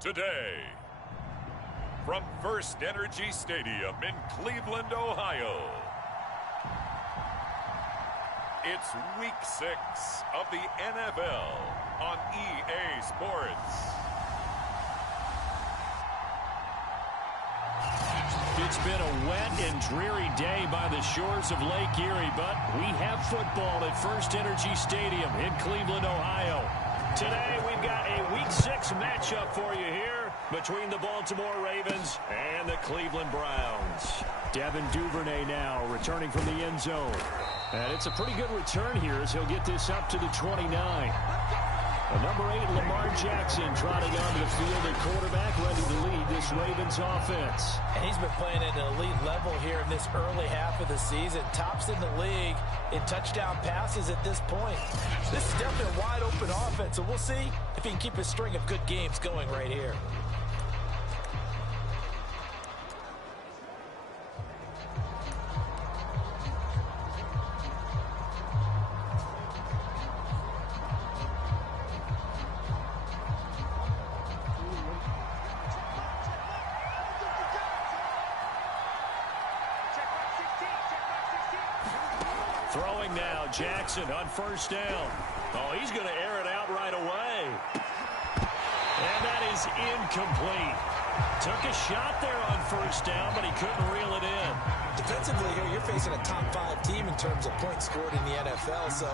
Today, from First Energy Stadium in Cleveland, Ohio, it's Week 6 of the NFL on EA Sports. It's been a wet and dreary day by the shores of Lake Erie, but we have football at First Energy Stadium in Cleveland, Ohio. Today, we've got a Week 6 matchup for you here between the Baltimore Ravens and the Cleveland Browns. Devin Duvernay now returning from the end zone. And it's a pretty good return here as he'll get this up to the 29. Number 8, Lamar Jackson, trotting onto the field at quarterback, ready to lead this Ravens offense. And he's been playing at an elite level here in this early half of the season. Tops in the league in touchdown passes at this point. This is definitely a wide-open offense, so we'll see if he can keep his string of good games going right here. Throwing now, Jackson on first down. Oh, he's going to air it out right away. And that is incomplete. Took a shot there on first down, but he couldn't reel it in. Defensively here, you're facing a top 5 team in terms of points scored in the NFL. So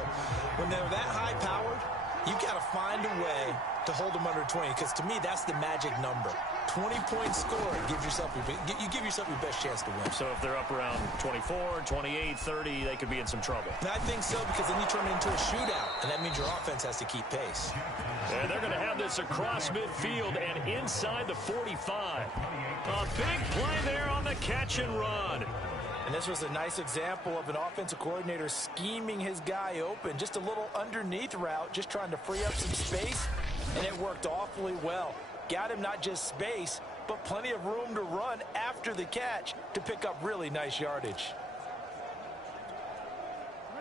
when they're that high-powered, you've got to find a way to hold them under 20, because to me, that's the magic number. 20 points scored, you give yourself your best chance to win. So if they're up around 24, 28, 30, they could be in some trouble. And I think so, because then you turn it into a shootout, and that means your offense has to keep pace. And they're going to have this across midfield and inside the 45. A big play there on the catch and run. And this was a nice example of an offensive coordinator scheming his guy open. Just a little underneath route, just trying to free up some space, and it worked awfully well. Got him not just space, but plenty of room to run after the catch to pick up really nice yardage.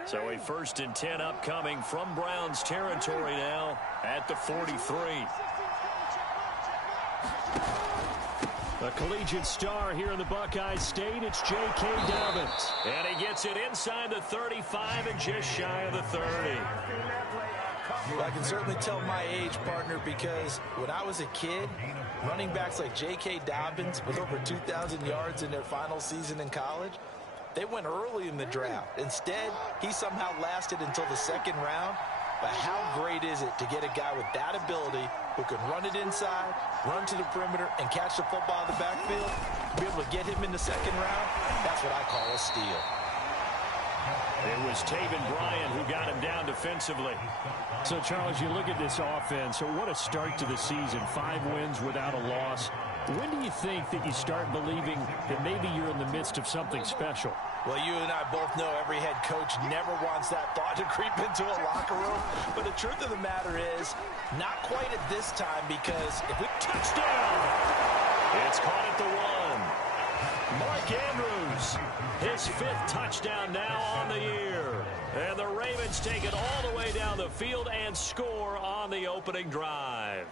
So a 1st and 10 upcoming from Browns territory now at the 43. A collegiate star here in the Buckeye State, it's J.K. Dobbins. And he gets it inside the 35 and just shy of the 30. Well, I can certainly tell my age, partner, because when I was a kid, running backs like J.K. Dobbins with over 2,000 yards in their final season in college, they went early in the draft. Instead, he somehow lasted until the 2nd round. But how great is it to get a guy with that ability who can run it inside, run to the perimeter, and catch the football in the backfield? To be able to get him in the 2nd round, that's what I call a steal. It was Taven Bryan who got him down defensively. So, Charles, you look at this offense, so what a start to the season. 5 wins without a loss. When do you think that you start believing that maybe you're in the midst of something special? Well, you and I both know every head coach never wants that thought to creep into a locker room. But the truth of the matter is, not quite at this time, because if we touchdown, it's caught at the 1. Mark Andrews, his 5th touchdown now on the year. And the Ravens take it all the way down the field and score on the opening drive.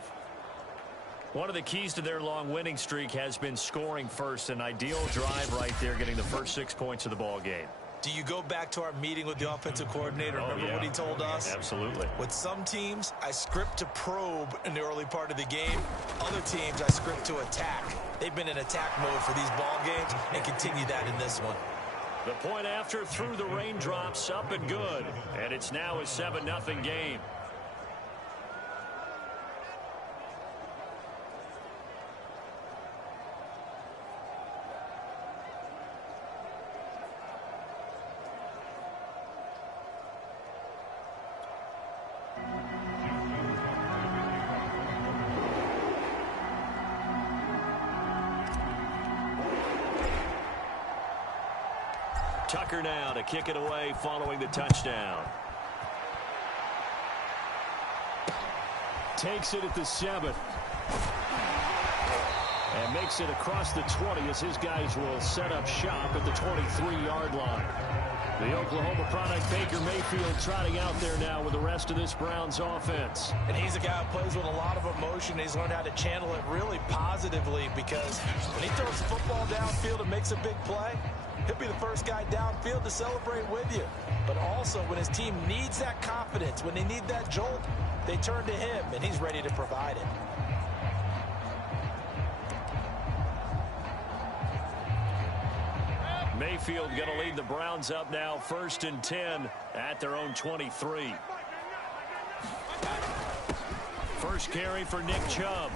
One of the keys to their long winning streak has been scoring first. An ideal drive right there, getting the first 6 points of the ball game. Do you go back to our meeting with the offensive coordinator? Remember what he told us? Absolutely. With some teams, I script to probe in the early part of the game. Other teams, I script to attack. They've been in attack mode for these ball games and continue that in this one. The point after through the raindrops, up and good. And it's now a 7-0 game. Tucker now to kick it away following the touchdown. Takes it at the 7. And makes it across the 20 as his guys will set up shop at the 23-yard line. The Oklahoma product, Baker Mayfield, trotting out there now with the rest of this Browns offense. And he's a guy who plays with a lot of emotion. He's learned how to channel it really positively, because when he throws the football downfield and makes a big play, he'll be the first guy downfield to celebrate with you. But also, when his team needs that confidence, when they need that jolt, they turn to him, and he's ready to provide it. Mayfield going to lead the Browns up now, 1st and 10 at their own 23. First carry for Nick Chubb.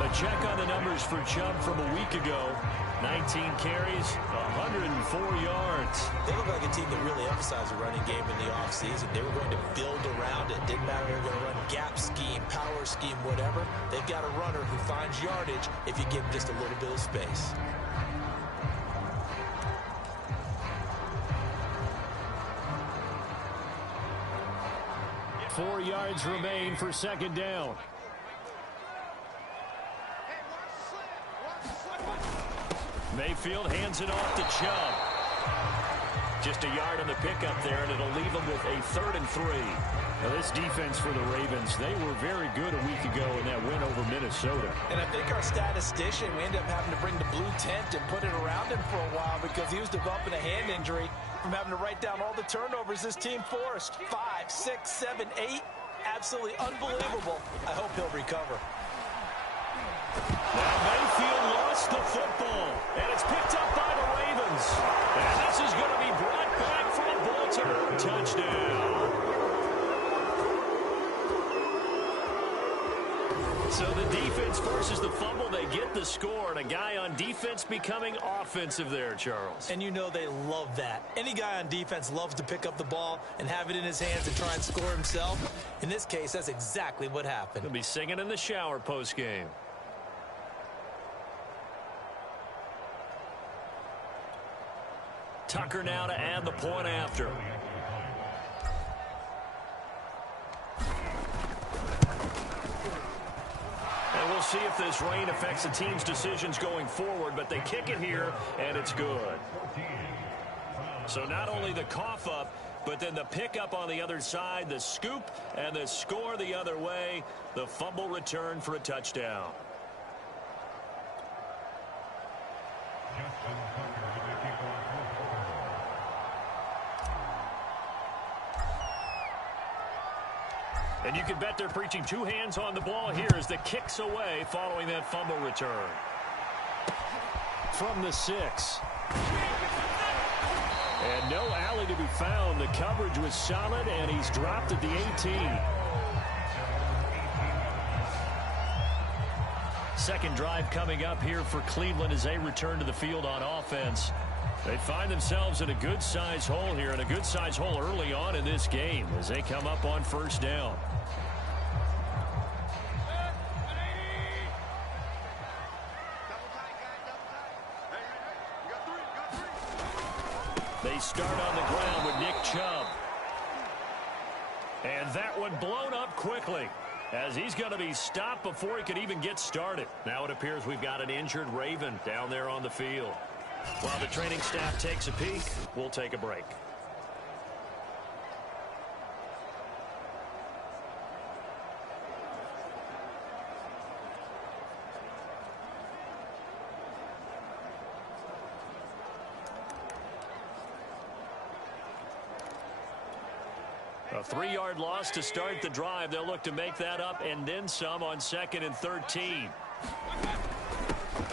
A check on the numbers for Chubb from a week ago. 19 carries, 104 yards. They look like a team that really emphasized the running game in the offseason. They were going to build around it. Didn't matter if they were going to run gap scheme, power scheme, whatever. They've got a runner who finds yardage if you give him just a little bit of space. Four yards remain for second down. Mayfield hands it off to Chubb. Just a yard on the pickup there, and it'll leave them with a 3rd and 3. Now, this defense for the Ravens, they were very good a week ago in that win over Minnesota. And I think our statistician, we ended up having to bring the blue tent and put it around him for a while because he was developing a hand injury from having to write down all the turnovers this team forced. 5, 6, 7, 8. Absolutely unbelievable. I hope he'll recover. Now Mayfield lost the football, and it's picked up by the Ravens. And this is going to be brought back for a Baltimore touchdown. So the defense forces the fumble. They get the score, and a guy on defense becoming offensive there, Charles. And you know they love that. Any guy on defense loves to pick up the ball and have it in his hands and try and score himself. In this case, that's exactly what happened. He'll be singing in the shower post-game. Tucker now to add the point after. And we'll see if this rain affects the team's decisions going forward, but they kick it here, and it's good. So not only the cough up, but then the pickup on the other side, the scoop, and the score the other way, the fumble return for a touchdown. And you can bet they're preaching two hands on the ball here as the kick's away following that fumble return. From the 6. And no alley to be found. The coverage was solid, and he's dropped at the 18. Second drive coming up here for Cleveland as they return to the field on offense. They find themselves in a good-sized hole here, and a good-sized hole early on in this game as they come up on first down. They start on the ground with Nick Chubb. And that one blown up quickly as he's going to be stopped before he could even get started. Now it appears we've got an injured Raven down there on the field. While the training staff takes a peek, we'll take a break. A 3-yard loss to start the drive. They'll look to make that up and then some on 2nd and 13.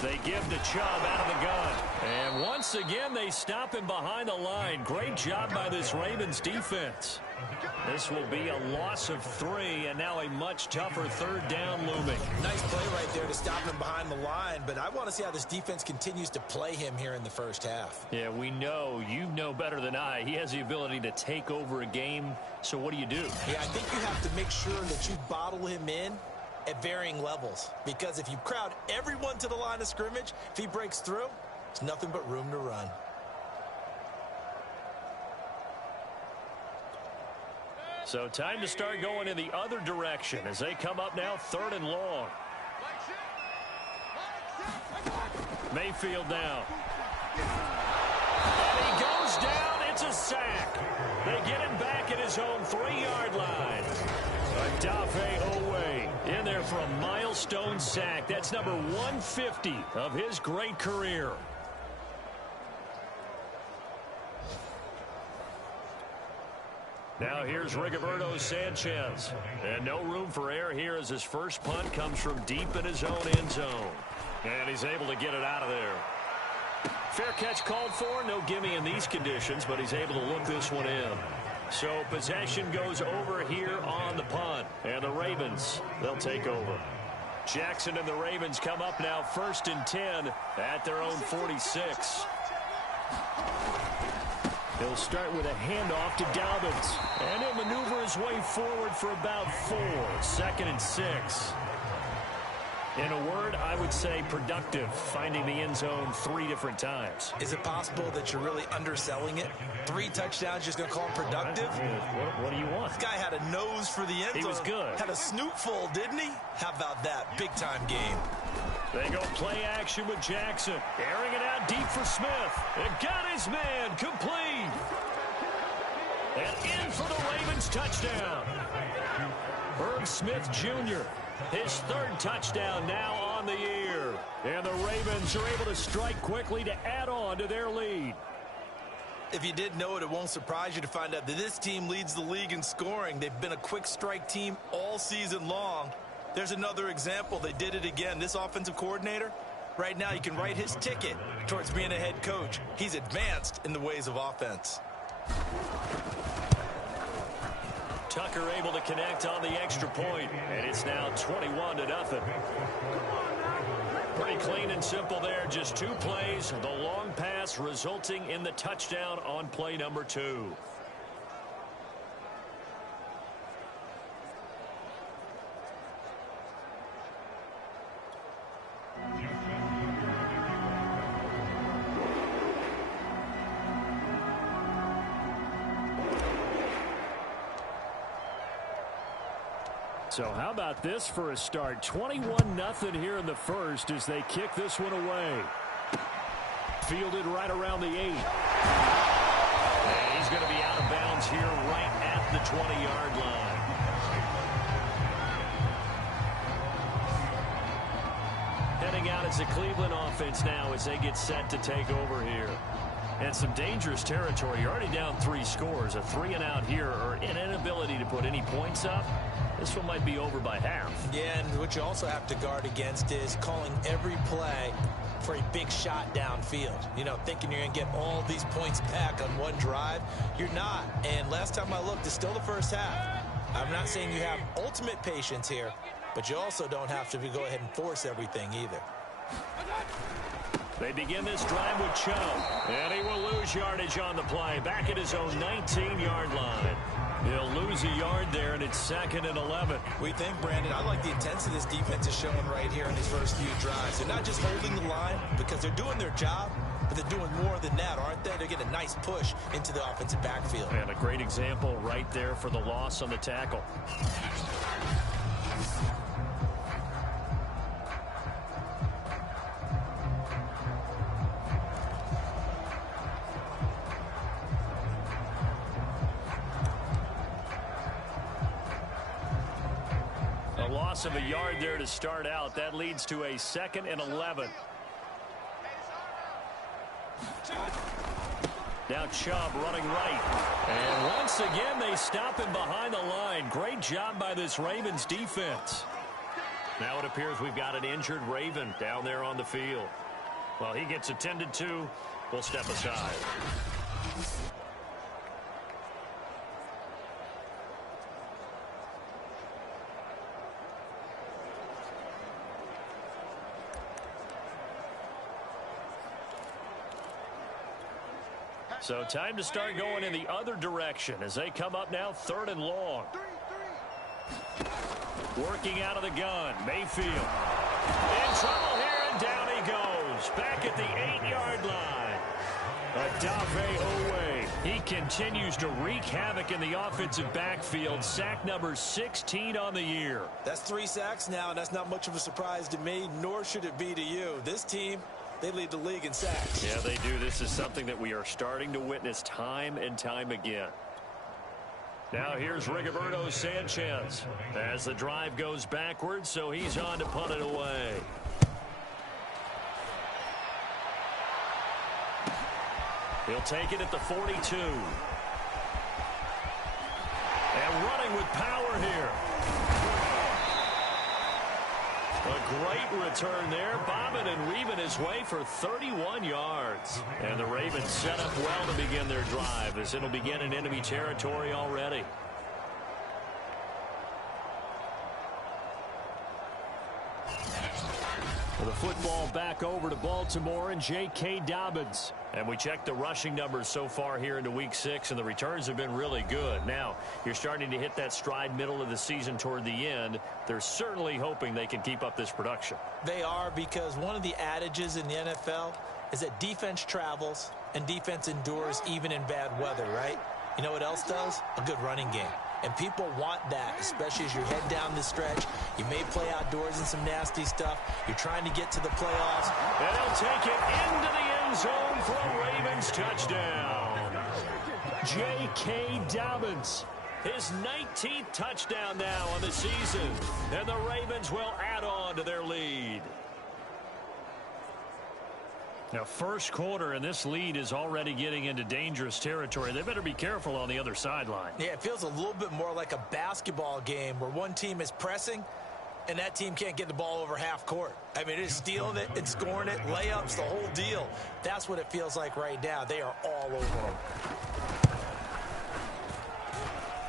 They give the Chubb out of the gun. And once again, they stop him behind the line. Great job by this Ravens defense. This will be a loss of 3, and now a much tougher 3rd down looming. Nice play right there to stop him behind the line, but I want to see how this defense continues to play him here in the first half. Yeah, we know. You know better than I. He has the ability to take over a game, so what do you do? Yeah, I think you have to make sure that you bottle him in at varying levels, because if you crowd everyone to the line of scrimmage, if he breaks through, there's nothing but room to run. So time to start going in the other direction as they come up now 3rd and long. Mayfield now. And he goes down. It's a sack. They get him back at his own 3-yard line. Odafe Owe in there for a milestone sack. That's number 150 of his great career. Now here's Rigoberto Sanchez. And no room for error here as his first punt comes from deep in his own end zone. And he's able to get it out of there. Fair catch called for. No gimme in these conditions, but he's able to look this one in. So possession goes over here on the punt. And the Ravens, they'll take over. Jackson and the Ravens come up now 1st and 10 at their own 46. He'll start with a handoff to Dobbins. And he'll maneuver his way forward for about 4. 2nd and 6. In a word, I would say productive, finding the end zone 3 different times. Is it possible that you're really underselling it? 3 touchdowns, just going to call him productive? What do you want? This guy had a nose for the end zone. He was good. Had a snootful, didn't he? How about that? Big-time game. They go play action with Jackson. Airing it out deep for Smith. And got his man complete. And in for the Ravens touchdown. Herb Smith Jr., his 3rd touchdown now on the year. And the Ravens are able to strike quickly to add on to their lead. If you didn't know it, it won't surprise you to find out that this team leads the league in scoring. They've been a quick strike team all season long. There's another example. They did it again. This offensive coordinator, right now, you can write his ticket towards being a head coach. He's advanced in the ways of offense. Tucker able to connect on the extra point, and it's now 21-0. Pretty clean and simple there. Just 2 plays. The long pass resulting in the touchdown on play number 2. So how about this for a start? 21-0 here in the first as they kick this one away. Fielded right around the 8. And he's going to be out of bounds here right at the 20-yard line. Heading out as a Cleveland offense now as they get set to take over here. And some dangerous territory. You're already down 3 scores. A 3-and-out here or an inability to put any points up. This one might be over by half. Yeah, and what you also have to guard against is calling every play for a big shot downfield. You know, thinking you're going to get all these points back on one drive. You're not. And last time I looked, it's still the first half. I'm not saying you have ultimate patience here, but you also don't have to go ahead and force everything either. They begin this drive with Chubb. And he will lose yardage on the play. Back at his own 19-yard line. He'll lose a yard there, and it's 2nd and 11. We think, Brandon, I like the intensity this defense is showing right here in these first few drives. They're not just holding the line because they're doing their job, but they're doing more than that, aren't they? They're getting a nice push into the offensive backfield. And a great example right there for the loss on the tackle. Loss of a yard there to start out. That leads to a 2nd and 11. Now Chubb running right. And once again, they stop him behind the line. Great job by this Ravens defense. Now it appears we've got an injured Raven down there on the field. While he gets attended to, we'll step aside. So time to start going in the other direction as they come up now 3rd and long. Working out of the gun, Mayfield. In trouble here, and down he goes. Back at the 8-yard line. Owe. He continues to wreak havoc in the offensive backfield. Sack number 16 on the year. That's 3 sacks now, and that's not much of a surprise to me, nor should it be to you. This team, they lead the league in sacks. Yeah, they do. This is something that we are starting to witness time and time again. Now here's Rigoberto Sanchez as the drive goes backwards, so he's on to punt it away. He'll take it at the 42. And running with power here. A great return there, bobbing and weaving his way for 31 yards. And the Ravens set up well to begin their drive, as it'll begin in enemy territory already. The football back over to Baltimore and J.K. Dobbins. And we check the rushing numbers so far here into Week 6, and the returns have been really good. Now, you're starting to hit that stride middle of the season toward the end. They're certainly hoping they can keep up this production. They are, because one of the adages in the NFL is that defense travels and defense endures even in bad weather, right? You know what else does? A good running game. And people want that, especially as you head down the stretch. You may play outdoors in some nasty stuff. You're trying to get to the playoffs. And he'll take it into the end zone for a Ravens touchdown. J.K. Dobbins, his 19th touchdown now on the season. And the Ravens will add on to their lead. Now, first quarter, and this lead is already getting into dangerous territory. They better be careful on the other sideline. Yeah, it feels a little bit more like a basketball game where one team is pressing and that team can't get the ball over half court. I mean, it's stealing it and scoring it, layups, the whole deal. That's what it feels like right now. They are all over them.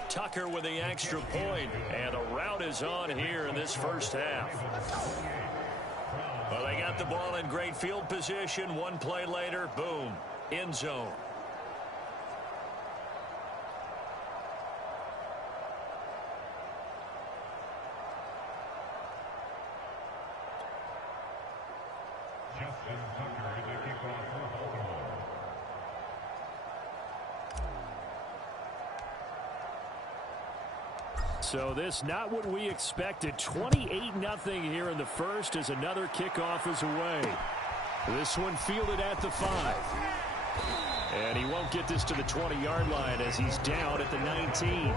Tucker with the extra point, and the route is on here in this first half. Well, they got the ball in great field position. One play later, boom, end zone. So this not what we expected. 28-0 here in the first as another kickoff is away. This one fielded at the 5. And he won't get this to the 20-yard line as he's down at the 19.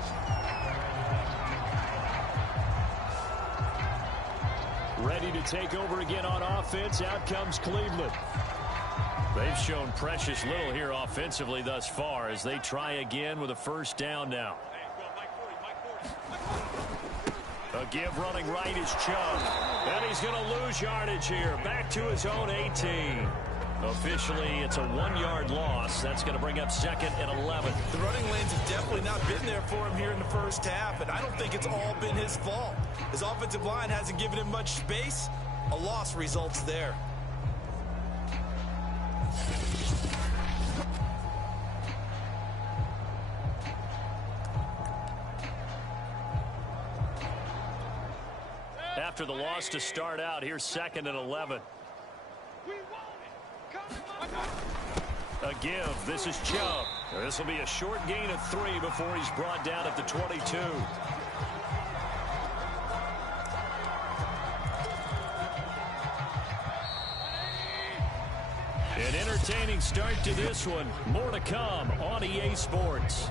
Ready to take over again on offense. Out comes Cleveland. They've shown precious little here offensively thus far as they try again with a first down now. A give running right is Chubb. And he's going to lose yardage here. Back to his own 18. Officially, it's a 1-yard loss. That's going to bring up second and 11. The running lanes have definitely not been there for him here in the first half, and I don't think it's all been his fault. His offensive line hasn't given him much space. A loss results there. After the loss to start out, here's second and 11. A give. This is Chubb. This will be a short gain of 3 before he's brought down at the 22. An entertaining start to this one. More to come on EA Sports.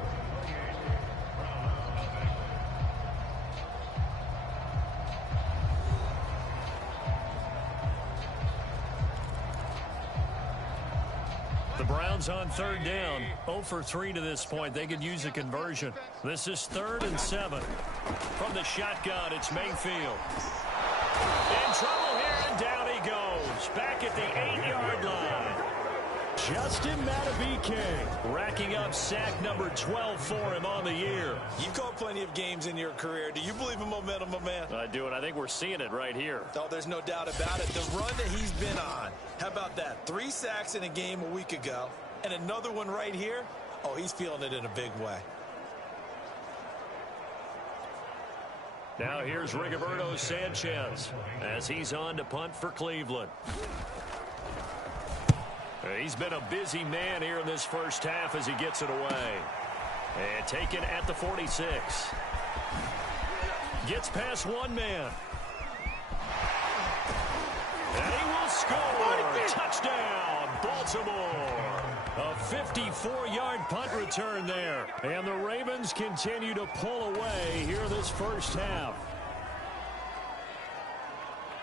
The Browns on third down. 0 for 3 to this point. They could use a conversion. This is 3rd and 7. From the shotgun, it's Mayfield. In trouble here, and down he goes. Back at the 8-yard line. Justin Madubuike racking up sack number 12 for him on the year. You've called plenty of games in your career. Do you believe in momentum, my man? I do, and I think we're seeing it right here. Oh, there's no doubt about it. The run that he's been on. How about that? 3 sacks in a game a week ago, and another one right here. Oh, he's feeling it in a big way. Now here's Rigoberto Sanchez as he's on to punt for Cleveland. He's been a busy man here in this first half as he gets it away. And taken at the 46. Gets past one man. And he will score. Touchdown, Baltimore. A 54-yard punt return there. And the Ravens continue to pull away here this first half.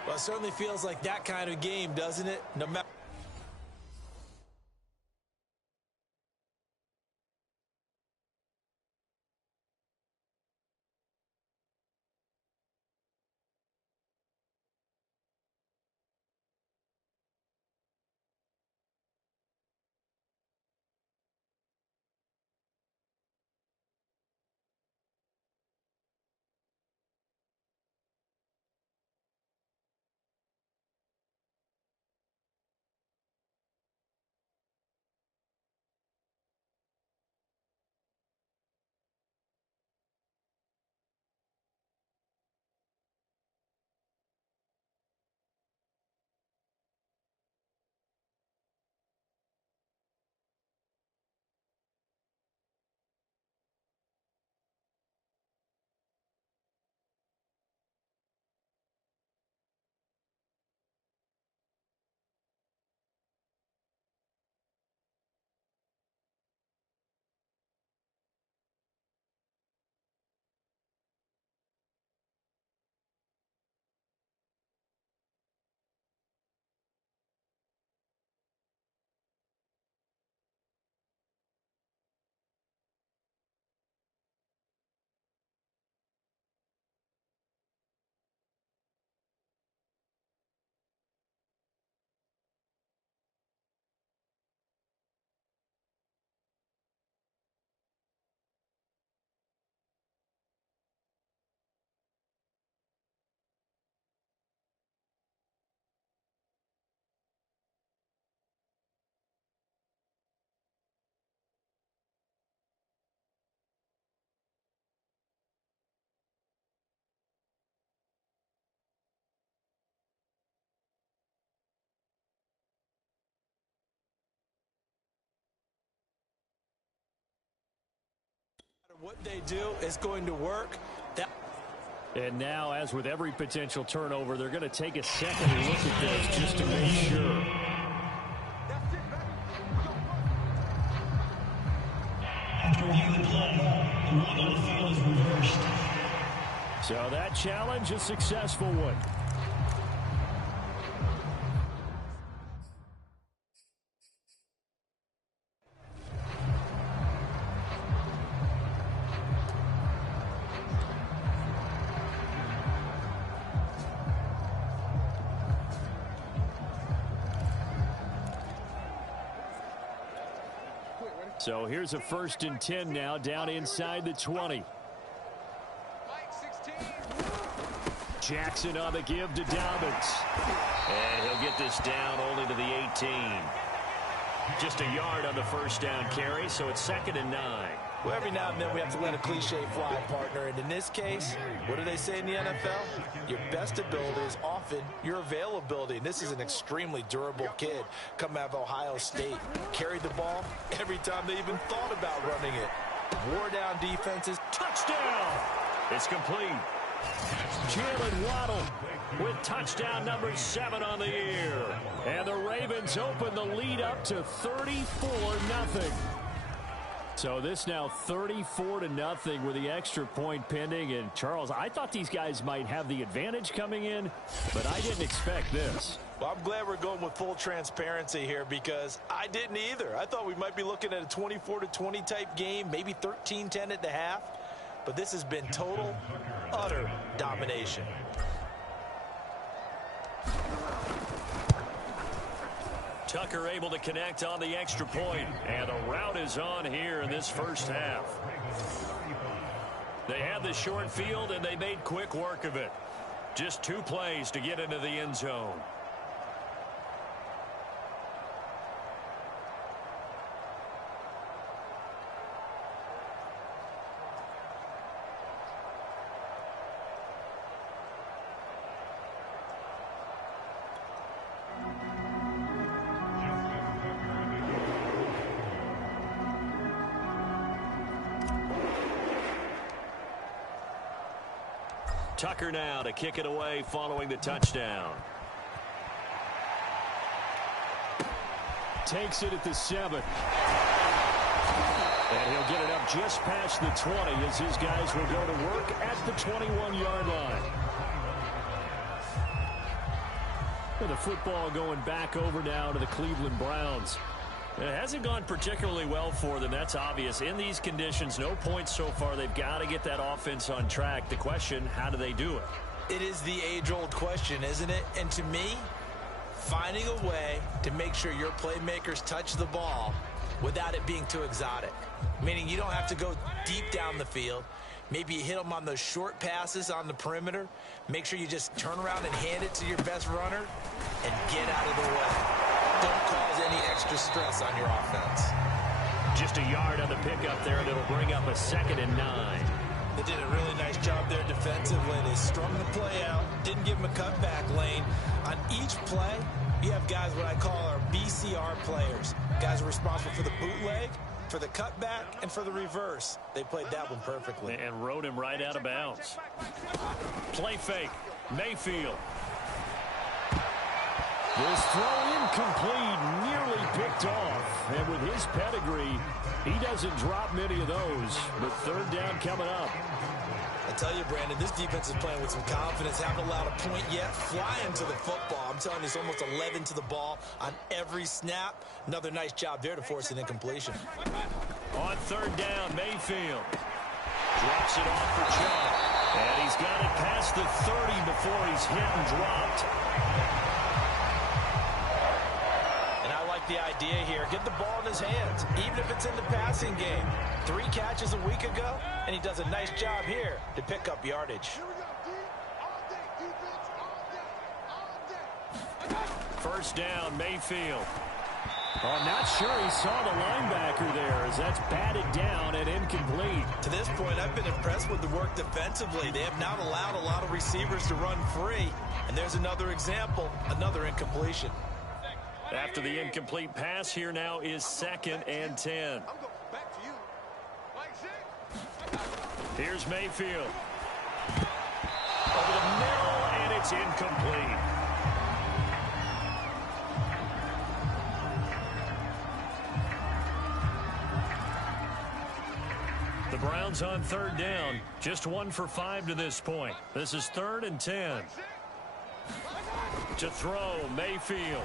Well, it certainly feels like that kind of game, doesn't it? No matter. What they do is going to work. And now, as with every potential turnover, they're going to take a second look at this just to make sure. After reviewing the play, the rule on the field is reversed. So that challenge, a successful one. So here's a 1st and 10 now, down inside the 20. Jackson on the give to Dobbins. And he'll get this down only to the 18. Just a yard on the first down carry, so it's 2nd and 9. Well, every now and then we have to let a cliche fly, partner. And in this case, what do they say in the NFL? Your best ability is often your availability. And this is an extremely durable kid coming out of Ohio State. Carried the ball every time they even thought about running it. Wore down defenses. Touchdown! It's complete. Jalen Waddle with touchdown number 7 on the year. And the Ravens open the lead up to 34-0. So this now 34-0 with the extra point pending. And Charles, I thought these guys might have the advantage coming in, but I didn't expect this. Well, I'm glad we're going with full transparency here because I didn't either. I thought we might be looking at a 24-20 type game, maybe 13-10 at the half. But this has been total, utter domination. Tucker able to connect on the extra point, and the route is on here in this first half. They had the short field, and they made quick work of it. Just 2 plays to get into the end zone. Tucker now to kick it away following the touchdown. Takes it at the 7. And he'll get it up just past the 20 as his guys will go to work at the 21-yard line. And the football going back over now to the Cleveland Browns. It hasn't gone particularly well for them. That's obvious. In these conditions, no points so far. They've got to get that offense on track. The question, how do they do it? It is the age-old question, isn't it? And to me, finding a way to make sure your playmakers touch the ball without it being too exotic. Meaning you don't have to go deep down the field. Maybe you hit them on those short passes on the perimeter. Make sure you just turn around and hand it to your best runner and get out of the way. Don't cause any extra stress on your offense. Just a yard on the pickup there, and it'll bring up a 2nd and 9. They did a really nice job there defensively. They strung the play out, didn't give them a cutback lane. On each play, you have guys what I call our BCR players. Guys are responsible for the bootleg, for the cutback, and for the reverse. They played that one perfectly. And rode him right out of bounds. Play fake. Mayfield. This throw incomplete, nearly picked off. And with his pedigree, he doesn't drop many of those. But 3rd down coming up. I tell you, Brandon, this defense is playing with some confidence. Haven't allowed a point yet. Flying to the football. I'm telling you, it's almost 11 to the ball on every snap. Another nice job there to force an incompletion. On 3rd down, Mayfield. Drops it off for Chubb. And he's got it past the 30 before he's hit and dropped. The idea here, get the ball in his hands, even if it's in the passing game. 3 catches a week ago, and he does a nice job here to pick up yardage. 1st down, Mayfield. I'm not sure he saw the linebacker there as that's batted down and incomplete. To this point, I've been impressed with the work defensively. They have not allowed a lot of receivers to run free, and there's another example, another incompletion. After the incomplete pass, here now is 2nd and 10. Here's Mayfield. Over the middle, and it's incomplete. The Browns on 3rd down. Just 1 for 5 to this point. This is 3rd and 10. To throw, Mayfield.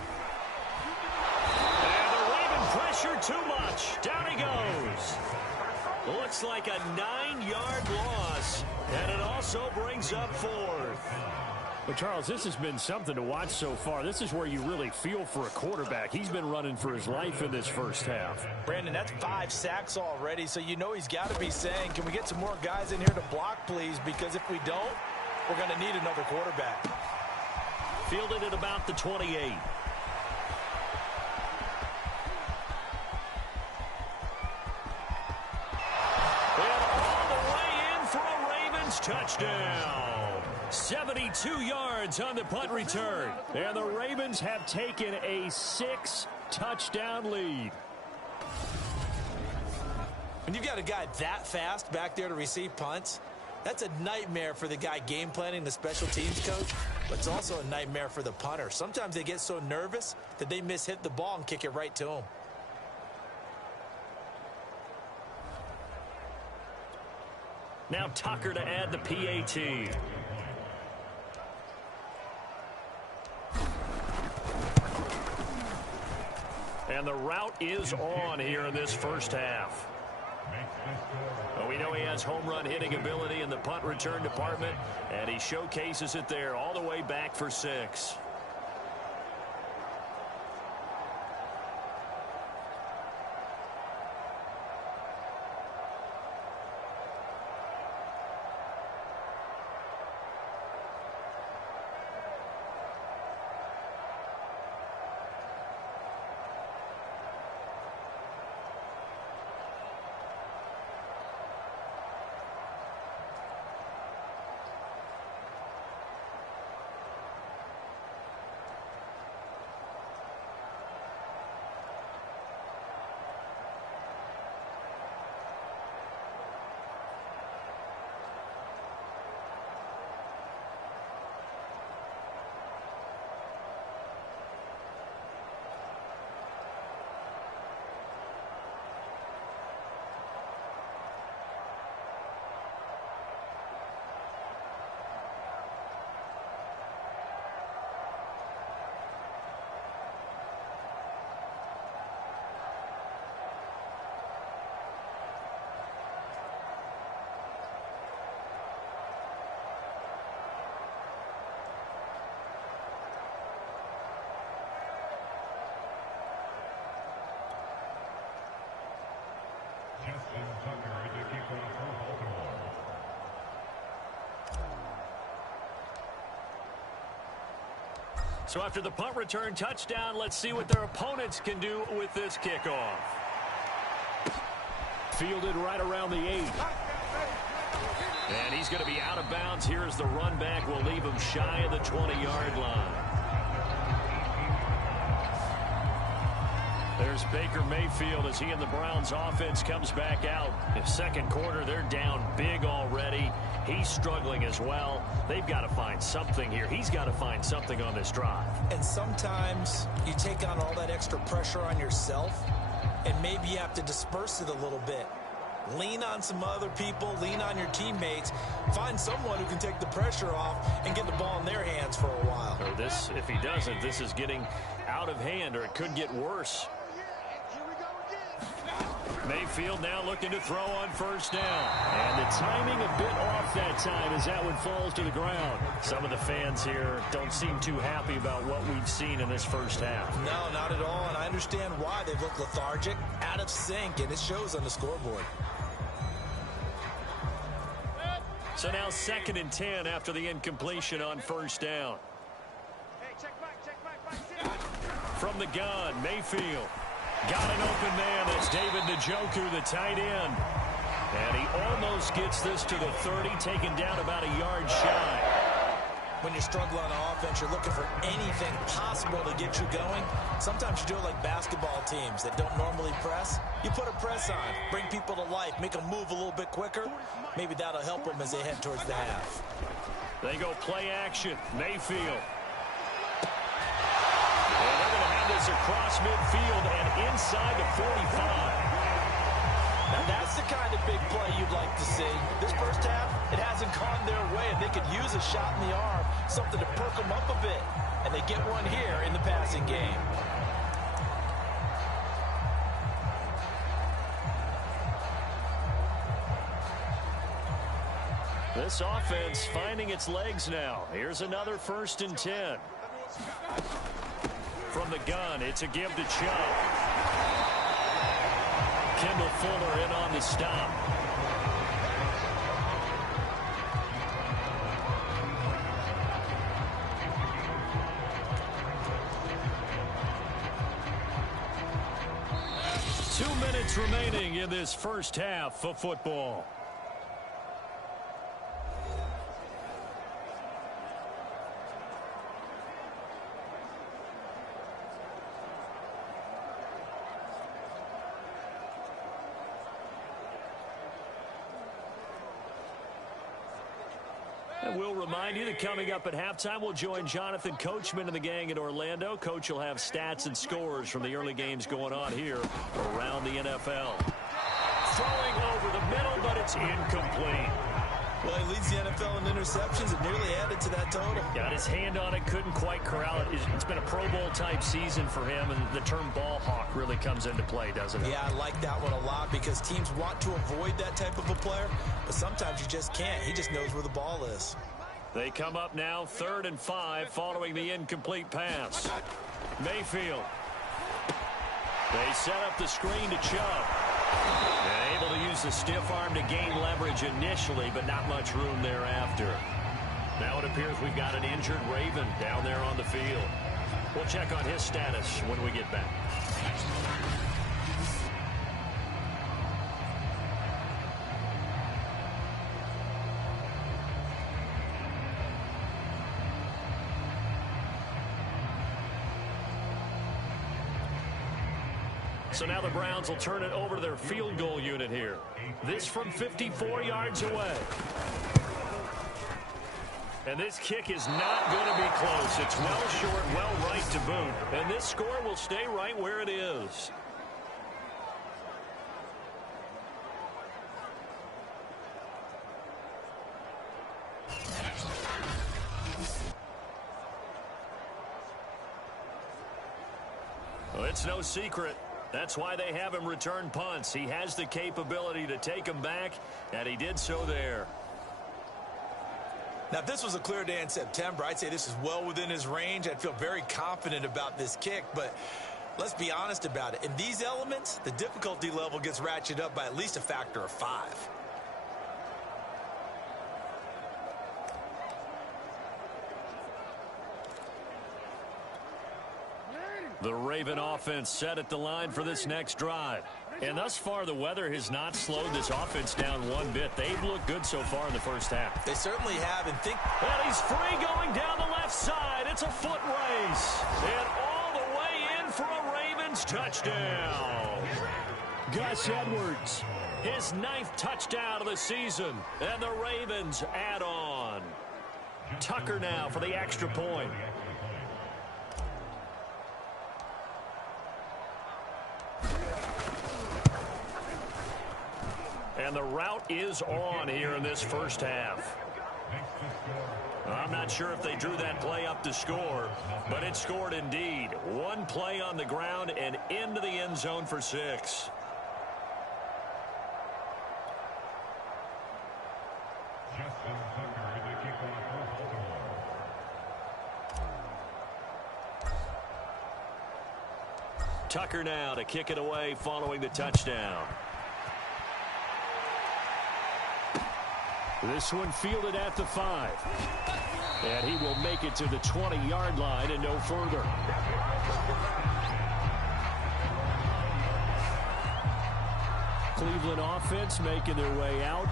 Pressure too much. Down he goes. Looks like a 9-yard loss. And it also brings up 4th. But, Charles, this has been something to watch so far. This is where you really feel for a quarterback. He's been running for his life in this first half. Brandon, that's 5 sacks already, so you know he's got to be saying, can we get some more guys in here to block, please? Because if we don't, we're going to need another quarterback. Fielded at about the 28. Touchdown. 72 yards on the punt return. And the Ravens have taken a 6-touchdown lead. When you've got a guy that fast back there to receive punts, that's a nightmare for the guy game planning, the special teams coach, but it's also a nightmare for the punter. Sometimes they get so nervous that they hit the ball and kick it right to him. Now Tucker to add the PAT. And the route is on here in this first half. Well, we know he has home run hitting ability in the punt return department, and he showcases it there all the way back for 6. So after the punt return touchdown, let's see what their opponents can do with this kickoff. Fielded right around the 8. And he's going to be out of bounds. Here's the run back. We'll leave him shy of the 20-yard line. There's Baker Mayfield as he and the Browns offense comes back out. In second quarter, they're down big already. He's struggling as well. They've got to find something here. He's got to find something on this drive. And sometimes you take on all that extra pressure on yourself, and maybe you have to disperse it a little bit. Lean on some other people, lean on your teammates, find someone who can take the pressure off and get the ball in their hands for a while. Or this, if he doesn't, this is getting out of hand, or it could get worse. Mayfield now looking to throw on first down. And the timing a bit off that time as that one falls to the ground. Some of the fans here don't seem too happy about what we've seen in this first half. No, not at all, and I understand why. They've looked lethargic, out of sync, and it shows on the scoreboard. So now 2nd and 10 after the incompletion on first down. From the gun, Mayfield. Got an open man. That's David Njoku, the tight end. And he almost gets this to the 30, taken down about a yard shy. When you struggle on offense, you're looking for anything possible to get you going. Sometimes you do it like basketball teams that don't normally press. You put a press on, bring people to life, make them move a little bit quicker. Maybe that'll help them as they head towards the half. They go play action. Mayfield. And they're going to have this across midfield and inside the 45. Now that's the kind of big play you'd like to see. This first half, it hasn't gone their way, and they could use a shot in the arm, something to perk them up a bit. And they get one here in the passing game. This offense finding its legs now. Here's another 1st and 10. From the gun, it's a give to Chubb. Kendall Fuller in on the stop. Two minutes remaining in this first half of football. And we'll remind you that coming up at halftime, we'll join Jonathan Coachman and the gang in Orlando. Coach will have stats and scores from the early games going on here around the NFL. Throwing over the middle, but it's incomplete. Well, he leads the NFL in interceptions and nearly added to that total. Got his hand on it, couldn't quite corral it. It's been a Pro Bowl type season for him, and the term ball hawk really comes into play, doesn't it? Yeah, I like that one a lot because teams want to avoid that type of a player, but sometimes you just can't. He just knows where the ball is. They come up now 3rd and 5 following the incomplete pass. Mayfield. They set up the screen to Chubb. And able to use the stiff arm to gain leverage initially, but not much room thereafter. Now it appears we've got an injured Raven down there on the field. We'll check on his status when we get back. So now the Browns will turn it over to their field goal unit here. This from 54 yards away. And this kick is not going to be close. It's well short, well right to boot. And this score will stay right where it is. Well, it's no secret. That's why they have him return punts. He has the capability to take them back, and he did so there. Now, if this was a clear day in September, I'd say this is well within his range. I'd feel very confident about this kick, but let's be honest about it. In these elements, the difficulty level gets ratcheted up by at least a factor of 5. The Raven offense set at the line for this next drive. And thus far, the weather has not slowed this offense down one bit. They've looked good so far in the first half. They certainly have. And he's free going down the left side. It's a foot race. And all the way in for a Ravens touchdown. Gus Edwards, his 9th touchdown of the season. And the Ravens add on. Tucker now for the extra point. And the route is on here in this first half. I'm not sure if they drew that play up to score, but it scored indeed. One play on the ground and into the end zone for 6. Tucker now to kick it away following the touchdown. This one fielded at the 5. And he will make it to the 20-yard line and no further. Cleveland offense making their way out.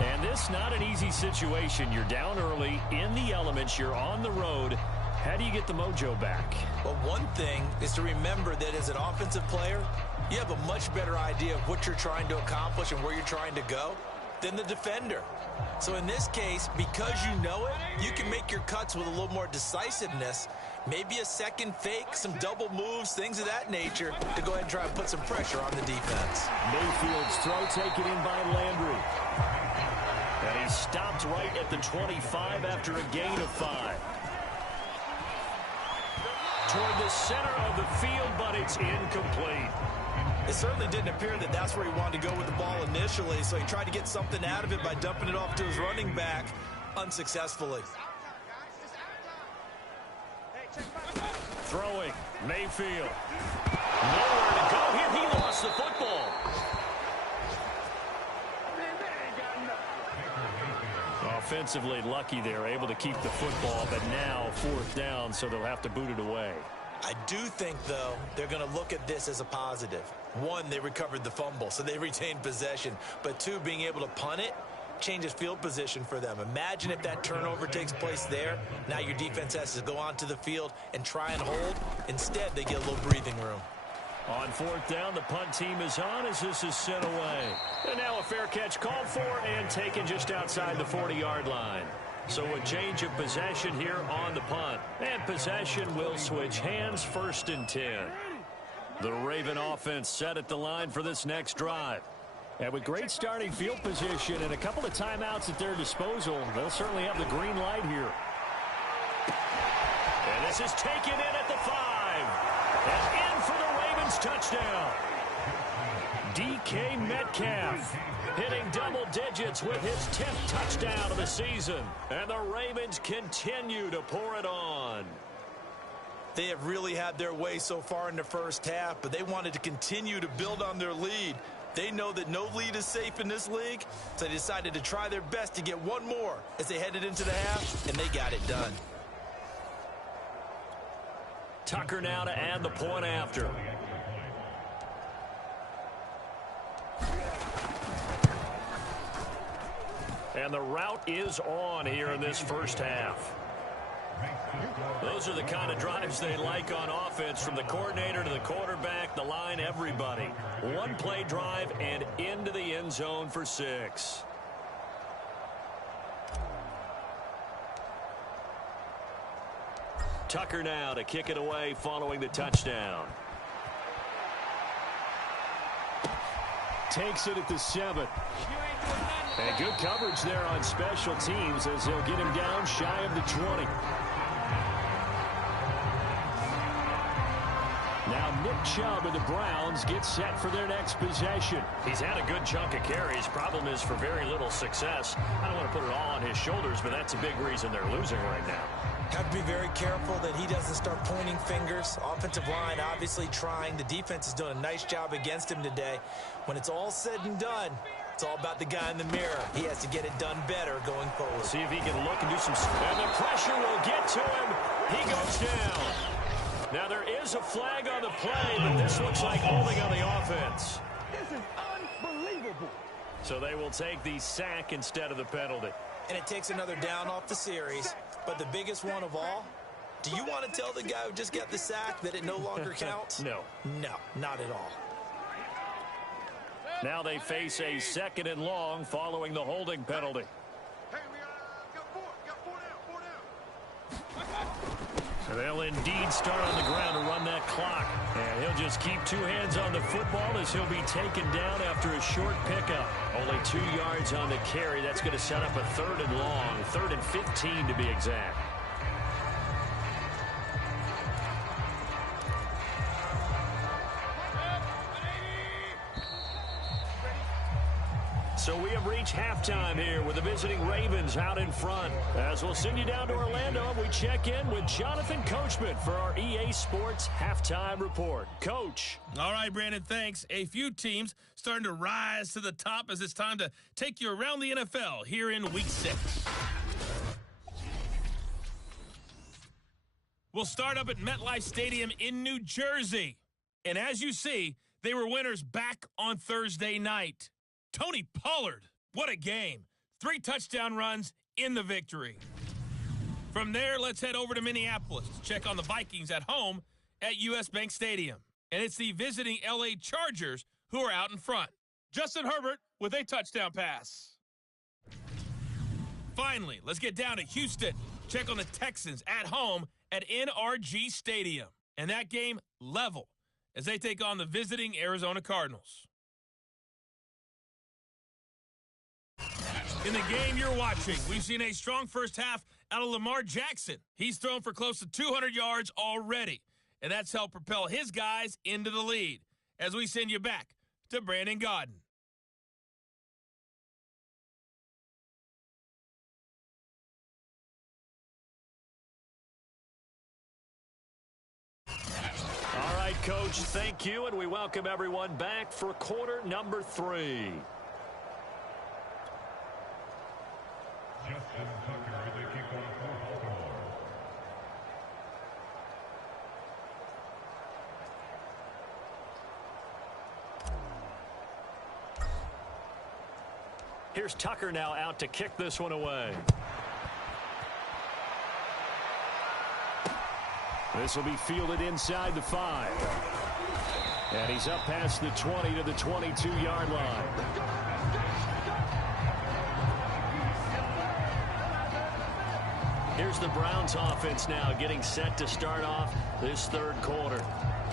And this not an easy situation. You're down early, in the elements, you're on the road. How do you get the mojo back? Well, one thing is to remember that as an offensive player, you have a much better idea of what you're trying to accomplish and where you're trying to go than the defender. So in this case, because you know it, you can make your cuts with a little more decisiveness, maybe a second fake, some double moves, things of that nature, to go ahead and try and put some pressure on the defense. Mayfield's throw taken in by Landry. And he stopped right at the 25 after a gain of 5. Toward the center of the field, but it's incomplete. It certainly didn't appear that that's where he wanted to go with the ball initially, so he tried to get something out of it by dumping it off to his running back unsuccessfully. Throwing, Mayfield. Nowhere to go here. He lost the football. Offensively lucky they're able to keep the football, but now 4th down, so they'll have to boot it away. I do think, though, they're going to look at this as a positive. 1, they recovered the fumble, so they retained possession. But 2, being able to punt it changes field position for them. Imagine if that turnover takes place there. Now your defense has to go onto the field and try and hold. Instead, they get a little breathing room. On 4th down, the punt team is on as this is sent away. And now a fair catch called for and taken just outside the 40-yard line. So a change of possession here on the punt. And possession will switch hands, 1st and 10. The Raven offense set at the line for this next drive. And with great starting field position and a couple of timeouts at their disposal, they'll certainly have the green light here. And this is taken in at the 5. And in for the Ravens touchdown. DK Metcalf hitting double digits with his 10th touchdown of the season. And the Ravens continue to pour it on. They have really had their way so far in the first half, but they wanted to continue to build on their lead. They know that no lead is safe in this league, so they decided to try their best to get one more as they headed into the half, and they got it done. Tucker now to add the point after. And the route is on here in this first half. Those are the kind of drives they like on offense, from the coordinator to the quarterback, the line, everybody. One play drive and into the end zone for 6. Tucker now to kick it away following the touchdown. Takes it at the 7. And good coverage there on special teams as they'll get him down shy of the 20. Now Nick Chubb and the Browns get set for their next possession. He's had a good chunk of carries. Problem is for very little success. I don't want to put it all on his shoulders, but that's a big reason they're losing right now. Have to be very careful that he doesn't start pointing fingers. Offensive line obviously trying. The defense is doing a nice job against him today. When it's all said and done, it's all about the guy in the mirror. He has to get it done better going forward. See if he can look and do some... And the pressure will get to him. He goes down. Now, there is a flag on the play, but this looks like holding on the offense. This is unbelievable. So they will take the sack instead of the penalty. And it takes another down off the series. But the biggest one of all, do you want to tell the guy who just got the sack that it no longer counts? No. No, not at all. Now they face a 2nd and long following the holding penalty. So they'll indeed start on the ground to run that clock. And he'll just keep 2 hands on the football as he'll be taken down after a short pickup. Only 2 yards on the carry. That's going to set up a 3rd and long, 3rd and 15 to be exact. So we have reached halftime here with the visiting Ravens out in front. As we'll send you down to Orlando, we check in with Jonathan Coachman for our EA Sports Halftime Report. Coach. All right, Brandon, thanks. A few teams starting to rise to the top as it's time to take you around the NFL here in Week 6. We'll start up at MetLife Stadium in New Jersey. And as you see, they were winners back on Thursday night. Tony Pollard, what a game. 3 touchdown runs in the victory. From there, let's head over to Minneapolis to check on the Vikings at home at US Bank Stadium. And it's the visiting LA Chargers who are out in front. Justin Herbert with a touchdown pass. Finally, let's get down to Houston. Check on the Texans at home at NRG Stadium. And that game level as they take on the visiting Arizona Cardinals. In the game you're watching, we've seen a strong first half out of Lamar Jackson. He's thrown for close to 200 yards already, and that's helped propel his guys into the lead. As we send you back to Brandon Godden. All right, Coach, thank you, and we welcome everyone back for quarter number 3. Justin Tucker, the kickoff for Baltimore. Here's Tucker now out to kick this one away. This will be fielded inside the 5. And he's up past the 20 to the 22-yard line. Here's the Browns offense now getting set to start off this 3rd quarter.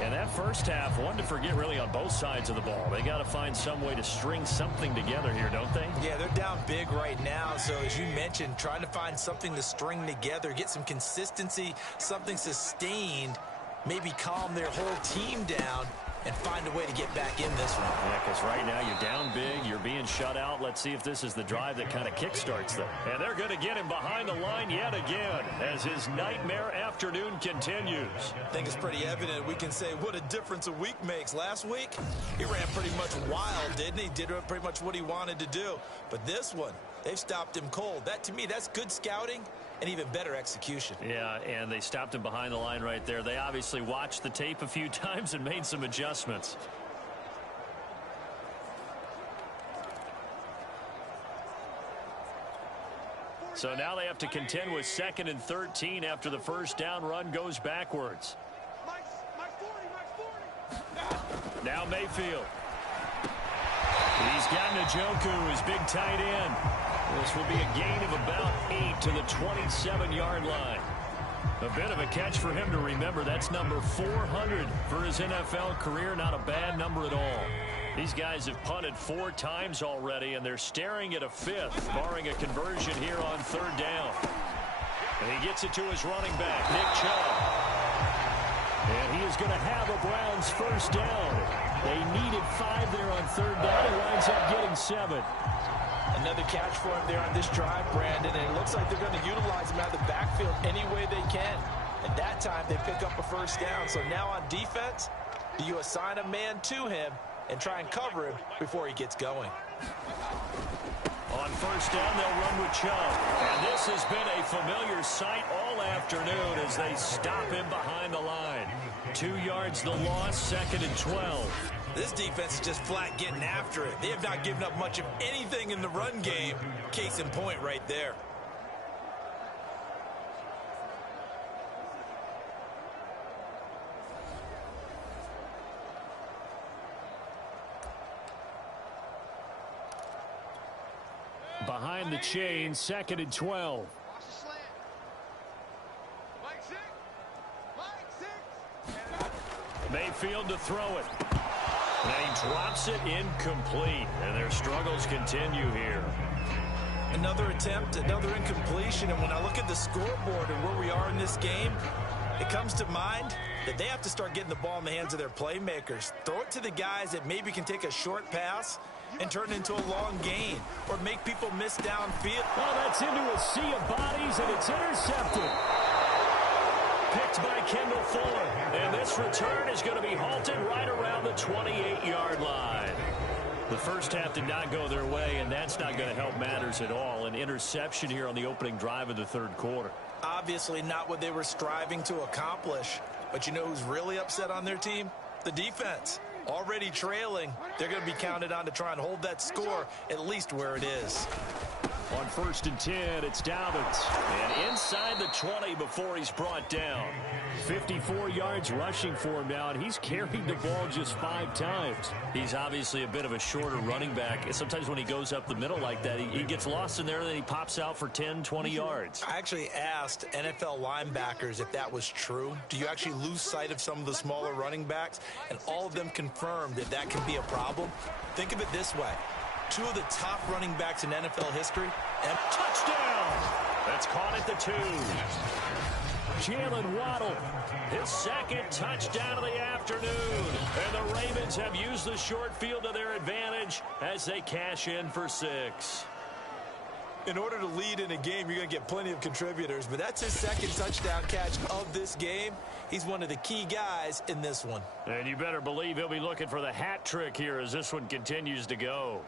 And that first half, one to forget really on both sides of the ball. They got to find some way to string something together here, don't they? Yeah, they're down big right now. So as you mentioned, trying to find something to string together, get some consistency, something sustained, maybe calm their whole team down and find a way to get back in this one. Yeah, because right now you're down big, you're being shut out. Let's see if this is the drive that kind of kickstarts them. And they're going to get him behind the line yet again as his nightmare afternoon continues. I think it's pretty evident. We can say what a difference a week makes. Last week, he ran pretty much wild, didn't he? Did pretty much what he wanted to do. But this one, they've stopped him cold. That, to me, that's good scouting and even better execution. Yeah, and they stopped him behind the line right there. They obviously watched the tape a few times and made some adjustments. So now they have to contend with 2nd and 13 after the first down run goes backwards. Now Mayfield. He's got Njoku, his big tight end. This will be a gain of about 8 to the 27-yard line. A bit of a catch for him to remember. That's number 400 for his NFL career. Not a bad number at all. These guys have punted 4 times already, and they're staring at a 5th, barring a conversion here on 3rd down. And he gets it to his running back, Nick Chubb. And he is going to have a Browns first down. They needed 5 there on 3rd down. He winds up getting 7. Another catch for him there on this drive, Brandon, and it looks like they're going to utilize him out of the backfield any way they can. At that time, they pick up a first down. So now on defense, do you assign a man to him and try and cover him before he gets going? On first down, they'll run with Chubb. And this This has been a familiar sight all afternoon as they stop him behind the line. 2 yards the loss, 2nd and 12. This defense is just flat getting after it. They have not given up much of anything in the run game. Case in point right there. Behind the chain, 2nd and 12. Mayfield to throw it. And he drops it incomplete. And their struggles continue here. Another attempt, another incompletion. And when I look at the scoreboard and where we are in this game, it comes to mind that they have to start getting the ball in the hands of their playmakers. Throw it to the guys that maybe can take a short pass and turn it into a long gain or make people miss downfield. Oh, that's into a sea of bodies, and it's intercepted. Picked by Kendall Fuller. And this return is going to be halted right around the 28-yard line. The first half did not go their way, and that's not going to help matters at all. An interception here on the opening drive of the third quarter. Obviously not what they were striving to accomplish. But you know who's really upset on their team? The defense. Already trailing, they're going to be counted on to try and hold that score at least where it is. On 1st and 10, it's Dobbins. And inside the 20 before he's brought down. 54 yards rushing for him now, and he's carried the ball just 5 times. He's obviously a bit of a shorter running back. Sometimes when he goes up the middle like that, he gets lost in there, and then he pops out for 10, 20 yards. I actually asked NFL linebackers if that was true. Do you actually lose sight of some of the smaller running backs? And all of them confirmed that that can be a problem. Think of it this way. 2 of the top running backs in NFL history. And touchdown! That's caught at the 2. Jalen Waddle, his 2nd touchdown of the afternoon. And the Ravens have used the short field to their advantage as they cash in for 6. In order to lead in a game, you're going to get plenty of contributors. But that's his 2nd touchdown catch of this game. He's one of the key guys in this one. And you better believe he'll be looking for the hat trick here as this one continues to go.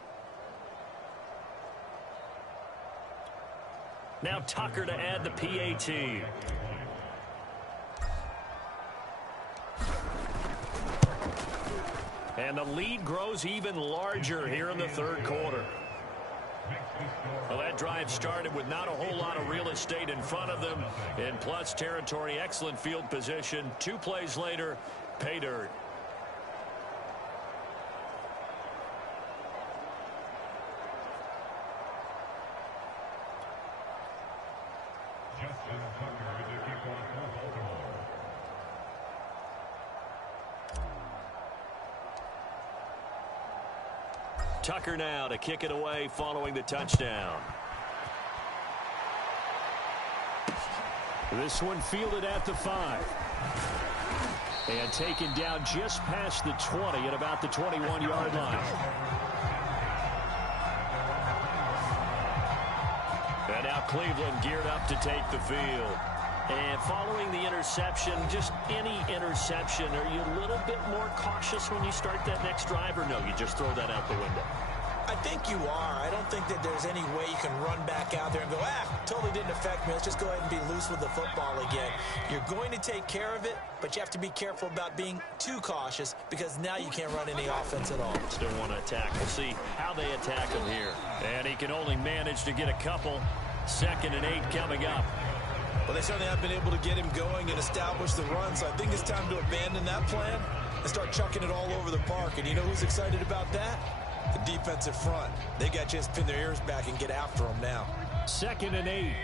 Now Tucker to add the PAT. And the lead grows even larger here in the third quarter. Well, that drive started with not a whole lot of real estate in front of them. In plus territory, excellent field position. 2 plays later, pay dirt. Tucker now to kick it away following the touchdown. This one fielded at the 5. And taken down just past the 20 at about the 21-yard line. And now Cleveland geared up to take the field. And following the interception, just any interception, are you a little bit more cautious when you start that next drive, or no, you just throw that out the window? I think you are. I don't think that there's any way you can run back out there and go, totally didn't affect me. Let's just go ahead and be loose with the football again. You're going to take care of it, but you have to be careful about being too cautious because now you can't run any offense at all. Still want to attack. We'll see how they attack him here. And he can only manage to get a couple. 2nd and 8 coming up. Well, they certainly have been able to get him going and establish the run, so I think it's time to abandon that plan and start chucking it all over the park. And you know who's excited about that? The defensive front. They got to just pin their ears back and get after them now. 2nd and 8.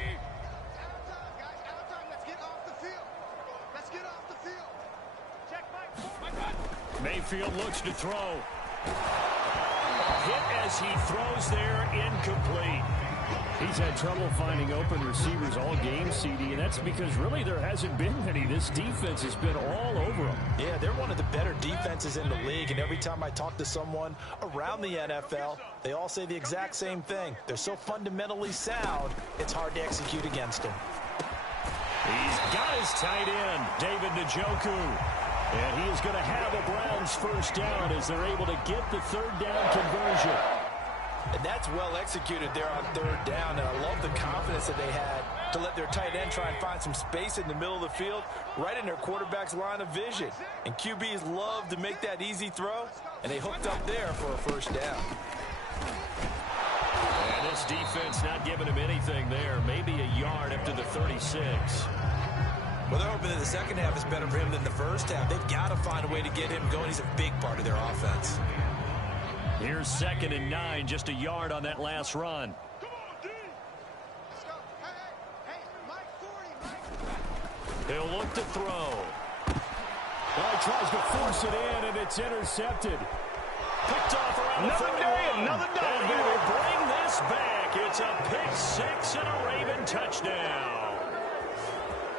Mayfield looks to throw. Hit as he throws there, incomplete. He's had trouble finding open receivers all game, CD, and that's because really there hasn't been many. This defense has been all over them. Yeah, they're one of the better defenses in the league, and every time I talk to someone around the NFL, they all say the exact same thing. They're so fundamentally sound, it's hard to execute against them. He's got his tight end, David Njoku. And he is going to have a Browns first down as they're able to get the 3rd down conversion. And that's well executed there on third down. And I love the confidence that they had to let their tight end try and find some space in the middle of the field, right in their quarterback's line of vision. And QBs love to make that easy throw, and they hooked up there for a first down. And this defense not giving him anything there. Maybe a yard up to the 36. Well, they're hoping that the second half is better for him than the first half. They've got to find a way to get him going. He's a big part of their offense. Here's 2nd and 9, just a yard on that last run. He'll look to throw. Well, he tries to force it in, and it's intercepted. Picked off around Another the 41. day, another day. And they will bring this back. It's a pick six and a Raven touchdown.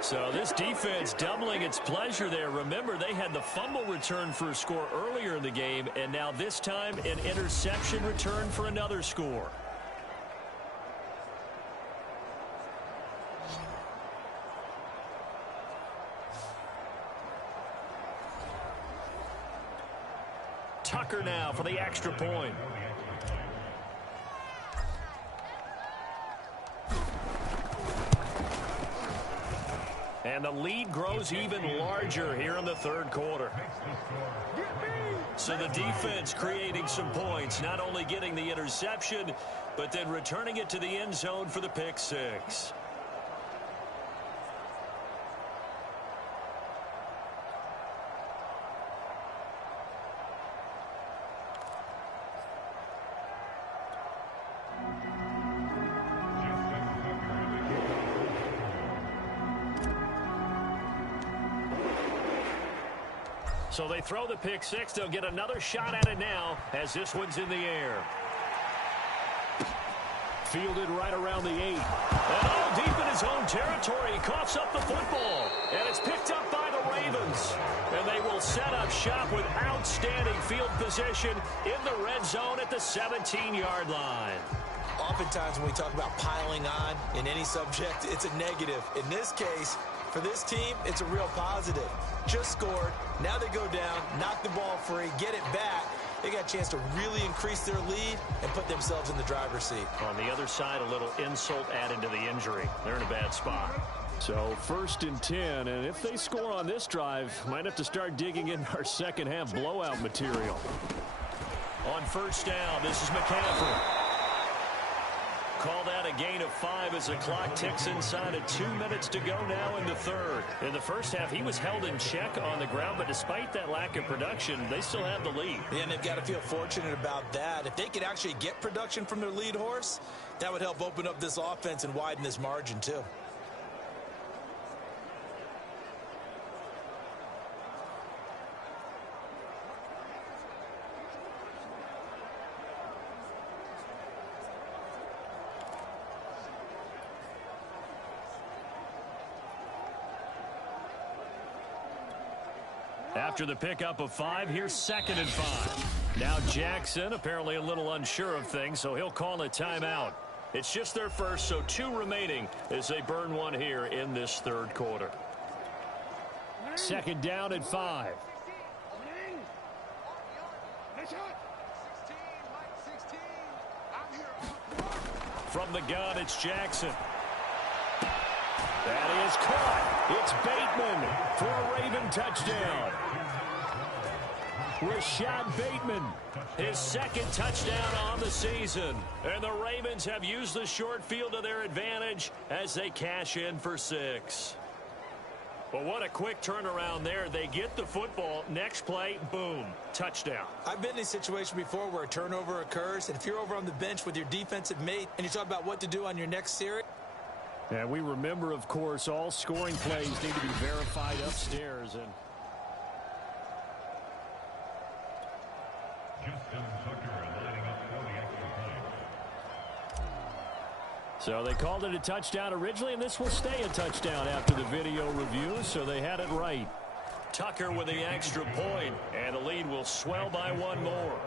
So this defense doubling its pleasure there. Remember, they had the fumble return for a score earlier in the game, and now this time an interception return for another score. Tucker now for the extra point. And the lead grows even larger here in the third quarter. So the defense creating some points, not only getting the interception, but then returning it to the end zone for the pick six. So they throw the pick six. They'll get another shot at it now as this one's in the air. Fielded right around the 8. And all deep in his own territory. He coughs up the football. And it's picked up by the Ravens. And they will set up shop with outstanding field position in the red zone at the 17-yard line. Oftentimes when we talk about piling on in any subject, it's a negative. In this case, for this team, it's a real positive. Just scored. Now they go down, knock the ball free, get it back. They got a chance to really increase their lead and put themselves in the driver's seat. On the other side, a little insult added to the injury. They're in a bad spot. So 1st and 10, and if they score on this drive, might have to start digging in our second half blowout material. On first down, this is McCaffrey. Call that a gain of 5 as the clock ticks inside of 2 minutes to go now in the third. In the first half, he was held in check on the ground, but despite that lack of production, they still have the lead. Yeah, and they've got to feel fortunate about that. If they could actually get production from their lead horse, that would help open up this offense and widen this margin too. After the pickup of 5, here's 2nd and 5. Now Jackson apparently a little unsure of things, so he'll call a timeout. It's just their first, so 2 remaining as they burn one here in this third quarter. 2nd down and 5. From the gun, it's Jackson. That is caught. It's Bateman for a Raven touchdown. Rashad Bateman, his 2nd touchdown on the season. And the Ravens have used the short field to their advantage as they cash in for 6. But what a quick turnaround there. They get the football. Next play, boom, touchdown. I've been in a situation before where a turnover occurs, and if you're over on the bench with your defensive mate and you talk about what to do on your next series. And we remember, of course, all scoring plays need to be verified upstairs. And so they called it a touchdown originally, and this will stay a touchdown after the video review, so they had it right. Tucker with the extra point, and the lead will swell by 1 more.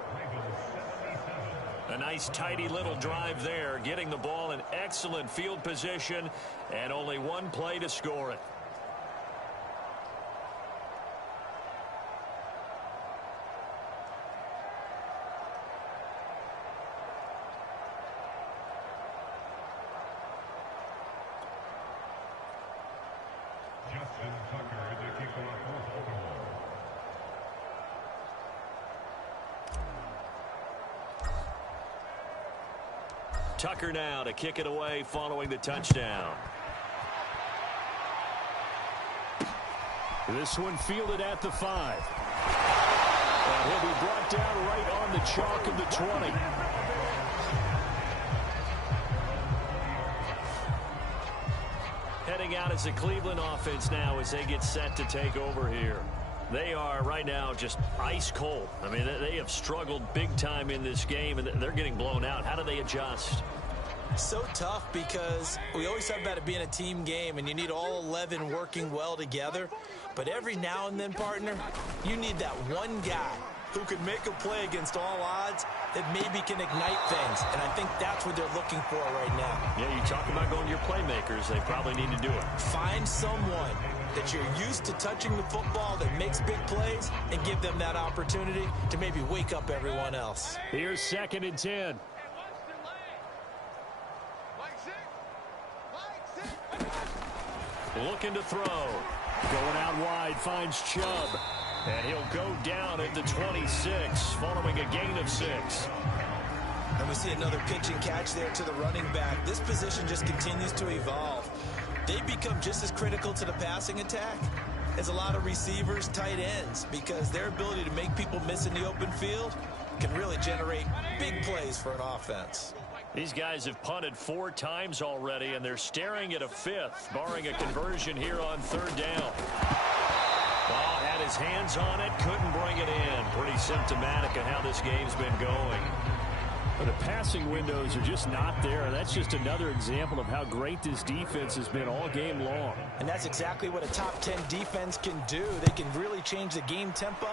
A nice, tidy little drive there, getting the ball in excellent field position, and only 1 play to score it. Tucker now to kick it away following the touchdown. This one fielded at the 5. And he'll be brought down right on the chalk of the 20. Heading out as the Cleveland offense now as they get set to take over here. They are right now just ice cold. I mean, they have struggled big time in this game, and they're getting blown out. How do they adjust? So tough because we always talk about it being a team game, and you need all 11 working well together. But every now and then, partner, you need that one guy who can make a play against all odds that maybe can ignite things. And I think that's what they're looking for right now. Yeah, you talk about going to your playmakers. They probably need to do it. Find someone that you're used to touching the football that makes big plays and give them that opportunity to maybe wake up everyone else. Here's 2nd and 10. Looking to throw. Going out wide, finds Chubb. And he'll go down at the 26, following a gain of 6. And we see another pitch and catch there to the running back. This position just continues to evolve. They become just as critical to the passing attack as a lot of receivers, tight ends, because their ability to make people miss in the open field can really generate big plays for an offense. These guys have punted 4 times already, and they're staring at a 5th, barring a conversion here on 3rd down. Ball had his hands on it, couldn't bring it in. Pretty symptomatic of how this game's been going. But the passing windows are just not there, and that's just another example of how great this defense has been all game long. And that's exactly what a top 10 defense can do. They can really change the game tempo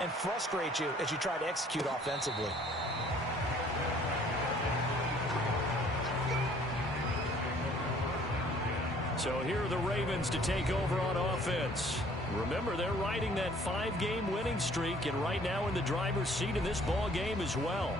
and frustrate you as you try to execute offensively. So here are the Ravens to take over on offense. Remember, they're riding that 5-game winning streak, and right now in the driver's seat in this ball game as well.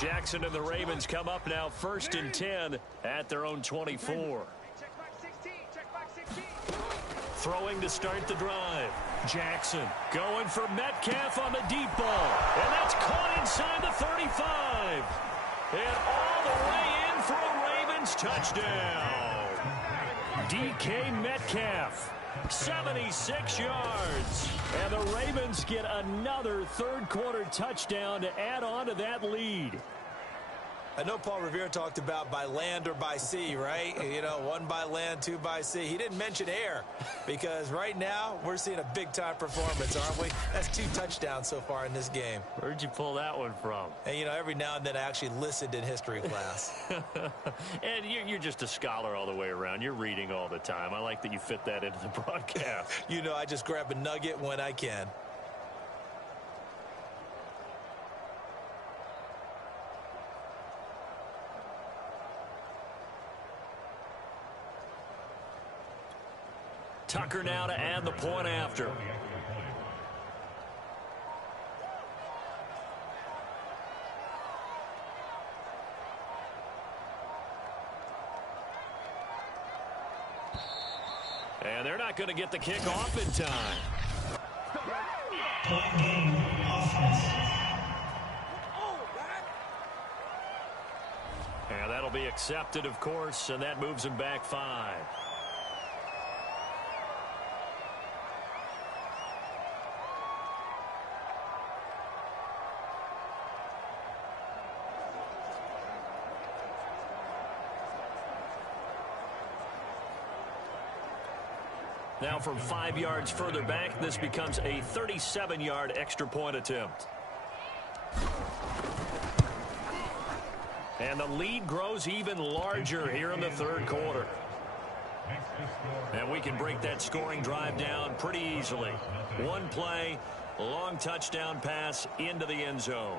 Jackson and the Ravens come up now 1st and 10 at their own 24. Throwing to start the drive. Jackson going for Metcalf on the deep ball. And that's caught inside the 35. And all the way in for a Ravens touchdown. DK Metcalf. 76 yards. And the Ravens get another 3rd-quarter touchdown to add on to that lead. I know Paul Revere talked about by land or by sea, right? You know, 1 by land, 2 by sea. He didn't mention air because right now we're seeing a big-time performance, aren't we? That's 2 touchdowns so far in this game. Where'd you pull that one from? And, you know, every now and then I actually listened in history class. And you're just a scholar all the way around. You're reading all the time. I like that you fit that into the broadcast. You know, I just grab a nugget when I can. Tucker now to add the point after. And they're not going to get the kick off in time. Point game, offense. And that'll be accepted, of course, and that moves him back 5. Now from 5 yards further back, this becomes a 37-yard extra point attempt. And the lead grows even larger here in the 3rd quarter. And we can break that scoring drive down pretty easily. One play, long touchdown pass into the end zone.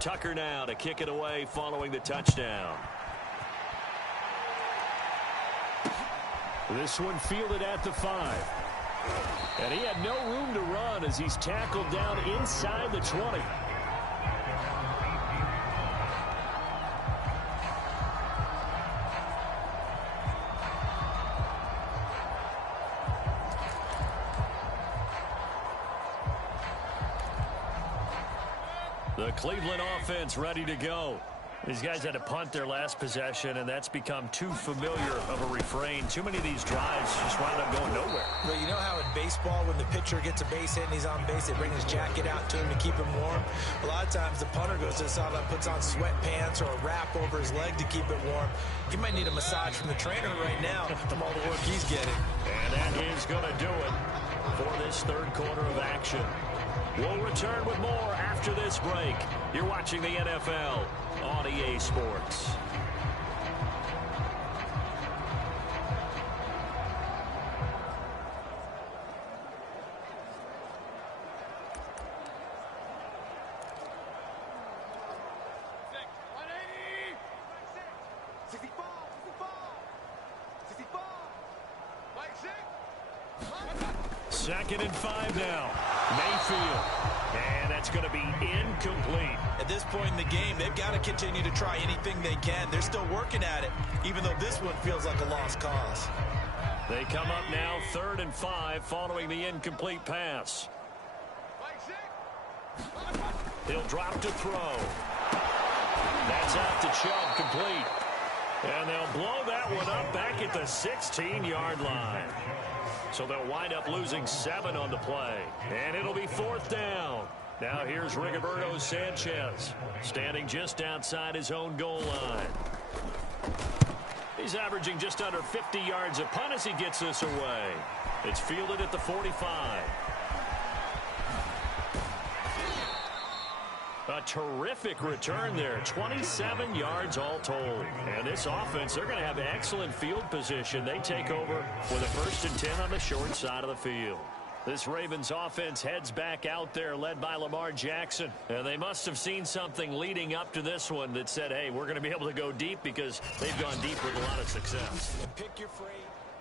Tucker now to kick it away following the touchdown. This one fielded at the 5. And he had no room to run as he's tackled down inside the 20. The Cleveland offense ready to go. These guys had to punt their last possession, and that's become too familiar of a refrain. Too many of these drives just wound up going nowhere. Well, you know how in baseball, when the pitcher gets a base hit and he's on base, they bring his jacket out to him to keep him warm? A lot of times the punter goes to the sideline, puts on sweatpants or a wrap over his leg to keep it warm. He might need a massage from the trainer right now from all the work he's getting. And that is going to do it for this third quarter of action. We'll return with more after this break. You're watching the NFL on EA Sports. Second and 5 now. Mayfield. And that's going to be incomplete. At this point in the game, they've got to continue to try anything they can. They're still working at it, even though this one feels like a lost cause. They come up now 3rd and 5 following the incomplete pass. He'll drop to throw. That's out to Chubb, complete. And they'll blow that one up back at the 16-yard line. So they'll wind up losing 7 on the play. And it'll be 4th down. Now here's Rigoberto Sanchez, standing just outside his own goal line. He's averaging just under 50 yards a punt as he gets this away. It's fielded at the 45. A terrific return there. 27 yards all told. And this offense, they're going to have excellent field position. They take over with a 1st and 10 on the short side of the field. This Ravens offense heads back out there, led by Lamar Jackson. And they must have seen something leading up to this one that said, hey, we're going to be able to go deep, because they've gone deep with a lot of success. Pick your phrase.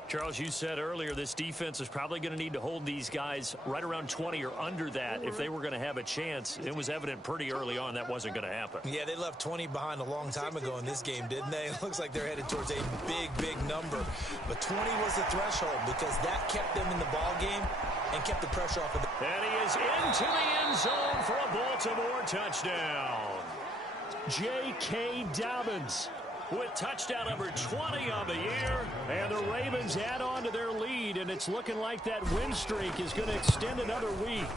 Charles, you said earlier this defense is probably going to need to hold these guys right around 20 or under that if they were going to have a chance. It was evident pretty early on that wasn't going to happen. Yeah, they left 20 behind a long time ago in this game, didn't they? It looks like they're headed towards a big, big number. But 20 was the threshold, because that kept them in the ball game and kept the pressure off of them. And he is into the end zone for a Baltimore touchdown. J.K. Dobbins with touchdown number 20 on the year. And the Ravens add on to their lead, and it's looking like that win streak is going to extend another week.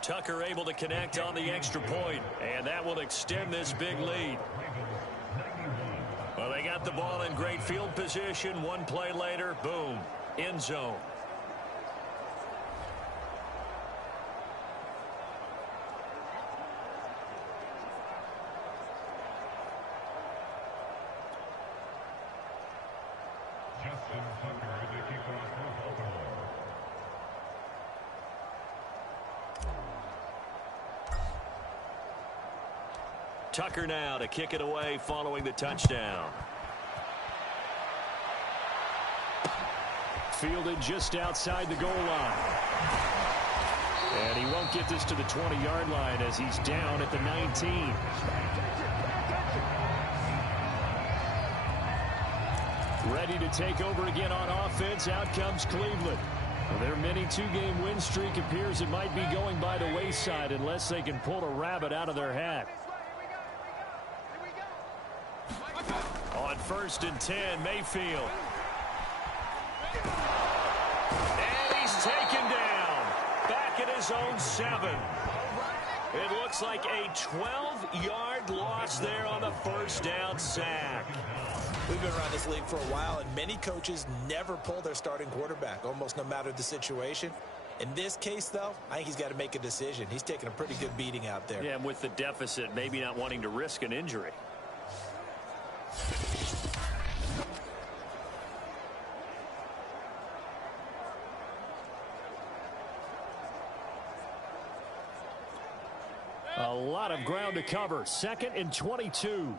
Tucker able to connect on the extra point, and that will extend this big lead. Well, they got the ball in great field position. One play later, boom, end zone. Tucker now to kick it away following the touchdown. Fielded just outside the goal line. And he won't get this to the 20-yard line as he's down at the 19. Ready to take over again on offense. Out comes Cleveland. Well, their mini two-game win streak appears it might be going by the wayside unless they can pull a rabbit out of their hat. On 1st and 10, Mayfield. And he's taken down. Back at his own 7. It looks like a 12-yard loss there on the first down sack. We've been around this league for a while, and many coaches never pull their starting quarterback, almost no matter the situation. In this case, though, I think he's got to make a decision. He's taking a pretty good beating out there. Yeah, and with the deficit, maybe not wanting to risk an injury. A lot of ground to cover. 2nd and 22.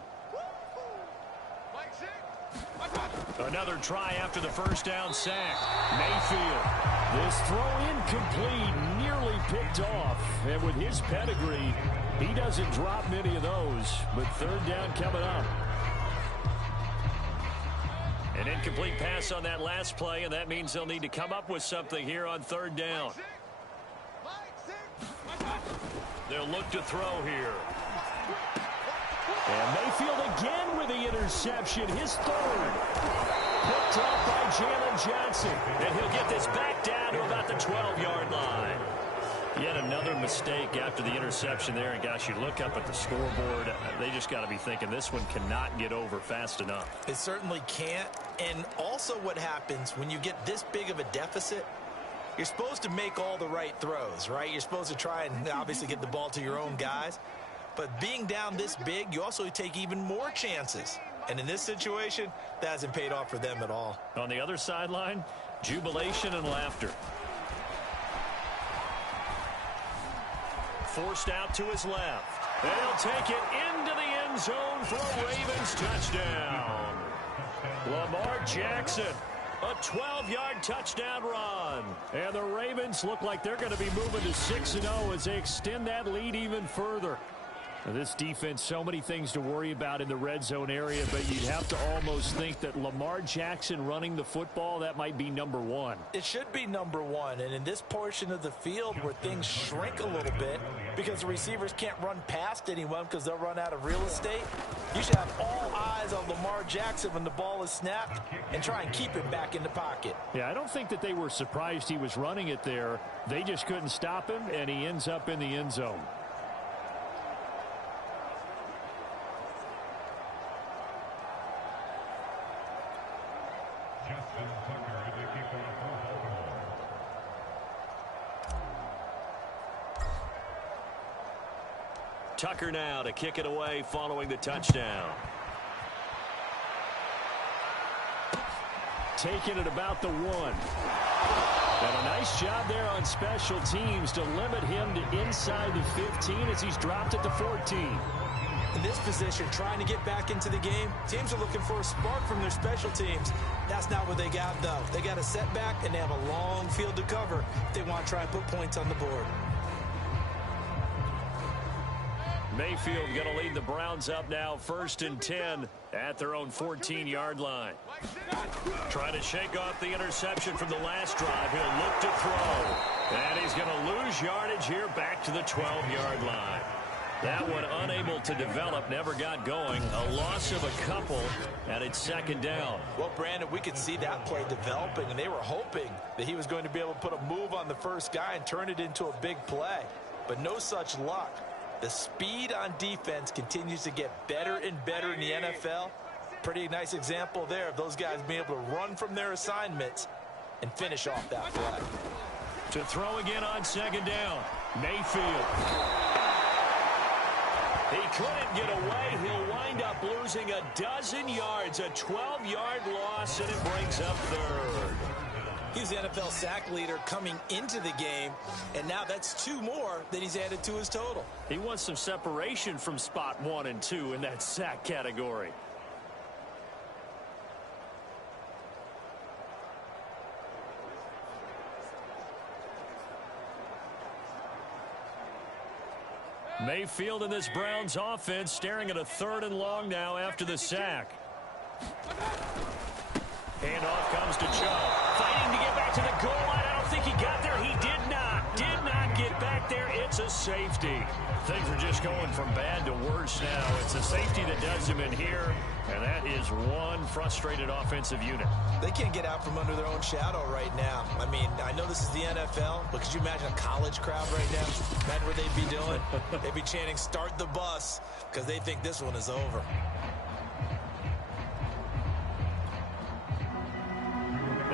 Another try after the first down sack. Mayfield. This throw incomplete, nearly picked off. And with his pedigree, he doesn't drop many of those. But 3rd down coming up. An incomplete pass on that last play, and that means they'll need to come up with something here on 3rd down. They'll look to throw here. And Mayfield again with the interception, his 3rd. Picked up by Jalen Johnson. And he'll get this back down to about the 12-yard line. Yet another mistake after the interception there. And, gosh, you look up at the scoreboard, they just got to be thinking this one cannot get over fast enough. It certainly can't. And also what happens when you get this big of a deficit, you're supposed to make all the right throws, right? You're supposed to try and obviously get the ball to your own guys. But being down this big, you also take even more chances. And in this situation, that hasn't paid off for them at all. On the other sideline, jubilation and laughter. Forced out to his left. And he'll take it into the end zone for a Ravens touchdown. Lamar Jackson. A 12-yard touchdown run. And the Ravens look like they're going to be moving to 6-0 as they extend that lead even further. Now, this defense, so many things to worry about in the red zone area, but you'd have to almost think that Lamar Jackson running the football, that might be number 1. It should be number 1, and in this portion of the field where things shrink a little bit because the receivers can't run past anyone because they'll run out of real estate, you should have all eyes on Lamar Jackson when the ball is snapped and try and keep him back in the pocket. Yeah, I don't think that they were surprised he was running it there. They just couldn't stop him, and he ends up in the end zone. Tucker now to kick it away following the touchdown. Taking it about the 1. And a nice job there on special teams to limit him to inside the 15 as he's dropped at the 14. In this position, trying to get back into the game, teams are looking for a spark from their special teams. That's not what they got, though. They got a setback, and they have a long field to cover if they want to try and put points on the board. Mayfield going to lead the Browns up now, 1st and 10 at their own 14-yard line. Trying to shake off the interception from the last drive. He'll look to throw. And he's going to lose yardage here back to the 12-yard line. That one unable to develop, never got going. A loss of a couple, and it's 2nd down. Well, Brandon, we could see that play developing, and they were hoping that he was going to be able to put a move on the first guy and turn it into a big play. But no such luck. The speed on defense continues to get better and better in the NFL. Pretty nice example there of those guys being able to run from their assignments and finish off that play. To throw again on 2nd down, Mayfield. He couldn't get away. He'll wind up losing a dozen yards, a 12-yard loss, and it brings up 3rd. He's the NFL sack leader coming into the game, and now that's 2 more that he's added to his total. He wants some separation from spot 1 and 2 in that sack category. Mayfield in this Browns offense staring at a 3rd and long now after the sack. Handoff comes to Chubb. Fighting to get back to the goal line. I don't think he it's a safety. Things are just going from bad to worse now. It's a safety that does him in here, and that is one frustrated offensive unit. They can't get out from under their own shadow right now. I mean, I know this is the NFL, but could you imagine a college crowd right now? Imagine what they'd be doing. They'd be chanting, "Start the bus," because they think this one is over.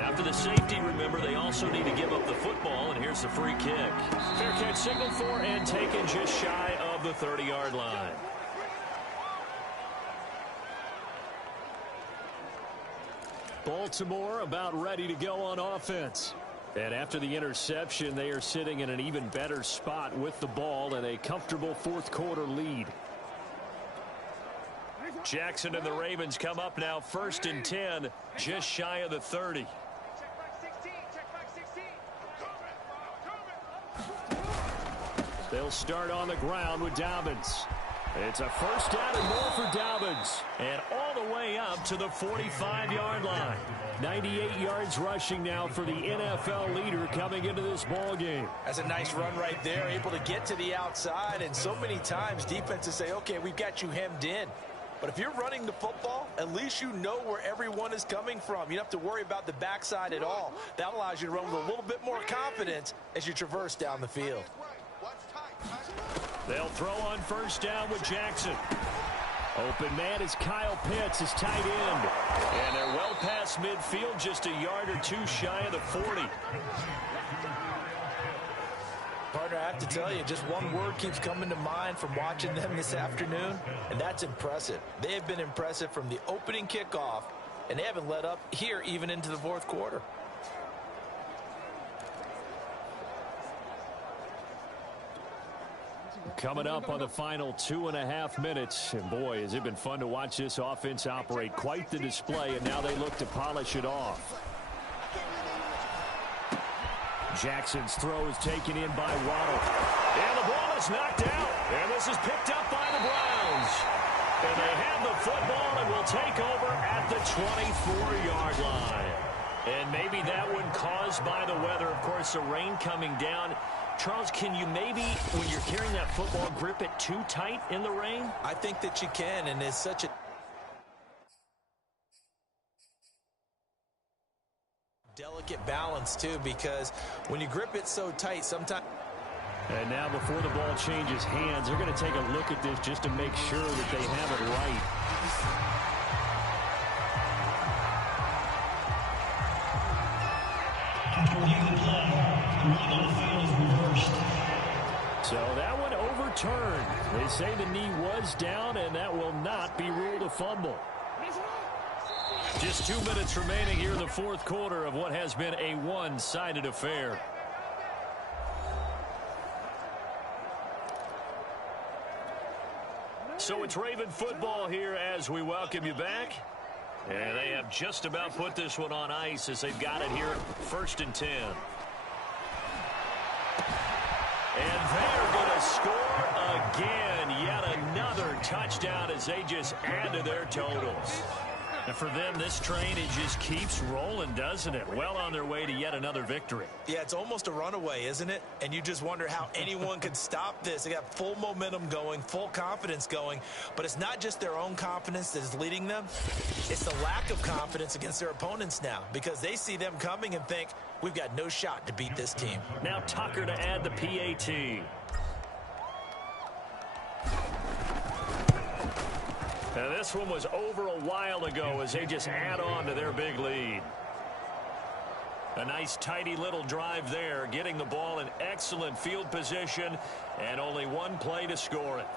After the safety, remember, they also need to give up the football, and here's the free kick. Fair catch signaled for and taken just shy of the 30-yard line. Baltimore about ready to go on offense. And after the interception, they are sitting in an even better spot with the ball and a comfortable fourth-quarter lead. Jackson and the Ravens come up now 1st and 10, just shy of the 30. They'll start on the ground with Dobbins. It's a first down and more for Dobbins. And all the way up to the 45-yard line. 98 yards rushing now for the NFL leader coming into this ball game. That's a nice run right there, able to get to the outside. And so many times defenses say, okay, we've got you hemmed in. But if you're running the football, at least you know where everyone is coming from. You don't have to worry about the backside at all. That allows you to run with a little bit more confidence as you traverse down the field. They'll throw on first down with Jackson. Open man is Kyle Pitts, his tight end. And they're well past midfield, just a yard or two shy of the 40. Partner, I have to tell you, just one word keeps coming to mind from watching them this afternoon, and that's impressive. They have been impressive from the opening kickoff, and they haven't let up here even into the fourth quarter. Coming up on the final 2.5 minutes. And boy, has it been fun to watch this offense operate. Quite the display, and now they look to polish it off. Jackson's throw is taken in by Waddle. And the ball is knocked out. And this is picked up by the Browns. And they have the football and will take over at the 24-yard line. And maybe that one caused by the weather. Of course, the rain coming down. Charles, can you maybe, when you're carrying that football, grip it too tight in the rain? I think that you can, and it's such a delicate balance, too, because when you grip it so tight, sometimes... And now before the ball changes hands, they're going to take a look at this just to make sure that they have it right. After review the play, the run on the field is reversed. So that one overturned. They say the knee was down, and that will not be ruled a fumble. Just 2 minutes remaining here in the fourth quarter of what has been a one-sided affair. So it's Raven football here as we welcome you back. And they have just about put this one on ice as they've got it here 1st and 10. And they're going to score again. Yet another touchdown as they just add to their totals. And for them, this train, it just keeps rolling, doesn't it? Well on their way to yet another victory. Yeah, it's almost a runaway, isn't it? And you just wonder how anyone could stop this. They got full momentum going, full confidence going. But it's not just their own confidence that is leading them. It's the lack of confidence against their opponents now, because they see them coming and think, we've got no shot to beat this team. Now Tucker to add the PAT. Now this one was over a while ago as they just add on to their big lead. A nice tidy little drive there, getting the ball in excellent field position, and only one play to score it.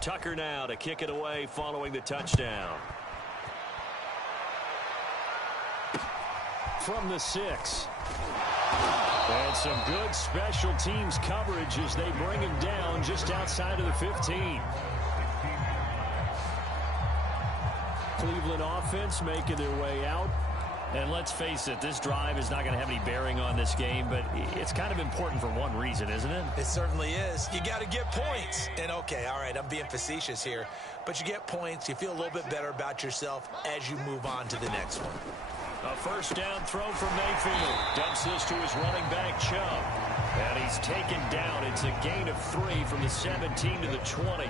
Tucker now to kick it away following the touchdown. From the 6. And some good special teams coverage as they bring him down just outside of the 15. Cleveland offense making their way out. And let's face it, this drive is not going to have any bearing on this game, but it's kind of important for one reason, isn't it? It certainly is. You got to get points. And, okay, all right, I'm being facetious here. But you get points. You feel a little bit better about yourself as you move on to the next one. A first down throw from Mayfield. Dumps this to his running back, Chubb. And he's taken down. It's a gain of 3 from the 17 to the 20.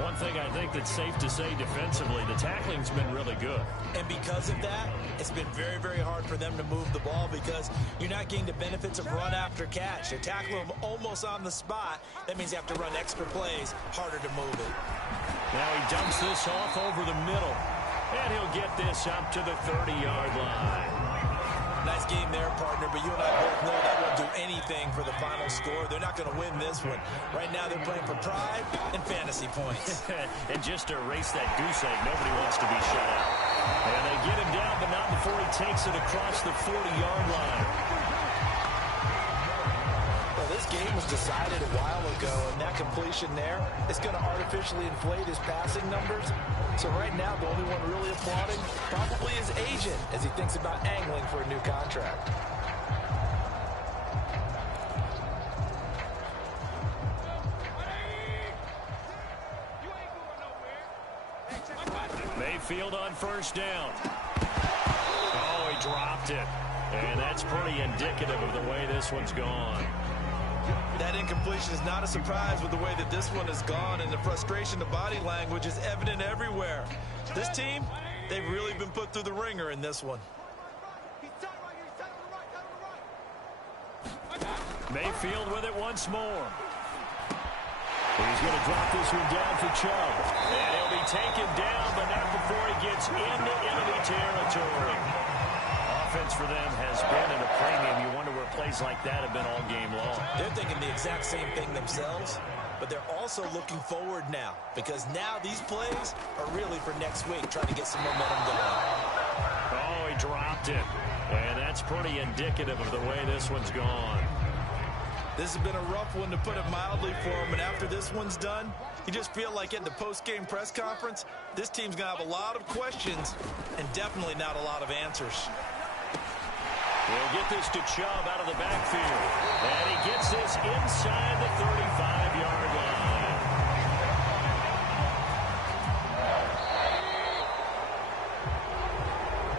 One thing I think that's safe to say defensively, the tackling's been really good. And because of that, it's been very, very hard for them to move the ball because you're not getting the benefits of run after catch. You're tackling them almost on the spot. That means you have to run extra plays, harder to move it. Now he dumps this off over the middle. And he'll get this up to the 30-yard line. Nice game there, partner, but you and I both know that won't do anything for the final score. They're not going to win this one. Right now they're playing for pride and fantasy points. And just to erase that goose egg, nobody wants to be shut out. And they get him down, but not before he takes it across the 40-yard line. Well, this game was decided a while ago, and that completion there is going to artificially inflate his passing numbers. So right now, the only one really applauding probably his agent as he thinks about angling for a new contract. Mayfield on first down. Oh, he dropped it. And that's pretty indicative of the way this one's gone. That incompletion is not a surprise with the way that this one has gone, and the frustration, the body language is evident everywhere. This team, they've really been put through the ringer in this one. Mayfield with it once more. He's going to drop this one down for Chubb. And he'll be taken down, but not before he gets into enemy territory. Offense for them has been at a premium. You wonder where plays like that have been all game long. They're thinking the exact same thing themselves, but they're also looking forward now because now these plays are really for next week, trying to get some momentum going. Oh, he dropped it. And that's pretty indicative of the way this one's gone. This has been a rough one, to put it mildly, for him. And after this one's done, you just feel like at the post-game press conference, this team's going to have a lot of questions and definitely not a lot of answers. He'll get this to Chubb out of the backfield. And he gets this inside the 35-yard line.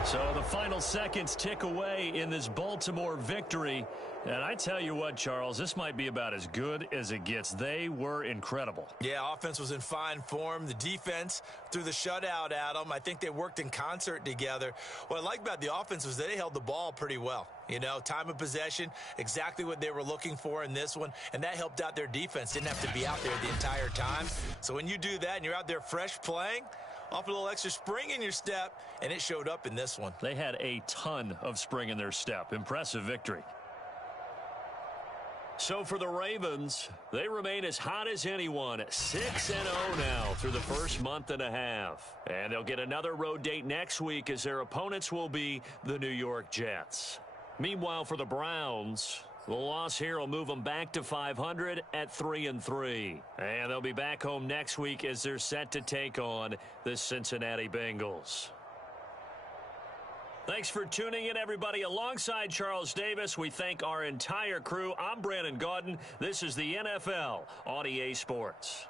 So the final seconds tick away in this Baltimore victory. And I tell you what, Charles, this might be about as good as it gets. They were incredible. Yeah, offense was in fine form. The defense threw the shutout at them. I think they worked in concert together. What I like about the offense was they held the ball pretty well. You know, time of possession, exactly what they were looking for in this one, and that helped out their defense. Didn't have to be out there the entire time. So when you do that and you're out there fresh playing, off a little extra spring in your step, and it showed up in this one. They had a ton of spring in their step. Impressive victory. So for the Ravens, they remain as hot as anyone, 6-0 now through the first month and a half. And they'll get another road date next week as their opponents will be the New York Jets. Meanwhile, for the Browns, the loss here will move them back to 500 at 3-3. And they'll be back home next week as they're set to take on the Cincinnati Bengals. Thanks for tuning in, everybody. Alongside Charles Davis, we thank our entire crew. I'm Brandon Gaudin. This is the NFL on EA Sports.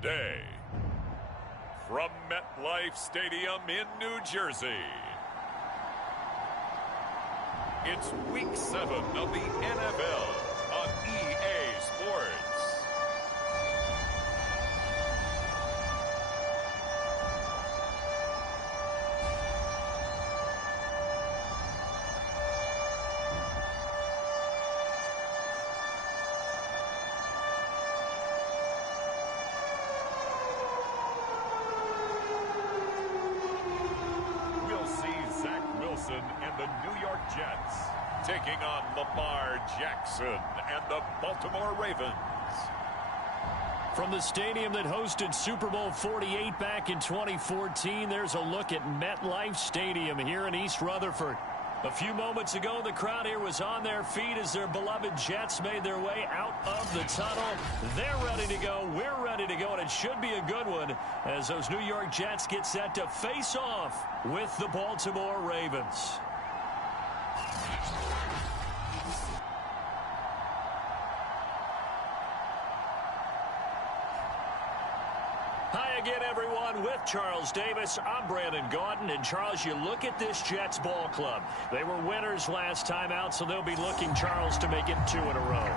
Today, from MetLife Stadium in New Jersey, it's Week 7 of the NFL on EA Sports. And the New York Jets taking on Lamar Jackson and the Baltimore Ravens. From the stadium that hosted Super Bowl 48 back in 2014, there's a look at MetLife Stadium here in East Rutherford. A few moments ago, the crowd here was on their feet as their beloved Jets made their way out of the tunnel. They're ready to go. We're ready to go, and it should be a good one as those New York Jets get set to face off with the Baltimore Ravens. Hi again, everyone. With Charles Davis, I'm Brandon Gaudin. And, Charles, you look at this Jets ball club. They were winners last time out, so they'll be looking, Charles, to make it 2 in a row.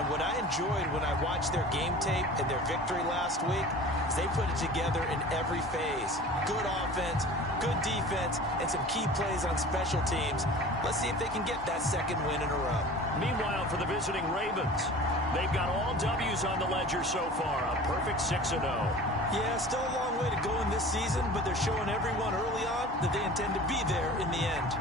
And what I enjoyed when I watched their game tape and their victory last week is they put it together in every phase. Good offense, good defense, and some key plays on special teams. Let's see if they can get that second win in a row. Meanwhile, for the visiting Ravens, they've got all W's on the ledger so far, a perfect 6-0. Yeah, still a long way to go in this season, but they're showing everyone early on that they intend to be there in the end.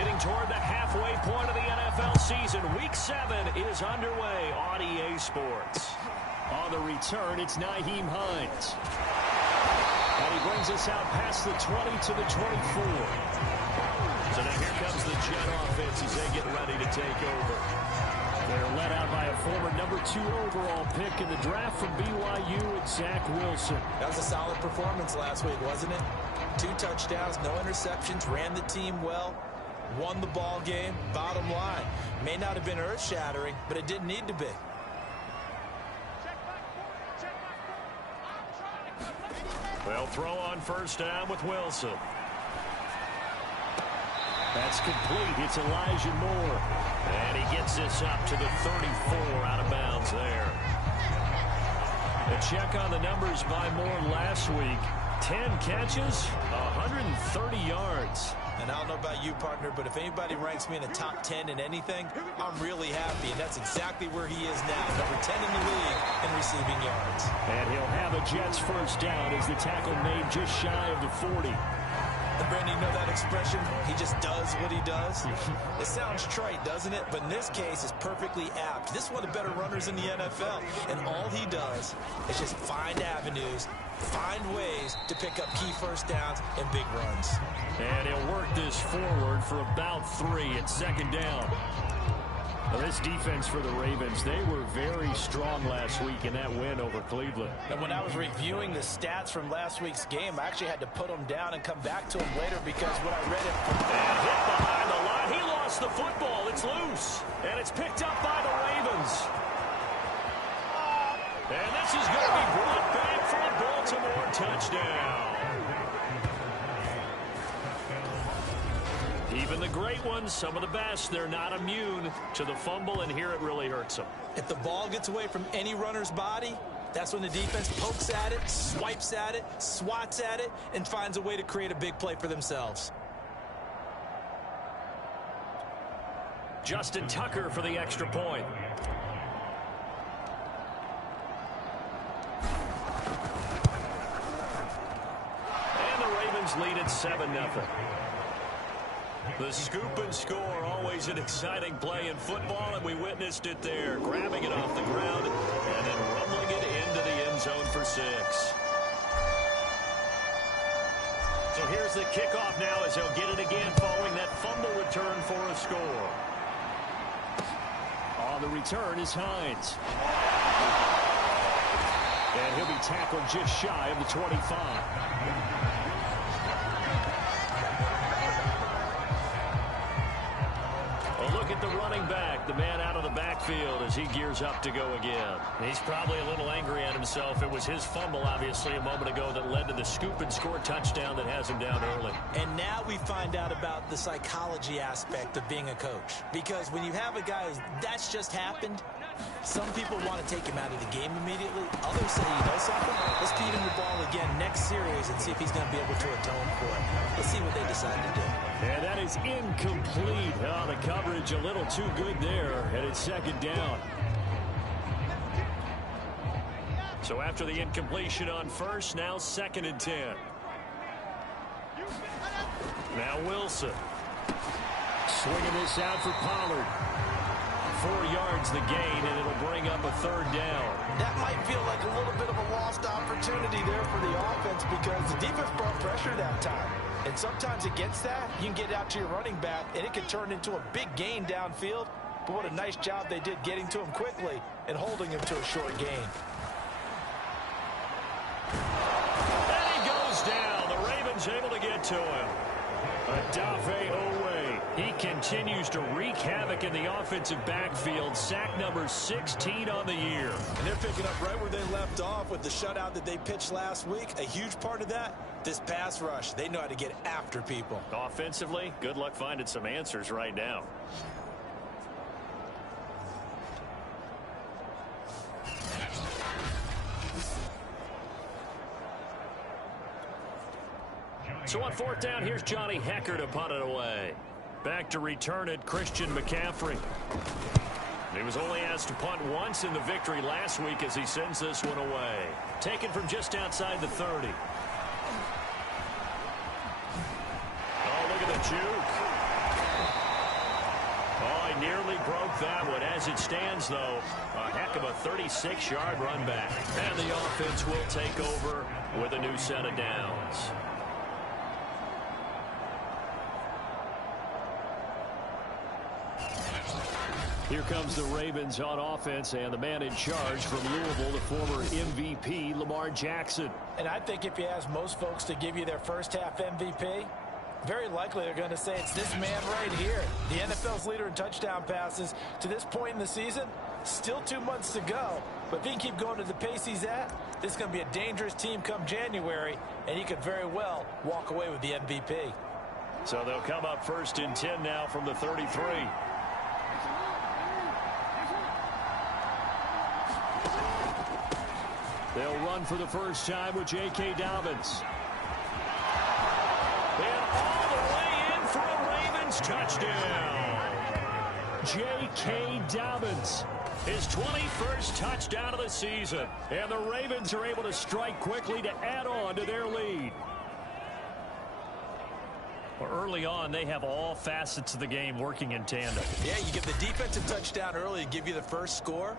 Getting toward the halfway point of the NFL season. Week 7 is underway on EA Sports. On the return, it's Nyheim Hines. And he brings us out past the 20 to the 24. So now here comes the Jet offense as they get ready to take over. They're led out by a former number 2 overall pick in the draft from BYU, and Zach Wilson. That was a solid performance last week, wasn't it? 2 touchdowns, no interceptions, ran the team well, won the ball game. Bottom line, may not have been earth-shattering, but it didn't need to be. They'll throw on first down with Wilson. That's complete. It's Elijah Moore. And he gets this up to the 34 out of bounds there. A check on the numbers by Moore last week. 10 catches, 130 yards. And I don't know about you, partner, but if anybody ranks me in the top 10 in anything, I'm really happy. And that's exactly where he is now, number 10 in the league in receiving yards. And he'll have a Jets first down as the tackle made just shy of the 40. And Brandon, you know that expression? He just does what he does. It sounds trite, doesn't it? But in this case, it's perfectly apt. This is one of the better runners in the NFL. And all he does is just find avenues, find ways to pick up key first downs and big runs. And he'll work this forward for about 3 at second down. Now this defense for the Ravens, they were very strong last week in that win over Cleveland. And when I was reviewing the stats from last week's game, I actually had to put them down and come back to them later because when I read it... And hit behind the line. He lost the football. It's loose. And it's picked up by the Ravens. And this is going to be brought back for a Baltimore touchdown. Even the great ones, some of the best, they're not immune to the fumble, and here it really hurts them. If the ball gets away from any runner's body, that's when the defense pokes at it, swipes at it, swats at it, and finds a way to create a big play for themselves. Justin Tucker for the extra point. And the Ravens lead at 7-0. The scoop and score, always an exciting play in football, and we witnessed it there, grabbing it off the ground and then rumbling it into the end zone for 6. So here's the kickoff now as they'll get it again following that fumble return for a score. On the return is Hines. And he'll be tackled just shy of the 25. Look at the running back, the man out of the backfield as he gears up to go again. He's probably a little angry at himself. It was his fumble, obviously, a moment ago that led to the scoop and score touchdown that has him down early. And now we find out about the psychology aspect of being a coach. Because when you have a guy who's, that's just happened, some people want to take him out of the game immediately. Others say, you know something? Let's feed him the ball again next series and see if he's going to be able to atone for it. Let's see what they decide to do. And that is incomplete. Oh, the coverage a little too good there, and it's second down. So after the incompletion on first, now 2nd and 10. Now Wilson. Swinging this out for Pollard. 4 yards the gain, and it'll bring up a 3rd down. That might feel like a little bit of a lost opportunity there for the offense because the defense brought pressure that time. And sometimes against that, you can get out to your running back, and it can turn into a big gain downfield. But what a nice job they did getting to him quickly and holding him to a short gain. And he goes down. The Ravens able to get to him. Odafe Owe. He continues to wreak havoc in the offensive backfield. Sack number 16 on the year. And they're picking up right where they left off with the shutout that they pitched last week. A huge part of that, this pass rush. They know how to get after people. Offensively, good luck finding some answers right now. So on 4th down, here's Johnny Hecker to punt it away. Back to return it, Christian McCaffrey. He was only asked to punt once in the victory last week as he sends this one away. Taken from just outside the 30. Oh, look at the juke. broke that one. As it stands, though, a heck of a 36-yard run back. And the offense will take over with a new set of downs. Here comes the Ravens on offense, and the man in charge from Louisville, the former MVP, Lamar Jackson. And I think if you ask most folks to give you their first half MVP, very likely they're going to say it's this man right here. The NFL's leader in touchdown passes to this point in the season. Still 2 months to go. But if he can keep going at the pace he's at, this is going to be a dangerous team come January, and he could very well walk away with the MVP. So they'll come up 1st and 10 now from the 33. They'll run for the first time with J.K. Dobbins. And all the way in for a Ravens touchdown. J.K. Dobbins, his 21st touchdown of the season. And the Ravens are able to strike quickly to add on to their lead. Well, early on, they have all facets of the game working in tandem. Yeah, you get the defensive touchdown early to give you the first score.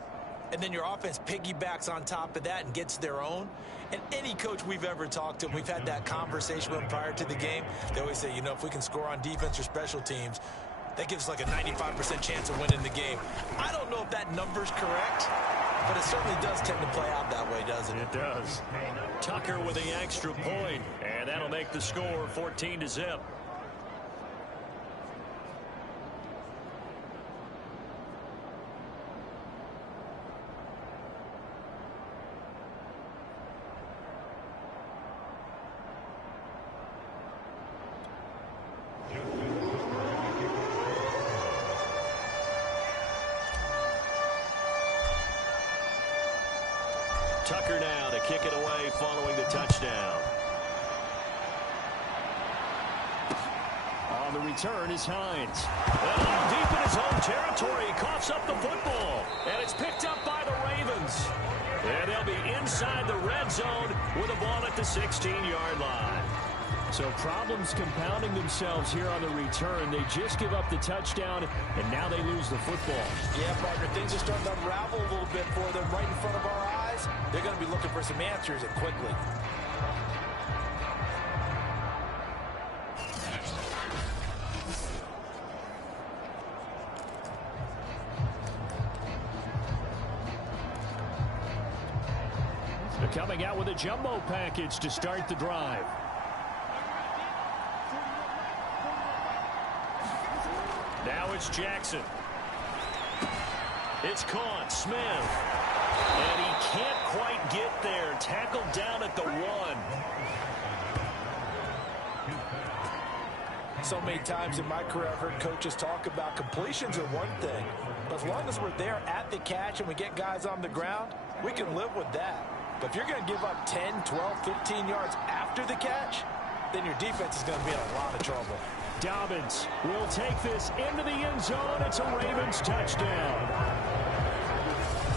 And then your offense piggybacks on top of that and gets their own. And any coach we've ever talked to, we've had that conversation with them prior to the game. They always say, you know, if we can score on defense or special teams, that gives us like a 95% chance of winning the game. I don't know if that number's correct, but it certainly does tend to play out that way, doesn't it? It does. Tucker with the extra point, and that'll make the score 14-0. Tucker now to kick it away following the touchdown. On the return is Hines. And deep in his own territory, he coughs up the football. And it's picked up by the Ravens. And they'll be inside the red zone with a ball at the 16-yard line. So problems compounding themselves here on the return. They just give up the touchdown, and now they lose the football. Yeah, partner, things are starting to unravel a little bit for them right in front of our eyes. They're going to be looking for some answers and quickly. They're coming out with a jumbo package to start the drive. Now it's Jackson. It's caught. Smith. And he can't quite get there. Tackled down at the 1. So many times in my career, I've heard coaches talk about completions are one thing. But as long as we're there at the catch and we get guys on the ground, we can live with that. But if you're going to give up 10, 12, 15 yards after the catch, then your defense is going to be in a lot of trouble. Dobbins will take this into the end zone. It's a Ravens touchdown.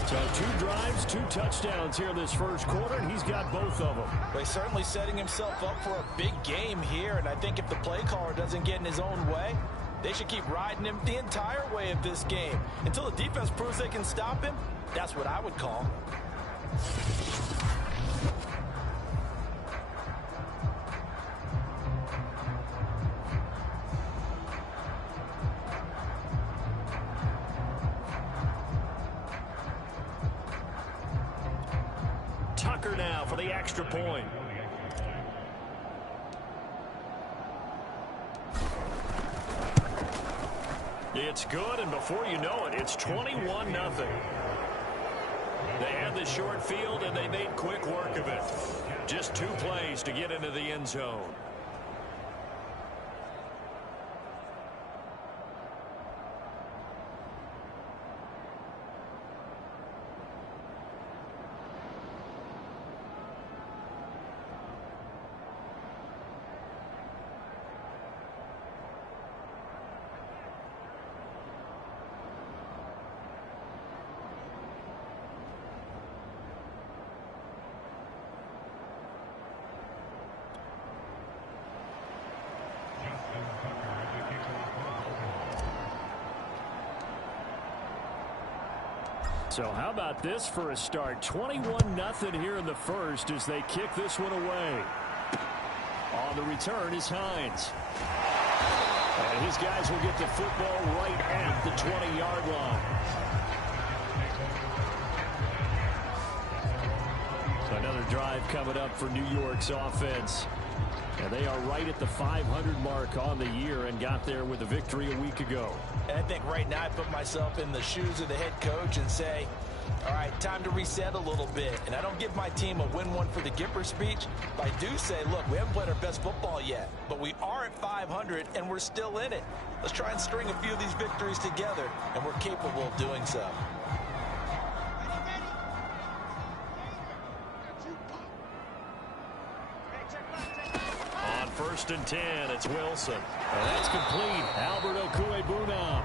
So 2 drives, 2 touchdowns here in this first quarter, and he's got both of them. But he's certainly setting himself up for a big game here, and I think if the play caller doesn't get in his own way, they should keep riding him the entire way of this game. Until the defense proves they can stop him, that's what I would call. Tucker now for the extra point. It's good, and before you know it, it's 21-0. They had the short field, and they made quick work of it. Just 2 plays to get into the end zone. So how about this for a start? 21-0 here in the first as they kick this one away. On the return is Hines. And his guys will get the football right at the 20-yard line. So another drive coming up for New York's offense. And they are right at the 500 mark on the year and got there with a victory a week ago. And I think right now I put myself in the shoes of the head coach and say, all right, time to reset a little bit. And I don't give my team a win one for the Gipper speech, but I do say, look, we haven't played our best football yet, but we are at 500 and we're still in it. Let's try and string a few of these victories together, and we're capable of doing so. On 1st and 10, it's Wilson. And that's complete. Albert Okwuegbunam.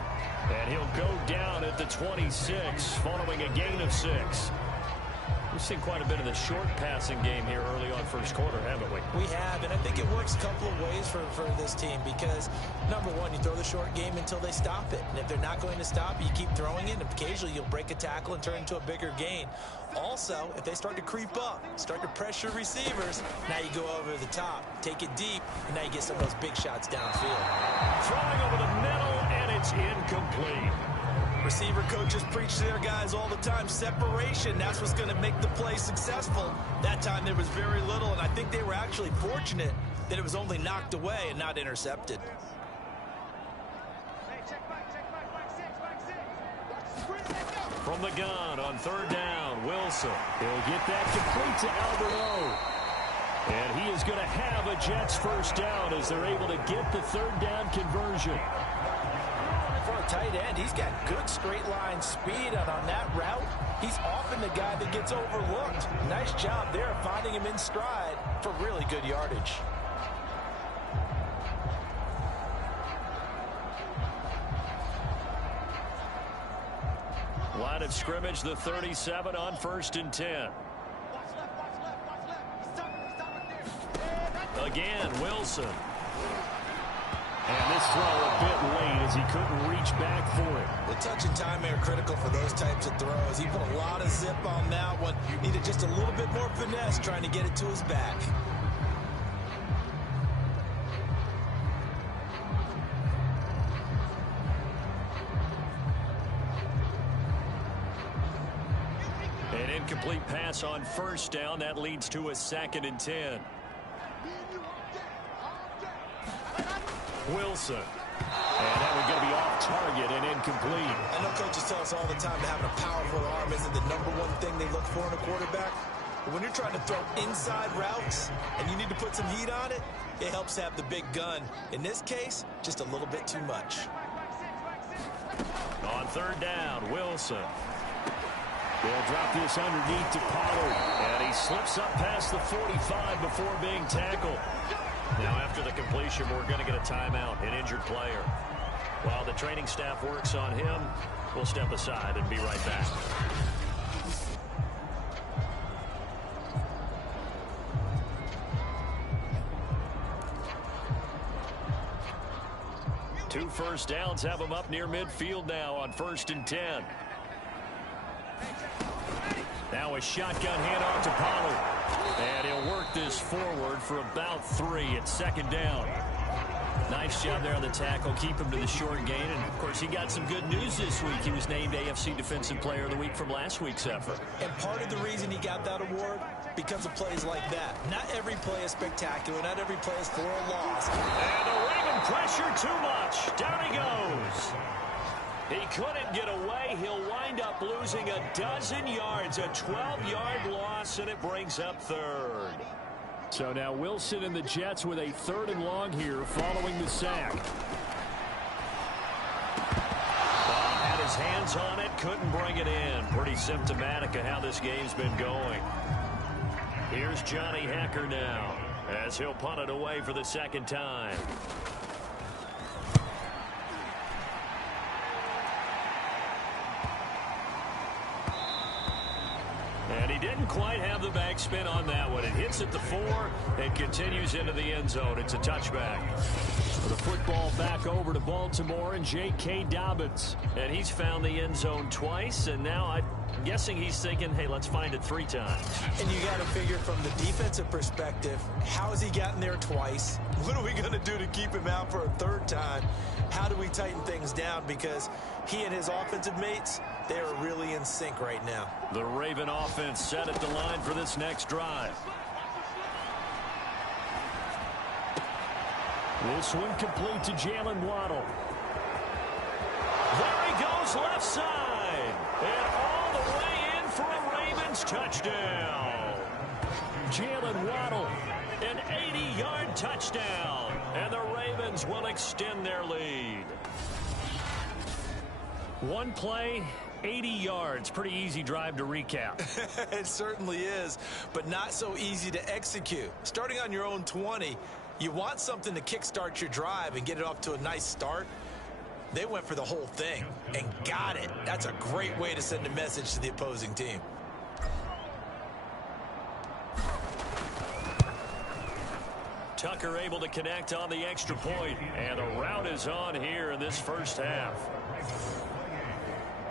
And he'll go down at the 26 following a gain of 6. We've seen quite a bit of the short passing game here early on first quarter, haven't we? We have, and I think it works a couple of ways for this team because, number one, you throw the short game until they stop it. And if they're not going to stop it, you keep throwing it, and occasionally you'll break a tackle and turn into a bigger gain. Also, if they start to creep up, start to pressure receivers, now you go over the top, take it deep, and now you get some of those big shots downfield. Throwing over the middle, and it's incomplete. Receiver coaches preach to their guys all the time. Separation, that's what's going to make the play successful. That time there was very little, and I think they were actually fortunate that it was only knocked away and not intercepted. From the gun on 3rd down, Wilson. He'll get that complete to Albert O. And he is going to have a Jets first down as they're able to get the 3rd down conversion. For a tight end, he's got good straight line speed, and on that route, he's often the guy that gets overlooked. Nice job there finding him in stride for really good yardage. Line of scrimmage, the 37 on 1st and 10. Again, Wilson. And this throw a bit late as he couldn't reach back for it. The touch and time are critical for those types of throws. He put a lot of zip on that one. Needed just a little bit more finesse trying to get it to his back. An incomplete pass on 1st down. That leads to a 2nd and 10. Wilson. And that one's going to be off target and incomplete. I know coaches tell us all the time that having a powerful arm isn't the number one thing they look for in a quarterback. But when you're trying to throw inside routes and you need to put some heat on it, it helps have the big gun. In this case, just a little bit too much. On 3rd down, Wilson. They'll drop this underneath to Pollard. And he slips up past the 45 before being tackled. Now, after the completion, we're going to get a timeout, an injured player. While the training staff works on him, we'll step aside and be right back. Two first downs have them up near midfield now on 1st and 10. Now a shotgun handoff to Pollard. And he'll work this forward for about 3 at 2nd down. Nice job there on the tackle. Keep him to the short gain. And, of course, he got some good news this week. He was named AFC Defensive Player of the Week from last week's effort. And part of the reason he got that award, because of plays like that. Not every play is spectacular. Not every play is for a loss. And the Raven pressure too much. Down he goes. He couldn't get away. He'll wind up losing a dozen yards, a 12-yard loss, and it brings up 3rd. So now Wilson and the Jets with a 3rd and long here following the sack. Had his hands on it, couldn't bring it in. Pretty symptomatic of how this game's been going. Here's Johnny Hecker now as he'll punt it away for the 2nd time. And he didn't quite have the backspin on that one. It hits at the 4 and continues into the end zone. It's a touchback. The football back over to Baltimore and J.K. Dobbins. And he's found the end zone twice, and now I'm guessing he's thinking, hey, let's find it 3 times. And you got to figure from the defensive perspective, how has he gotten there twice? What are we going to do to keep him out for a 3rd time? How do we tighten things down? Because he and his offensive mates, they are really in sync right now. The Raven offense set at the line for this next drive. This one complete to Jalen Waddle. There he goes left side. And all the way in for a Ravens touchdown. Jalen Waddle. An 80-yard touchdown. And the Ravens will extend their lead. One play, 80 yards. Pretty easy drive to recap. It certainly is, but not so easy to execute. Starting on your own 20, you want something to kickstart your drive and get it off to a nice start. They went for the whole thing and got it. That's a great way to send a message to the opposing team. Tucker able to connect on the extra point, and the route is on here in this first half.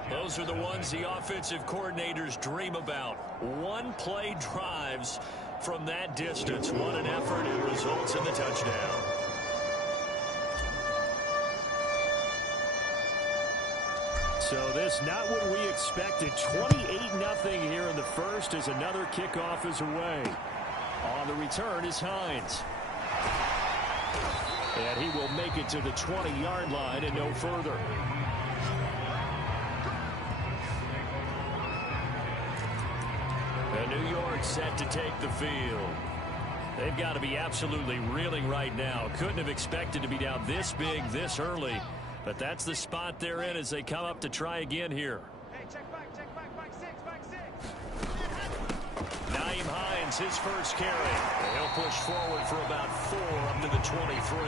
Those are the ones the offensive coordinators dream about. One-play drives from that distance. What an effort, and results in the touchdown. So this not what we expected. 28-0 here in the first as another kickoff is away. On the return is Hines. And he will make it to the 20-yard line and no further. And New York set to take the field. They've got to be absolutely reeling right now. Couldn't have expected to be down this big this early. But that's the spot they're in as they come up to try again here. Hey, check back, back 6. Nyheim Hines, his first carry. And he'll push forward for about 4 up to the 23.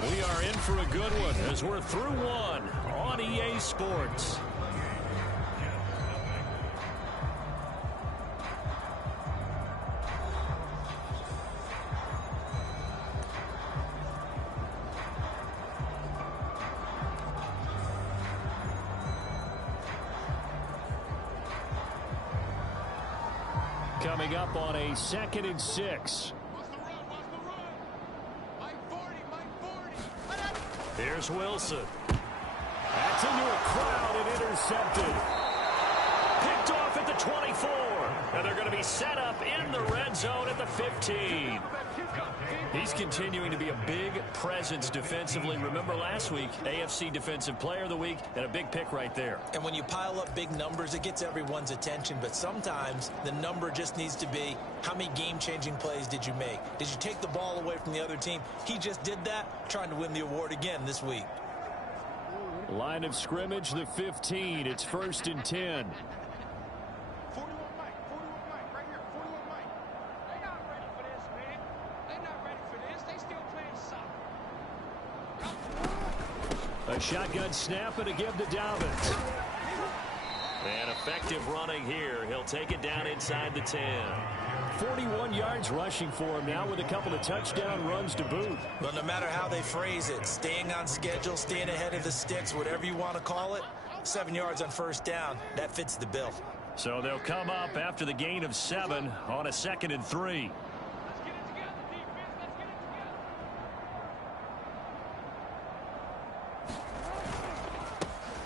We are in for a good one as we're through one on EA Sports. Coming up on a 2nd and 6. Here's Wilson. That's into a crowd and intercepted. Picked off at the 24. And they're going to be set up in the red zone at the 15. He's continuing to be a big presence defensively. Remember last week, AFC Defensive Player of the Week, and a big pick right there. And when you pile up big numbers, it gets everyone's attention. But sometimes the number just needs to be, how many game-changing plays did you make? Did you take the ball away from the other team? He just did that, trying to win the award again this week. Line of scrimmage, the 15. It's 1st and 10. 41 Mike, right here, 41 Mike. They're not ready for this, man. They're not ready for this. They still playing soccer. A shotgun snap and a give to Dobbins. And effective running here. He'll take it down inside the 10. 41 yards rushing for him now with a couple of touchdown runs to boot. But no matter how they phrase it, staying on schedule, staying ahead of the sticks, whatever you want to call it, 7 yards on 1st down, that fits the bill. So they'll come up after the gain of 7 on a 2nd and 3. Let's get it together, defense. Let's get it together.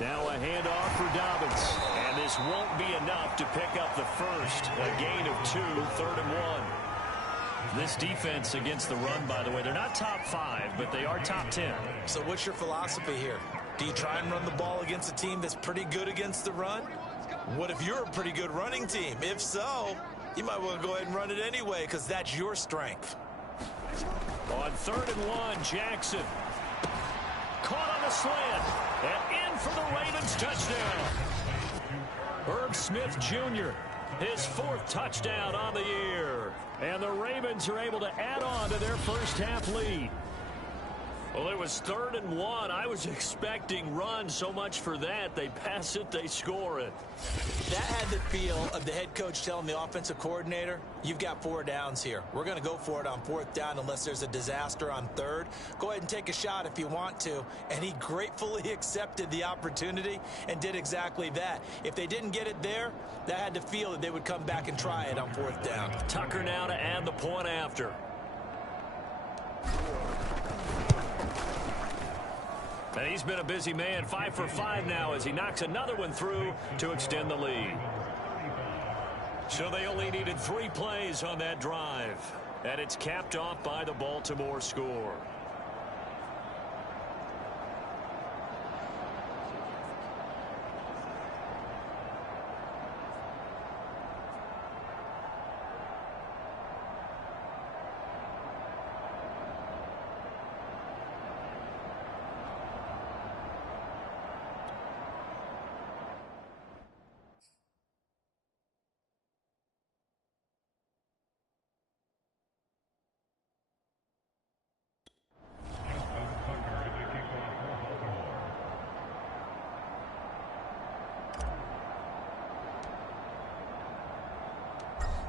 Now a handoff for Dobbins. And this won't be enough to pick up the first. A gain of 2, 3rd and 1. This defense against the run, by the way, they're not top 5, but they are top 10. So what's your philosophy here? Do you try and run the ball against a team that's pretty good against the run? What if you're a pretty good running team? If so, you might want to go ahead and run it anyway because that's your strength. On 3rd and 1, Jackson. Caught on the slant. And in for the Ravens touchdown. Herb Smith Jr. His 4th touchdown on the year. And the Ravens are able to add on to their first half lead. Well, it was 3rd and 1. I was expecting run, so much for that. They pass it, they score it. That had the feel of the head coach telling the offensive coordinator, you've got 4 downs here. We're going to go for it on 4th down unless there's a disaster on 3rd. Go ahead and take a shot if you want to. And he gratefully accepted the opportunity and did exactly that. If they didn't get it there, that had the feel that they would come back and try it on 4th down. Tucker now to add the point after. And he's been a busy man, 5 for 5 now as he knocks another one through to extend the lead. So they only needed 3 plays on that drive. And it's capped off by the Baltimore score.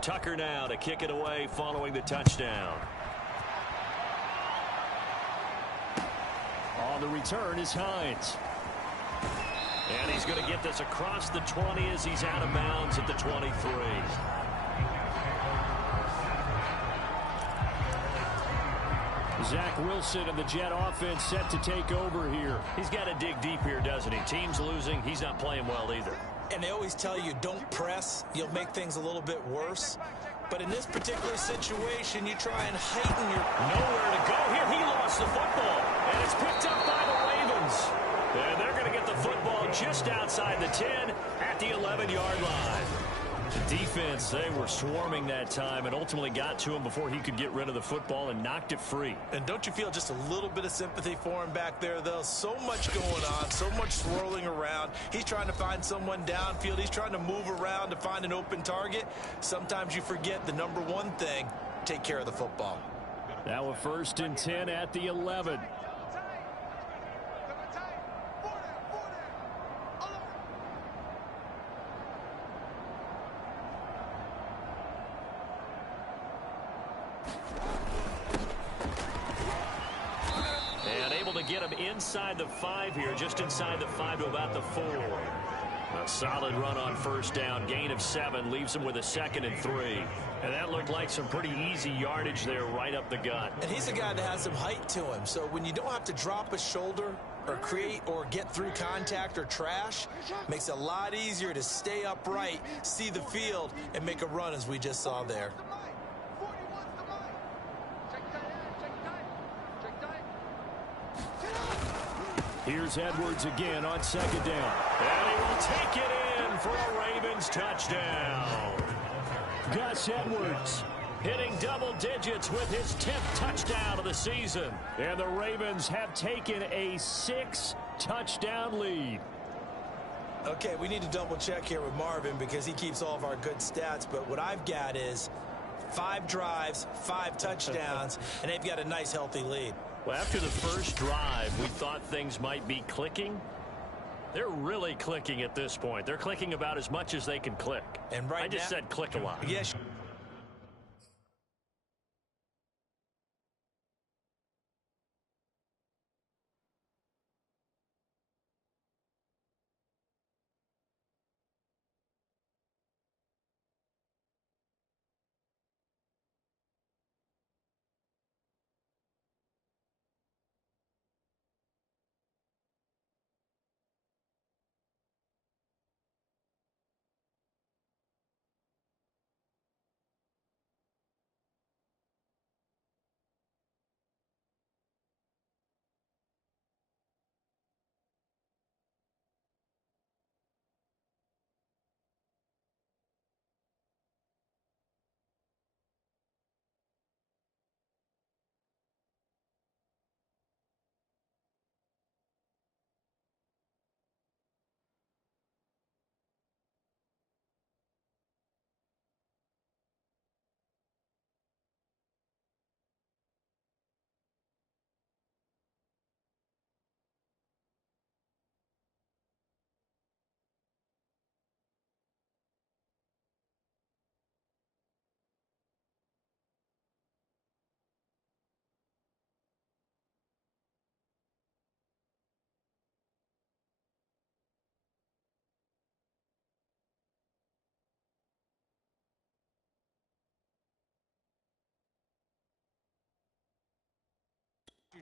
Tucker now to kick it away following the touchdown. On the return is Hines. And he's going to get this across the 20 as he's out of bounds at the 23. Zach Wilson and the Jet offense set to take over here. He's got to dig deep here, doesn't he? Team's losing. He's not playing well either. And they always tell you, don't press. You'll make things a little bit worse. But in this particular situation, you try and heighten your... Nowhere to go here. He lost the football. And it's picked up by the Ravens. And they're going to get the football just outside the 10 at the 11-yard line. Defense, they were swarming that time and ultimately got to him before he could get rid of the football and knocked it free. And don't you feel just a little bit of sympathy for him back there, though? So much going on, so much swirling around. He's trying to find someone downfield. He's trying to move around to find an open target. Sometimes you forget the number one thing, take care of the football. Now a 1st and 10 at the 11. Get him inside the 5 here, just inside the 5 to about the 4. A solid run on 1st down, gain of 7, leaves him with a 2nd and 3. And that looked like some pretty easy yardage there right up the gut. And he's a guy that has some height to him, so when you don't have to drop a shoulder or create or get through contact or trash, makes it a lot easier to stay upright, see the field, and make a run as we just saw there. Here's Edwards again on 2nd down. And he will take it in for a Ravens touchdown. Gus Edwards hitting double digits with his 10th touchdown of the season. And the Ravens have taken a 6-touchdown lead. Okay, we need to double check here with Marvin because he keeps all of our good stats. But what I've got is 5 drives, 5 touchdowns, and they've got a nice, healthy lead. Well, after the first drive, we thought things might be clicking. They're really clicking at this point. They're clicking about as much as they can click. And right I just now, said click a lot. Yes.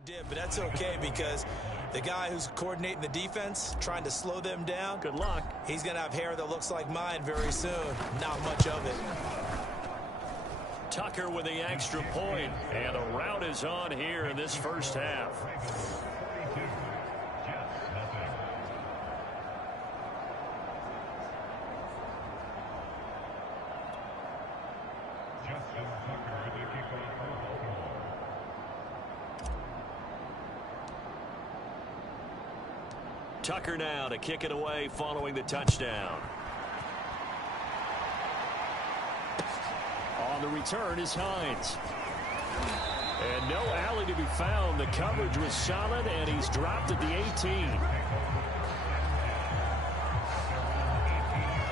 Did, but that's okay because the guy who's coordinating the defense, trying to slow them down, Good luck. he's going to have hair that looks like mine very soon. Not much of it. Tucker with the extra point, and a rout is on here in this first half. Tucker now to kick it away following the touchdown. On the return is Hines. And no alley to be found. The coverage was solid, and he's dropped at the 18.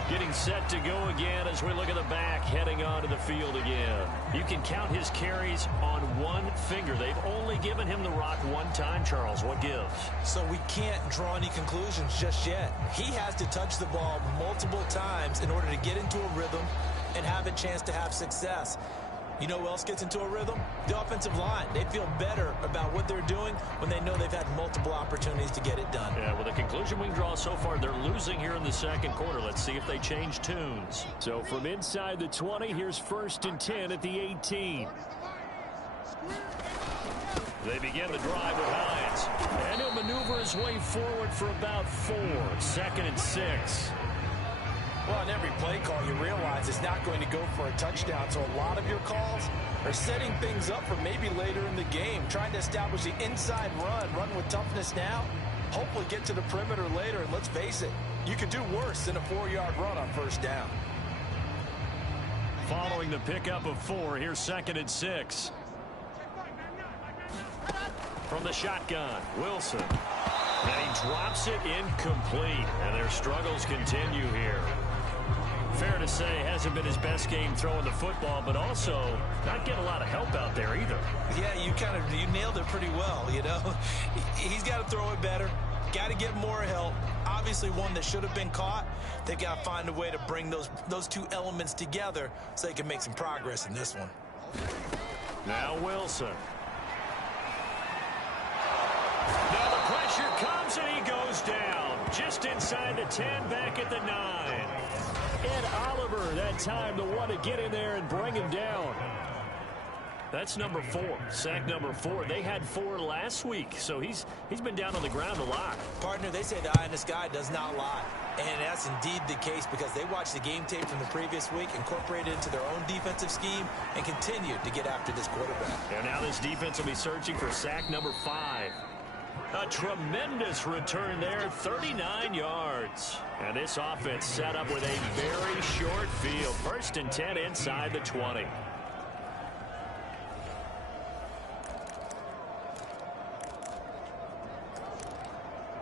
Getting set to go again as we look at the back, heading onto the field again. You can count his carries on one finger. They've only given him the rock one time, Charles. What gives? So we can't draw any conclusions just yet. He has to touch the ball multiple times in order to get into a rhythm and have a chance to have success. You know who else gets into a rhythm? The offensive line. They feel better about what they're doing when they know they've had multiple opportunities to get it done. Yeah, well, the conclusion we can draw so far, they're losing here in the second quarter. Let's see if they change tunes. So from inside the 20, here's 1st and 10 at the 18. They begin the drive with Hines. And he'll maneuver his way forward for about 4. 2nd and 6. Well, in every play call, you realize it's not going to go for a touchdown. So a lot of your calls are setting things up for maybe later in the game, trying to establish the inside run with toughness now, hopefully get to the perimeter later. And let's face it, you could do worse than a 4-yard run on 1st down. Following the pickup of 4, here's 2nd and 6. From the shotgun, Wilson. And he drops it incomplete. And their struggles continue here. Fair to say, hasn't been his best game throwing the football, but also not getting a lot of help out there either. Yeah, you nailed it pretty well, you know. He's got to throw it better. Got to get more help. Obviously one that should have been caught. They've got to find a way to bring those two elements together so they can make some progress in this one. Now Wilson. Now the pressure comes and he goes down. Just inside the 10, back at the 9. Ed Oliver that time the one to get in there and bring him down. That's number 4, sack number 4. They had 4 last week, so he's been down on the ground a lot. Partner, they say the eye in the sky does not lie. And that's indeed the case because they watched the game tape from the previous week, incorporated it into their own defensive scheme, and continued to get after this quarterback. And now this defense will be searching for sack number 5. A tremendous return there, 39 yards. And this offense set up with a very short field. 1st and 10 inside the 20.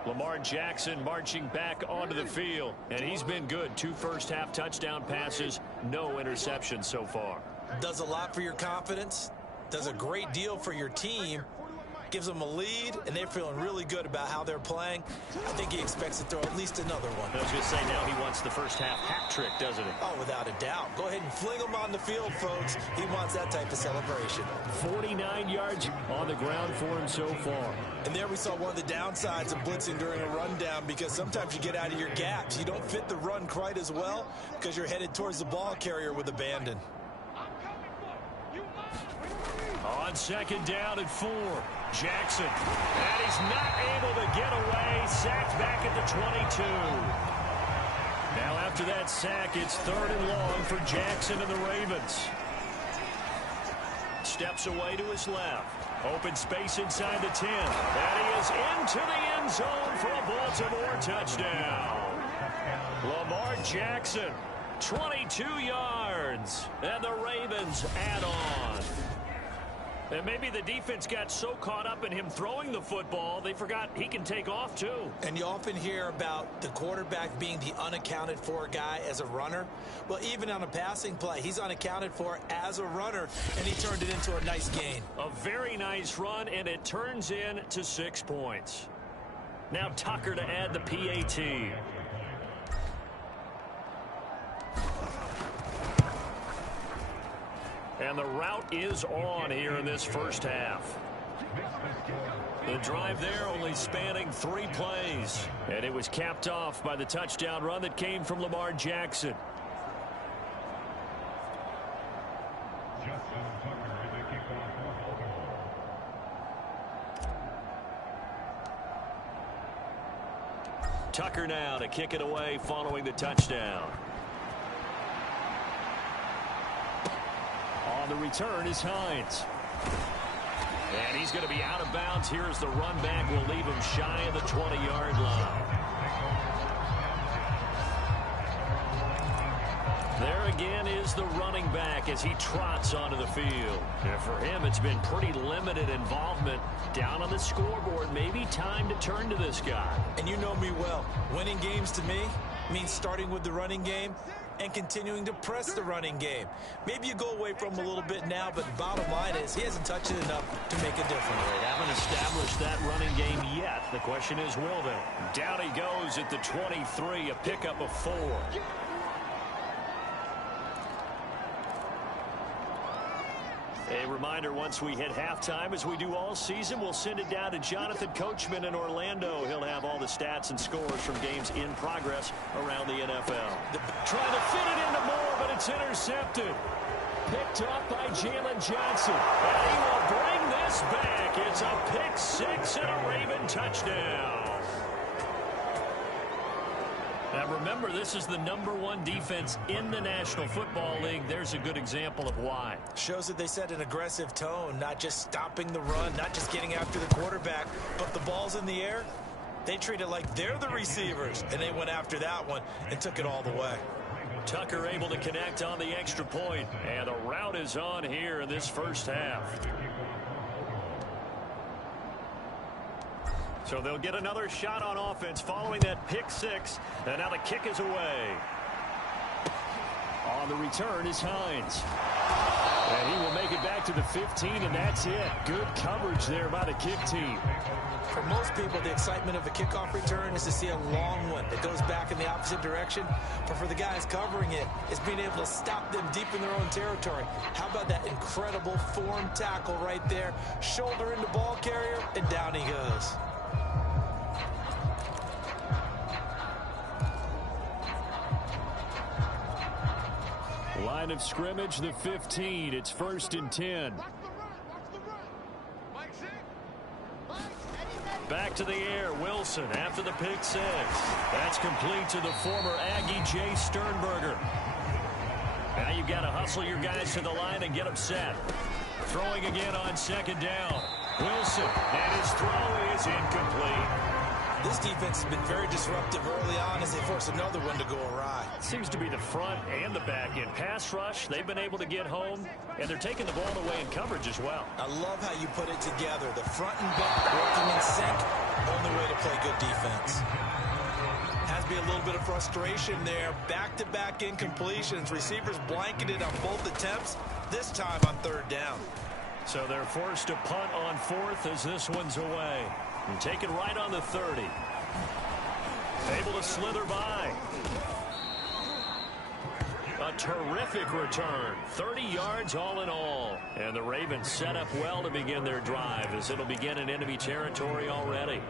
Lamar Jackson marching back onto the field. And he's been good. 2 first-half touchdown passes, no interceptions so far. Does a lot for your confidence. Does a great deal for your team. Gives them a lead, and they're feeling really good about how they're playing. I think he expects to throw at least another one. I was going to say, now he wants the first-half hat trick, doesn't he? Oh, without a doubt. Go ahead and fling him on the field, folks. He wants that type of celebration. 49 yards on the ground for him so far. And there we saw one of the downsides of blitzing during a rundown because sometimes you get out of your gaps. You don't fit the run quite as well because you're headed towards the ball carrier with abandon. On 2nd down and 4, Jackson. And he's not able to get away. Sacked back at the 22. Now after that sack, it's 3rd and long for Jackson and the Ravens. Steps away to his left. Open space inside the 10. And he is into the end zone for a Baltimore touchdown. Lamar Jackson, 22 yards. And the Ravens add on. And maybe the defense got so caught up in him throwing the football, they forgot he can take off too. And you often hear about the quarterback being the unaccounted for guy as a runner. Well, even on a passing play, he's unaccounted for as a runner, and he turned it into a nice gain. A very nice run, and it turns into 6 points. Now Tucker to add the PAT. And the route is on here in this first half. The drive there only spanning 3 plays. And it was capped off by the touchdown run that came from Lamar Jackson. Justin Tucker, the kickoff for Baltimore. Tucker now to kick it away following the touchdown. On the return is Hines. And he's going to be out of bounds. Here's the run back. Will leave him shy of the 20-yard line. There again is the running back as he trots onto the field. And for him, it's been pretty limited involvement down on the scoreboard. Maybe time to turn to this guy. And you know me well. Winning games to me means starting with the running game and continuing to press the running game. Maybe you go away from him a little bit now, but bottom line is he hasn't touched it enough to make a difference. They haven't established that running game yet. The question is, will they? Down he goes at the 23, a pickup of 4. A reminder, once we hit halftime, as we do all season, we'll send it down to Jonathan Coachman in Orlando. He'll have all the stats and scores from games in progress around the NFL. Trying to fit it into Moore, but it's intercepted. Picked up by Jalen Johnson. And he will bring this back. It's a pick 6 and a Raven touchdown. Now remember, this is the #1 defense in the National Football League. There's a good example of why. Shows that they set an aggressive tone, not just stopping the run, not just getting after the quarterback, but the ball's in the air. They treat it like they're the receivers, and they went after that one and took it all the way. Tucker able to connect on the extra point, and the route is on here in this first half. So they'll get another shot on offense following that pick 6. And now the kick is away. On the return is Hines. And he will make it back to the 15, and that's it. Good coverage there by the kick team. For most people, the excitement of a kickoff return is to see a long one that goes back in the opposite direction. But for the guys covering it, it's being able to stop them deep in their own territory. How about that incredible form tackle right there? Shoulder into ball carrier, and down he goes. Line of scrimmage, the 15. It's 1st and 10. Back to the air, Wilson after the pick 6. That's complete to the former Aggie Jay Sternberger. Now you've got to hustle your guys to the line and get them set. Throwing again on 2nd down. Wilson, and his throw is incomplete. This defense has been very disruptive early on as they force another one to go awry. Seems to be the front and the back end. Pass rush, they've been able to get home, and they're taking the ball away in coverage as well. I love how you put it together. The front and back working in sync. Only way to play good defense. Has to be a little bit of frustration there. Back-to-back incompletions. Receivers blanketed on both attempts, this time on 3rd down. So they're forced to punt on 4th as this one's away. And take it right on the 30. Able to slither by. A terrific return. 30 yards all in all. And the Ravens set up well to begin their drive as it'll begin in enemy territory already.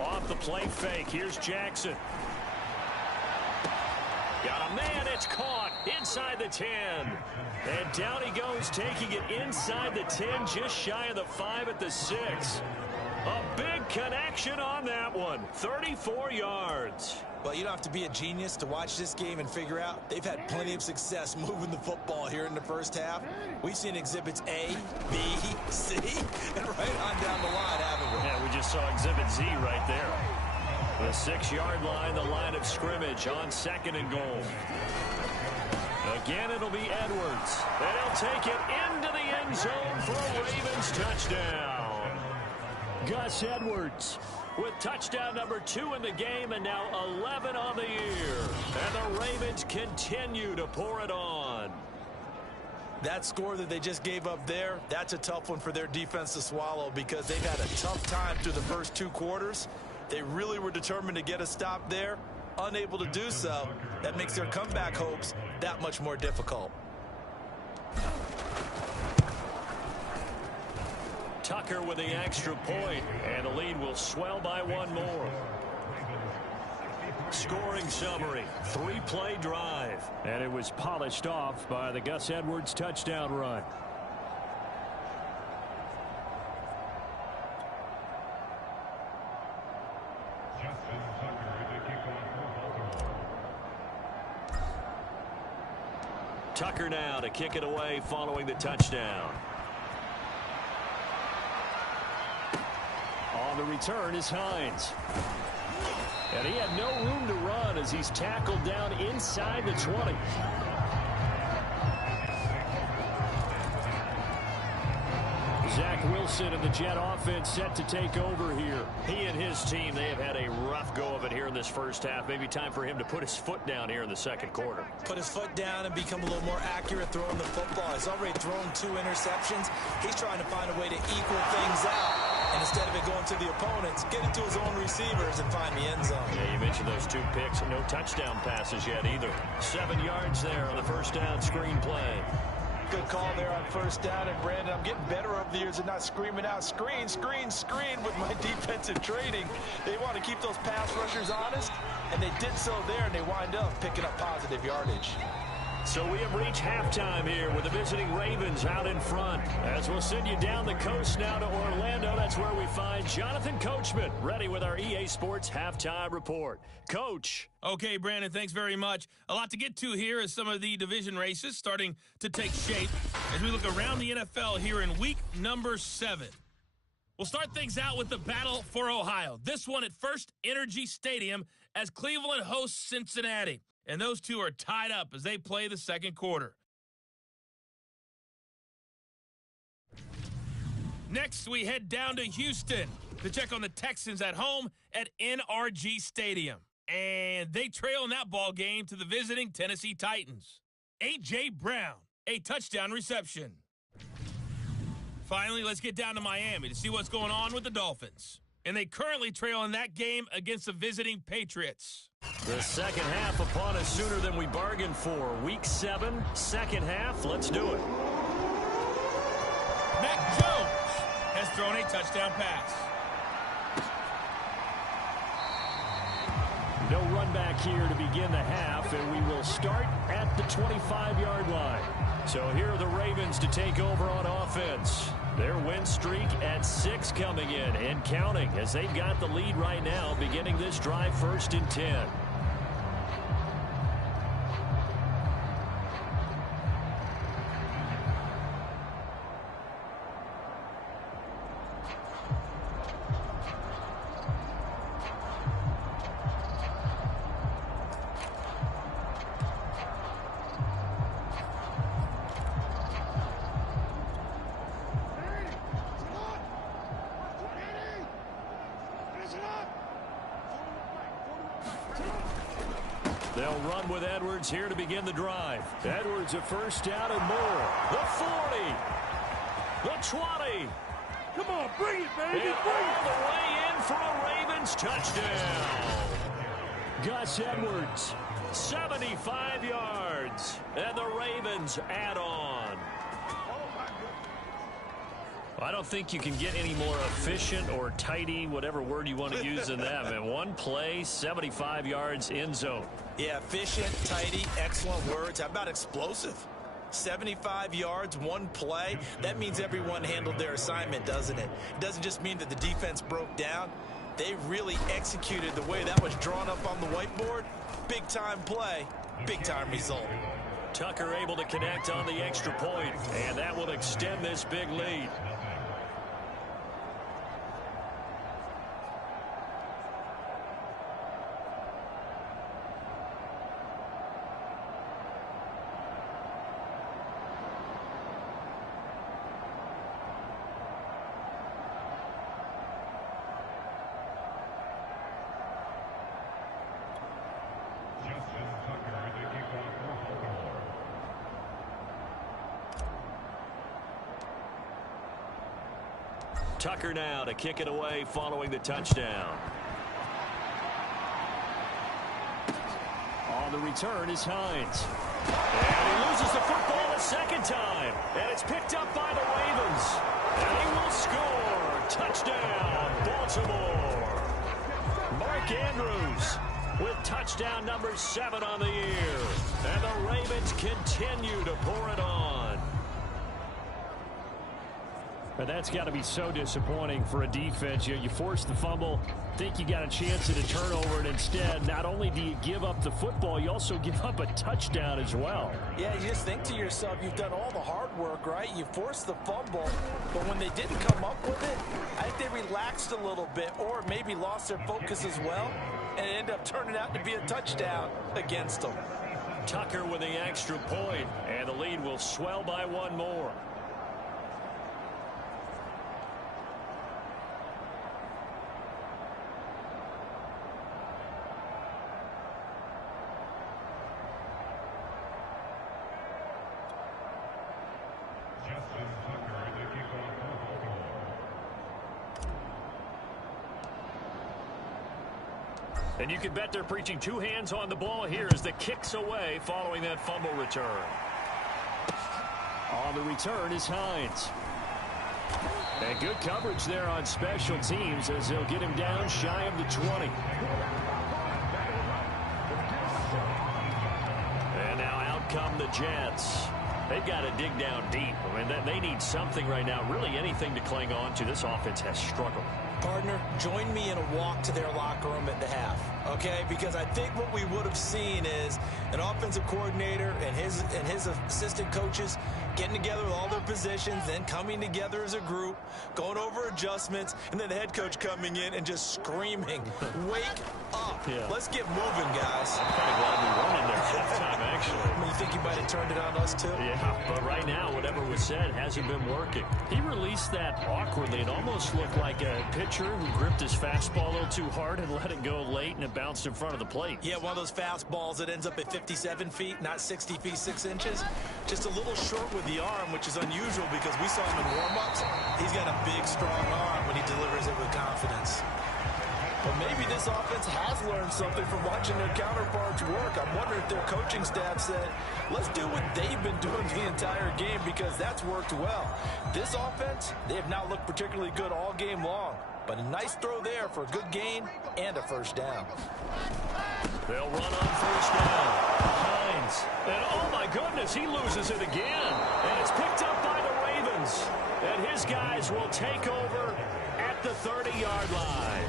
Off the play fake. Here's Jackson. Got a man. It's caught inside the 10. And down he goes, taking it inside the 10, just shy of the 5 at the 6. A big connection on that one. 34 yards. Well, you don't have to be a genius to watch this game and figure out they've had plenty of success moving the football here in the first half. We've seen exhibits A, B, C, and right on down the line, haven't we? Yeah, we just saw exhibit Z right there. The 6-yard line, the line of scrimmage on 2nd and goal. Again, it'll be Edwards. And he'll take it into the end zone for a Ravens touchdown. Gus Edwards with touchdown number 2 in the game, and now 11 on the year. And the Ravens continue to pour it on. That score that they just gave up there, that's a tough one for their defense to swallow because they've had a tough time through the first 2 quarters. They really were determined to get a stop there. Unable to do so, that makes their comeback hopes that much more difficult. Tucker with the extra point, and the lead will swell by 1 more. Scoring summary, 3-play drive. And it was polished off by the Gus Edwards touchdown run. Tucker now to kick it away following the touchdown. On the return is Hines. And he had no room to run as he's tackled down inside the 20. Zach Wilson and the Jet offense set to take over here. He and his team, they have had a rough go of it here in this first half. Maybe time for him to put his foot down here in the second quarter. Put his foot down and become a little more accurate throwing the football. He's already thrown 2 interceptions. He's trying to find a way to equal things out. And instead of it going to the opponents, get it to his own receivers and find the end zone. Yeah, you mentioned those 2 picks and no touchdown passes yet either. 7 yards there on the first down screen play. Good call there on first down. And Brandon, I'm getting better over the years and not screaming out screen, screen, screen with my defensive training. They want to keep those pass rushers honest, and they did so there, and they wind up picking up positive yardage. So we have reached halftime here with the visiting Ravens out in front. As we'll send you down the coast now to Orlando, that's where we find Jonathan Coachman, ready with our EA Sports Halftime Report. Coach. Okay, Brandon, thanks very much. A lot to get to here as some of the division races starting to take shape as we look around the NFL here in week number 7. We'll start things out with the battle for Ohio. This one at First Energy Stadium as Cleveland hosts Cincinnati. And those two are tied up as they play the second quarter. Next, we head down to Houston to check on the Texans at home at NRG Stadium. And they trail in that ball game to the visiting Tennessee Titans. A.J. Brown, a touchdown reception. Finally, let's get down to Miami to see what's going on with the Dolphins. And they currently trail in that game against the visiting Patriots. The second half upon us sooner than we bargained for. Week 7, second half. Let's do it. Mac Jones has thrown a touchdown pass. No run back here to begin the half, and we will start at the 25-yard line. So here are the Ravens to take over on offense. Their win streak at 6 coming in and counting as they've got the lead right now beginning this drive 1st and 10. They'll run with Edwards here to begin the drive. Edwards a first down and more. The 40. The 20. Come on, bring it, baby. And all the way in for a Ravens touchdown. Gus Edwards, 75 yards. And the Ravens add on. I don't think you can get any more efficient or tidy, whatever word you want to use in that. Man, one play, 75 yards, end zone. Yeah, efficient, tidy, excellent words. How about explosive? 75 yards, one play. That means everyone handled their assignment, doesn't it? It doesn't just mean that the defense broke down. They really executed the way that was drawn up on the whiteboard. Big-time play, big-time result. Tucker able to connect on the extra point, and that will extend this big lead. Tucker now to kick it away following the touchdown. On the return is Hines. And he loses the football a second time. And it's picked up by the Ravens. And he will score. Touchdown, Baltimore. Mark Andrews with touchdown number 7 on the year. And the Ravens continue to pour it on. But that's got to be so disappointing for a defense. You force the fumble, think you got a chance at a turnover, and instead, not only do you give up the football, you also give up a touchdown as well. Yeah, you just think to yourself, you've done all the hard work, right? You forced the fumble, but when they didn't come up with it, I think they relaxed a little bit or maybe lost their focus as well, and it ended up turning out to be a touchdown against them. Tucker with the extra point, and the lead will swell by 1 more. And you can bet they're preaching 2 hands on the ball here as the kick's away following that fumble return. On the return is Hines. And good coverage there on special teams as they'll get him down shy of the 20. And now out come the Jets. They've got to dig down deep. I mean, they need something right now, really anything to cling on to. This offense has struggled. Partner, join me in a walk to their locker room at the half, okay? Because I think what we would have seen is an offensive coordinator and his assistant coaches getting together with all their positions, then coming together as a group, going over adjustments, and then the head coach coming in and just screaming, wake up. Yeah. Let's get moving, guys. I'm kind of glad we won in there halftime, actually. You think you might have turned it on us, too? Yeah, but right now, whatever was said hasn't been working. He released that awkwardly. It almost looked like a pitcher who gripped his fastball a little too hard and let it go late, and it bounced in front of the plate. Yeah, one of those fastballs that ends up at 57 feet, not 60 feet, 6 inches. Just a little short with the arm, which is unusual because we saw him in warm-ups. He's got a big, strong arm when he delivers it with confidence. But maybe this offense has learned something from watching their counterparts work. I'm wondering if their coaching staff said, let's do what they've been doing the entire game because that's worked well. This offense, they have not looked particularly good all game long. But a nice throw there for a good gain and a first down. They'll run on first down. Hines. And oh my goodness, he loses it again. And it's picked up by the Ravens. And his guys will take over at the 30-yard line.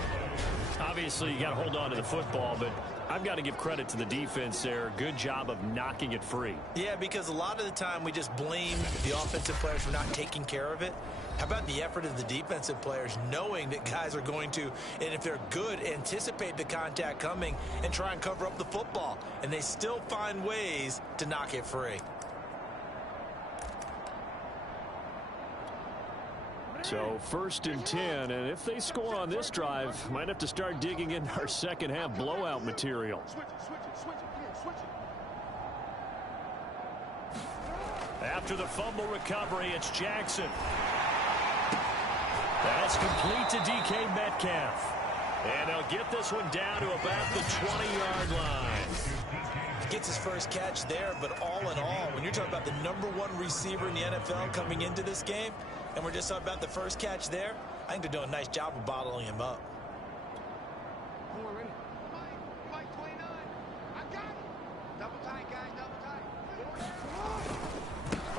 Obviously, you got to hold on to the football, but I've got to give credit to the defense there. Good job of knocking it free. Yeah, because a lot of the time we just blame the offensive players for not taking care of it. How about the effort of the defensive players knowing that guys are going to, and if they're good, anticipate the contact coming and try and cover up the football. And they still find ways to knock it free. So 1st and 10, and if they score on this drive, might have to start digging into our second half blowout material. After the fumble recovery, it's Jackson. That's complete to DK Metcalf. And they'll get this one down to about the 20-yard line. He gets his first catch there, but all in all, when you're talking about the #1 receiver in the NFL coming into this game, and we're just talking about the first catch there, I think they're doing a nice job of bottling him up. Mike 29. I got it. Double tight, guys. Double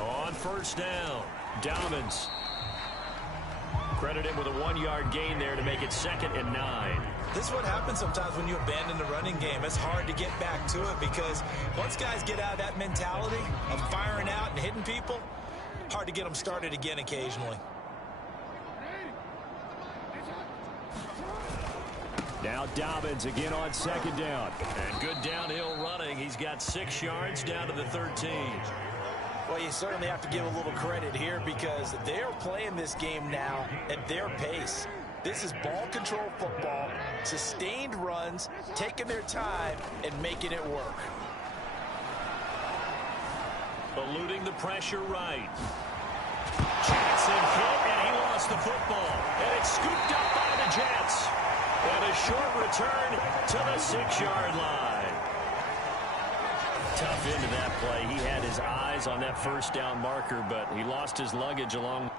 tight. On first down, Dobbins. Credit him with a 1-yard gain there to make it 2nd and 9. This is what happens sometimes when you abandon the running game. It's hard to get back to it because once guys get out of that mentality of firing out and hitting people, hard to get them started again occasionally. Now Dobbins again on 2nd down. And good downhill running. He's got 6 yards down to the 13. Well, you certainly have to give a little credit here because they're playing this game now at their pace. This is ball control football, sustained runs, taking their time, and making it work. Eluding the pressure right. Jackson hit, and he lost the football. And scooped up by the Jets. And a short return to the 6-yard line. Tough into that play. He had his eyes on that first down marker, but he lost his luggage along.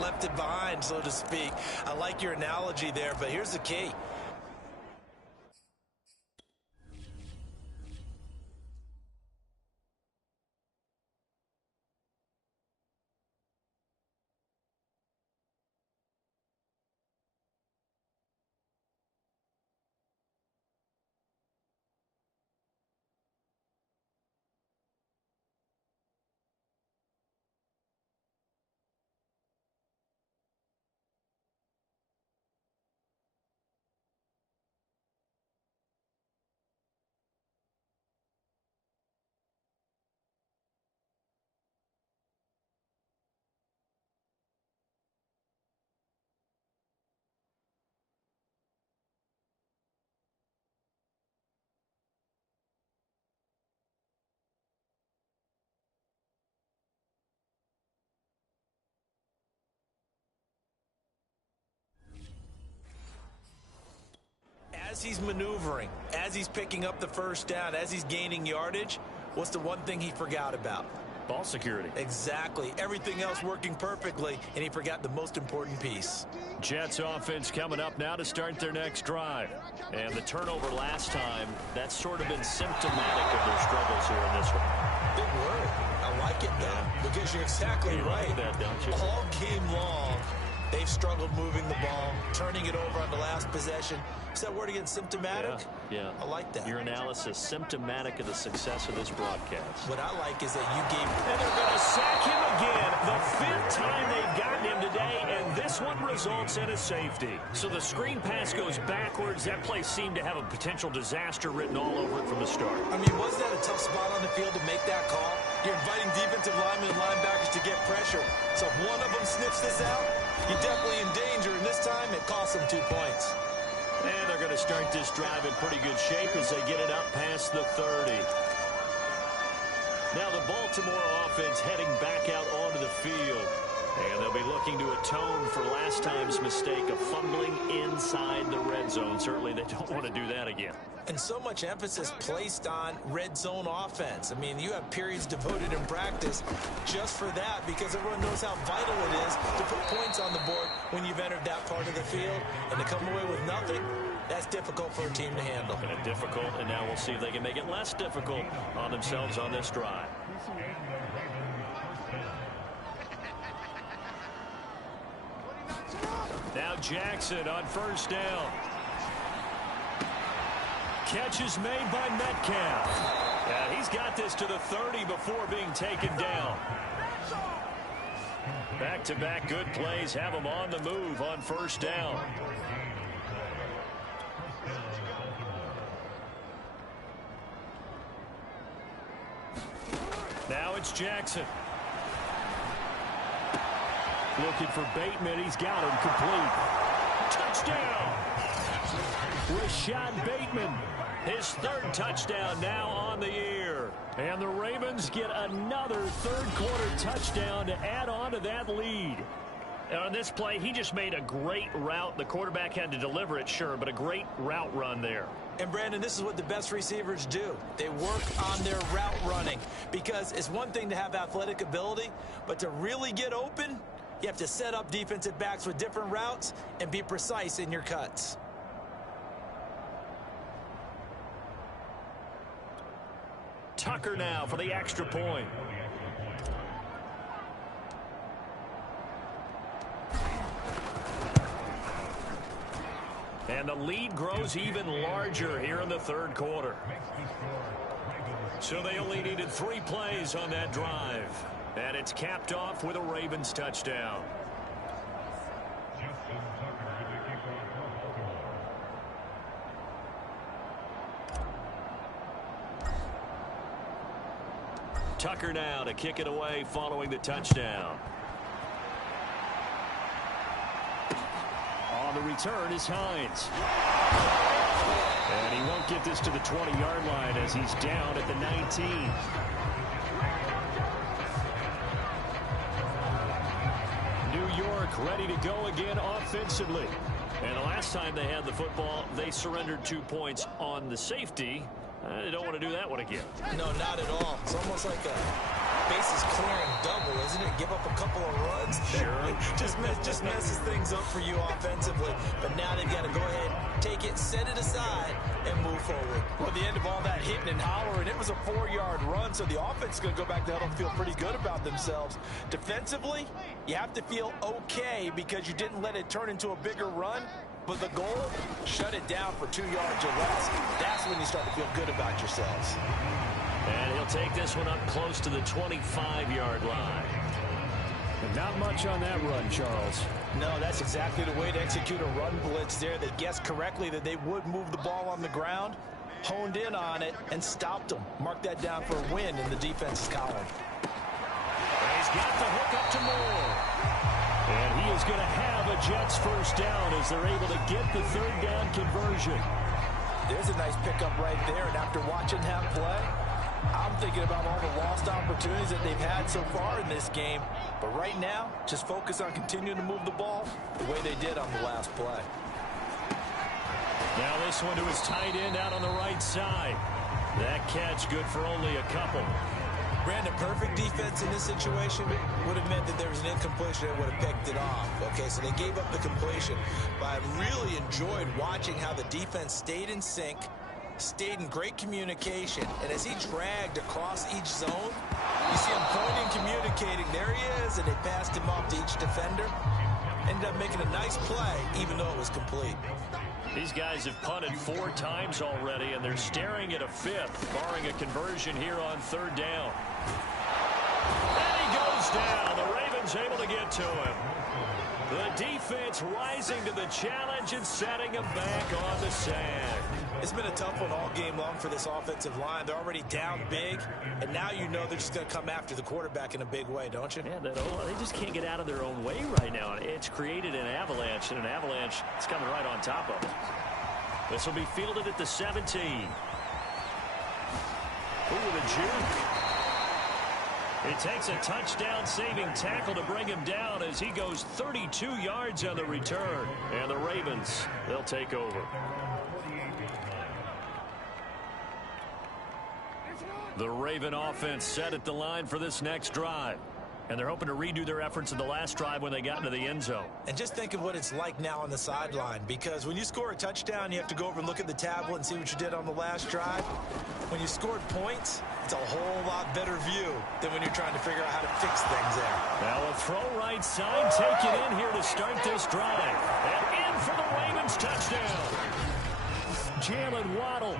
Left it behind, so to speak. I like your analogy there, but here's the key. As he's maneuvering, as he's picking up the first down, as he's gaining yardage, what's the one thing he forgot about? Ball security. Exactly. Everything else working perfectly, and he forgot the most important piece. Jets offense coming up now to start their next drive. And the turnover last time, that's sort of been symptomatic of their struggles here in this one. Big word. I like it, though, because you're exactly right. Like that, don't you? All game long, they've struggled moving the ball, turning it over on the last possession. Is that word again, symptomatic? Yeah. I like that. Your analysis, symptomatic of the success of this broadcast. What I like is that you gave... And they're going to sack him again. The 5th time they've gotten him today, and this one results in a safety. So the screen pass goes backwards. That play seemed to have a potential disaster written all over it from the start. I mean, was that a tough spot on the field to make that call? You're inviting defensive linemen and linebackers to get pressure. So if one of them sniffs this out, you're definitely in danger. And this time, it costs them 2 points. And they're going to start this drive in pretty good shape as they get it up past the 30. Now the Baltimore offense heading back out onto the field. And they'll be looking to atone for last time's mistake of fumbling inside the red zone. Certainly they don't want to do that again. And so much emphasis placed on red zone offense. I mean, you have periods devoted in practice just for that because everyone knows how vital it is to put points on the board when you've entered that part of the field. And to come away with nothing, that's difficult for a team to handle. And difficult, and now we'll see if they can make it less difficult on themselves on this drive. Now Jackson on first down. Catch is made by Metcalf. Yeah, he's got this to the 30 before being taken down. Back-to-back good plays have him on the move on first down. Now it's Jackson. Looking for Bateman. He's got him complete. Touchdown! Rashad Bateman. His 3rd touchdown now on the year. And the Ravens get another 3rd quarter touchdown to add on to that lead. And on this play, he just made a great route. The quarterback had to deliver it, sure, but a great route run there. And, Brandon, this is what the best receivers do. They work on their route running because it's one thing to have athletic ability, but to really get open, you have to set up defensive backs with different routes and be precise in your cuts. Tucker now for the extra point. And the lead grows even larger here in the 3rd quarter. So they only needed 3 plays on that drive. And it's capped off with a Ravens touchdown. Tucker now to kick it away following the touchdown. On the return is Hines. And he won't get this to the 20-yard line as he's down at the 19. York ready to go again offensively. And the last time they had the football, they surrendered 2 points on the safety. They don't want to do that one again. No, not at all. It's almost like a bases clearing double, isn't it? Give up a couple of runs. Sure. just messes things up for you offensively. But now they've got to go ahead, take it, set it aside, and move forward. Well, at the end of all that hitting and hollering, it was a 4-yard run, so the offense is going to go back to huddle and feel pretty good about themselves. Defensively, you have to feel okay because you didn't let it turn into a bigger run. But the goal, shut it down for 2 yards or less. That's when you start to feel good about yourselves. And he'll take this one up close to the 25-yard line. And not much on that run, Charles. No, that's exactly the way to execute a run blitz there. They guessed correctly that they would move the ball on the ground, honed in on it, and stopped them. Mark that down for a win in the defense's column. He's got the hook up to Moore. And he is going to have a Jets first down as they're able to get the third down conversion. There's a nice pickup right there, and after watching that play, I'm thinking about all the lost opportunities that they've had so far in this game. But right now, just focus on continuing to move the ball the way they did on the last play. Now this one to his tight end out on the right side. That catch good for only a couple. Brandon, perfect defense in this situation would have meant that there was an incompletion that would have picked it off. Okay, so they gave up the completion. But I really enjoyed watching how the defense stayed in sync, stayed in great communication, and as he dragged across each zone, you see him pointing, communicating. There he is, and they passed him off to each defender. Ended up making a nice play, even though it was complete. These guys have punted 4 times already, and they're staring at a 5th, barring a conversion here on third down. And he goes down. The Ravens able to get to him. The defense rising to the challenge and setting him back on the sack. It's been a tough one all game long for this offensive line. They're already down big, and now you know they're just going to come after the quarterback in a big way, don't you? Yeah, they just can't get out of their own way right now. It's created an avalanche, and an avalanche is coming right on top of it. This will be fielded at the 17. Ooh, the juke. He takes a touchdown-saving tackle to bring him down as he goes 32 yards on the return. And the Ravens, they'll take over. The Raven offense set at the line for this next drive. And they're hoping to redo their efforts in the last drive when they got into the end zone. And just think of what it's like now on the sideline, because when you score a touchdown, you have to go over and look at the tablet and see what you did on the last drive. When you scored points, it's a whole lot better view than when you're trying to figure out how to fix things there. Now a throw right side, taken in here to start this drive. And in for the Ravens touchdown. Jalen Waddle.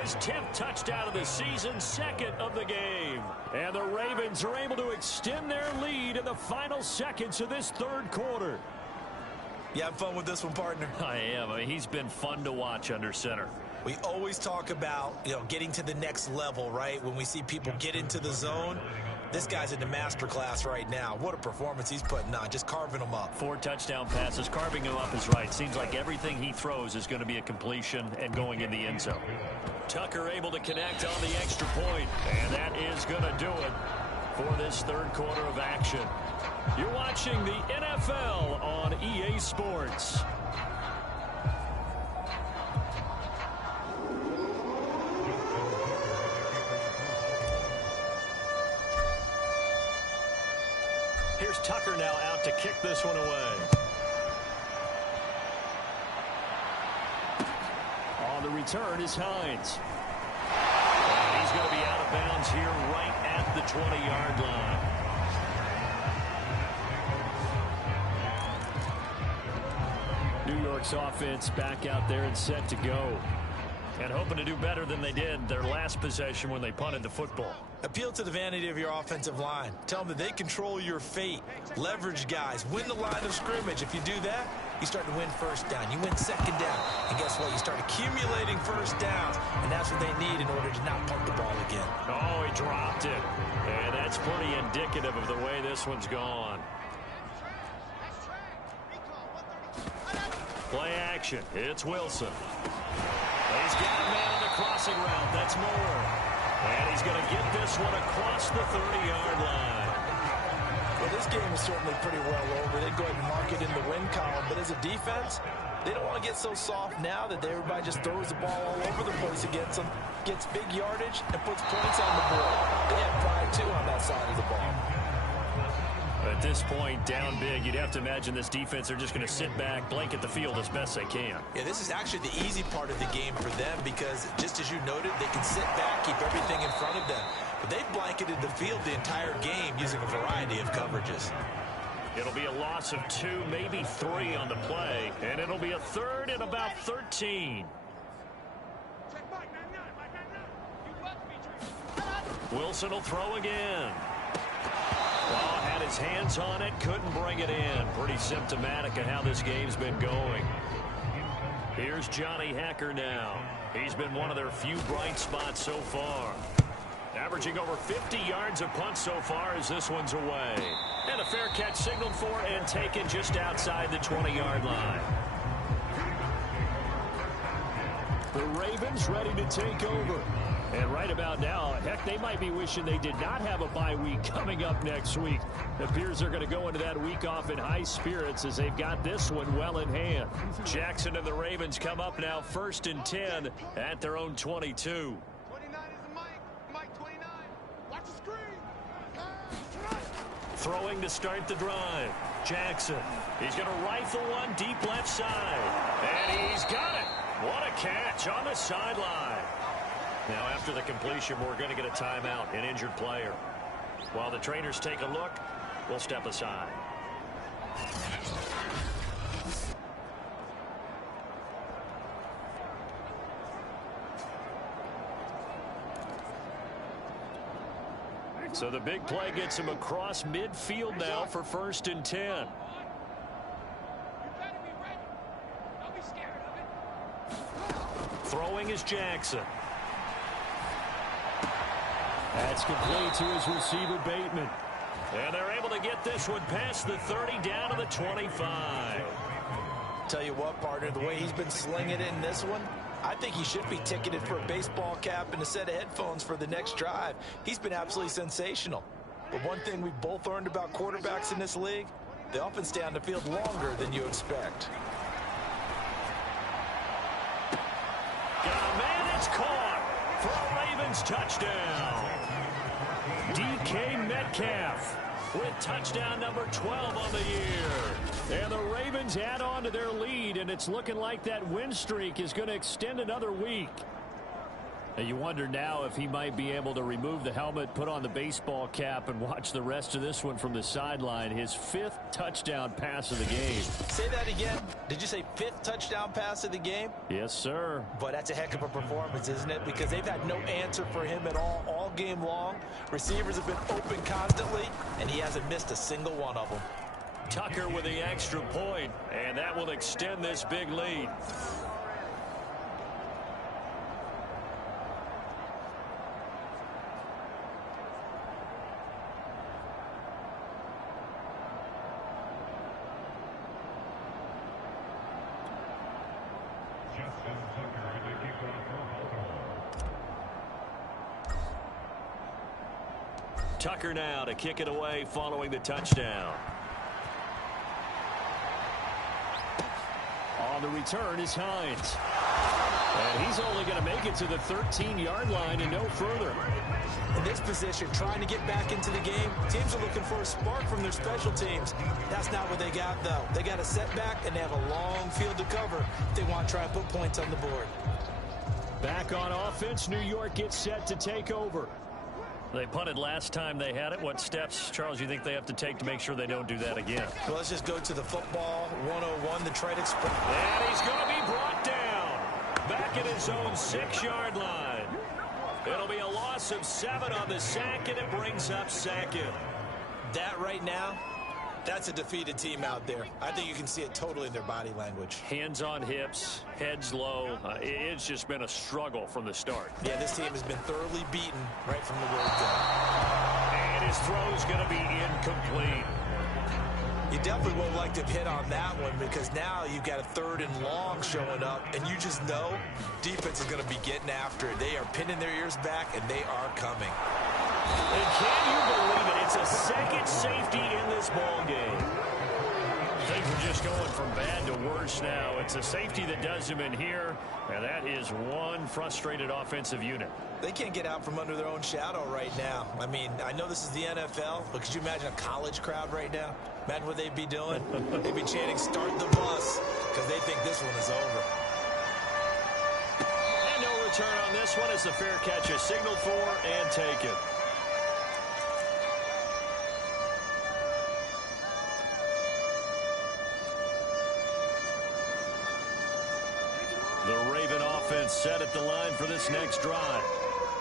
His 10th touchdown of the season, 2nd of the game. And the Ravens are able to extend their lead in the final seconds of this third quarter. You having fun with this one, partner? I am. I mean, he's been fun to watch under center. We always talk about, getting to the next level, right? When we see people get into the zone, this guy's in the master class right now. What a performance he's putting on, just carving them up. 4 touchdown passes, carving him up is right. Seems like everything he throws is going to be a completion and going in the end zone. Tucker able to connect on the extra point, and that is going to do it for this third quarter of action. You're watching the NFL on EA Sports. Here's Tucker now out to kick this one away. On the return is Hines. And he's going to be out of bounds here right at the 20-yard line. New York's offense back out there and set to go. And hoping to do better than they did their last possession when they punted the football. Appeal to the vanity of your offensive line. Tell them that they control your fate. Leverage guys. Win the line of scrimmage. If you do that, you start to win first down. You win second down. And guess what? You start accumulating first downs. And that's what they need in order to not punt the ball again. Oh, he dropped it. And that's pretty indicative of the way this one's gone. Play action. It's Wilson. He's got a man on the crossing route. That's Moore. And he's going to get this one across the 30-yard line. Well, this game is certainly pretty well over. They go ahead and mark it in the win column. But as a defense, they don't want to get so soft now that everybody just throws the ball all over the place against them, gets big yardage, and puts points on the board. They have pride, too, on that side of the ball. At this point, down big, you'd have to imagine this defense are just going to sit back, blanket the field as best they can. Yeah, this is actually the easy part of the game for them because, just as you noted, they can sit back, keep everything in front of them. But they've blanketed the field the entire game using a variety of coverages. It'll be a loss of 2, maybe 3 on the play, and it'll be a third and about 13. Wilson will throw again. Well, had his hands on it, couldn't bring it in. Pretty symptomatic of how this game's been going. Here's Johnny Hacker now. He's been one of their few bright spots so far. Averaging over 50 yards a punt so far as this one's away. And a fair catch signaled for and taken just outside the 20-yard line. The Ravens ready to take over. And right about now, heck, they might be wishing they did not have a bye week coming up next week. It appears they're going to go into that week off in high spirits as they've got this one well in hand. Jackson and the Ravens come up now 1st and 10 at their own 22. 29 is the Mike 29. Watch the screen. Throwing to start the drive. Jackson. He's going to rifle one deep left side. And he's got it. What a catch on the sideline. Now, after the completion, we're going to get a timeout, an injured player. While the trainers take a look, we'll step aside. So the big play gets him across midfield now for 1st and 10. You better be ready. Don't be scared of it. Throwing is Jackson. That's complete to his receiver, Bateman. And they're able to get this one past the 30 down to the 25. Tell you what, partner, the way he's been slinging it in this one, I think he should be ticketed for a baseball cap and a set of headphones for the next drive. He's been absolutely sensational. But one thing we've both learned about quarterbacks in this league, they often stay on the field longer than you expect. Got a man, it's caught for a Ravens touchdown. DK Metcalf with touchdown number 12 on the year. And the Ravens add on to their lead, and it's looking like that win streak is going to extend another week. And you wonder now if he might be able to remove the helmet, put on the baseball cap, and watch the rest of this one from the sideline. His 5th touchdown pass of the game. Say that again. Did you say 5th touchdown pass of the game? Yes, sir. But that's a heck of a performance, isn't it? Because they've had no answer for him at all game long. Receivers have been open constantly, and he hasn't missed a single one of them. Tucker with the extra point, and that will extend this big lead. Tucker now to kick it away following the touchdown. On the return is Hines. And he's only going to make it to the 13-yard line and no further. In this position, trying to get back into the game, teams are looking for a spark from their special teams. That's not what they got, though. They got a setback, and they have a long field to cover if they want to try and put points on the board. Back on offense, New York gets set to take over. They punted last time they had it. What steps, Charles, you think they have to take to make sure they don't do that again? Well, let's just go to the football 101, the trade express. And he's going to be brought down. Back at his own 6-yard line. It'll be a loss of 7 on the sack, and it brings up 2nd. That right now, that's a defeated team out there. I think you can see it totally in their body language. Hands on hips, heads low. It's just been a struggle from the start. Yeah, this team has been thoroughly beaten right from the word go. And his throw's going to be incomplete. You definitely would have liked to have hit on that one because now you've got a 3rd and long showing up, and you just know defense is going to be getting after it. They are pinning their ears back, and they are coming. And can you believe it? It's a second safety in this ball game. Things are just going from bad to worse now. It's a safety that does him in here, and that is one frustrated offensive unit. They can't get out from under their own shadow right now. I mean, I know this is the NFL, but could you imagine a college crowd right now? Imagine what they'd be doing. They'd be chanting, "Start the bus," because they think this one is over. And no return on this one as the fair catch is signaled for and taken. The Raven offense set at the line for this next drive.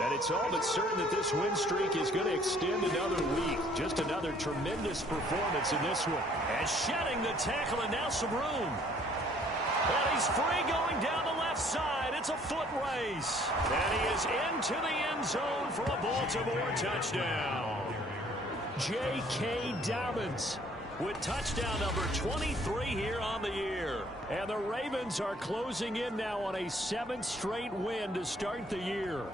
And it's all but certain that this win streak is going to extend another week. Just another tremendous performance in this one. And shedding the tackle, and now some room. And he's free going down the left side. It's a foot race. And he is into the end zone for a Baltimore touchdown. J.K. Dobbins with touchdown number 23 here on the year. And the Ravens are closing in now on a 7th straight win to start the year.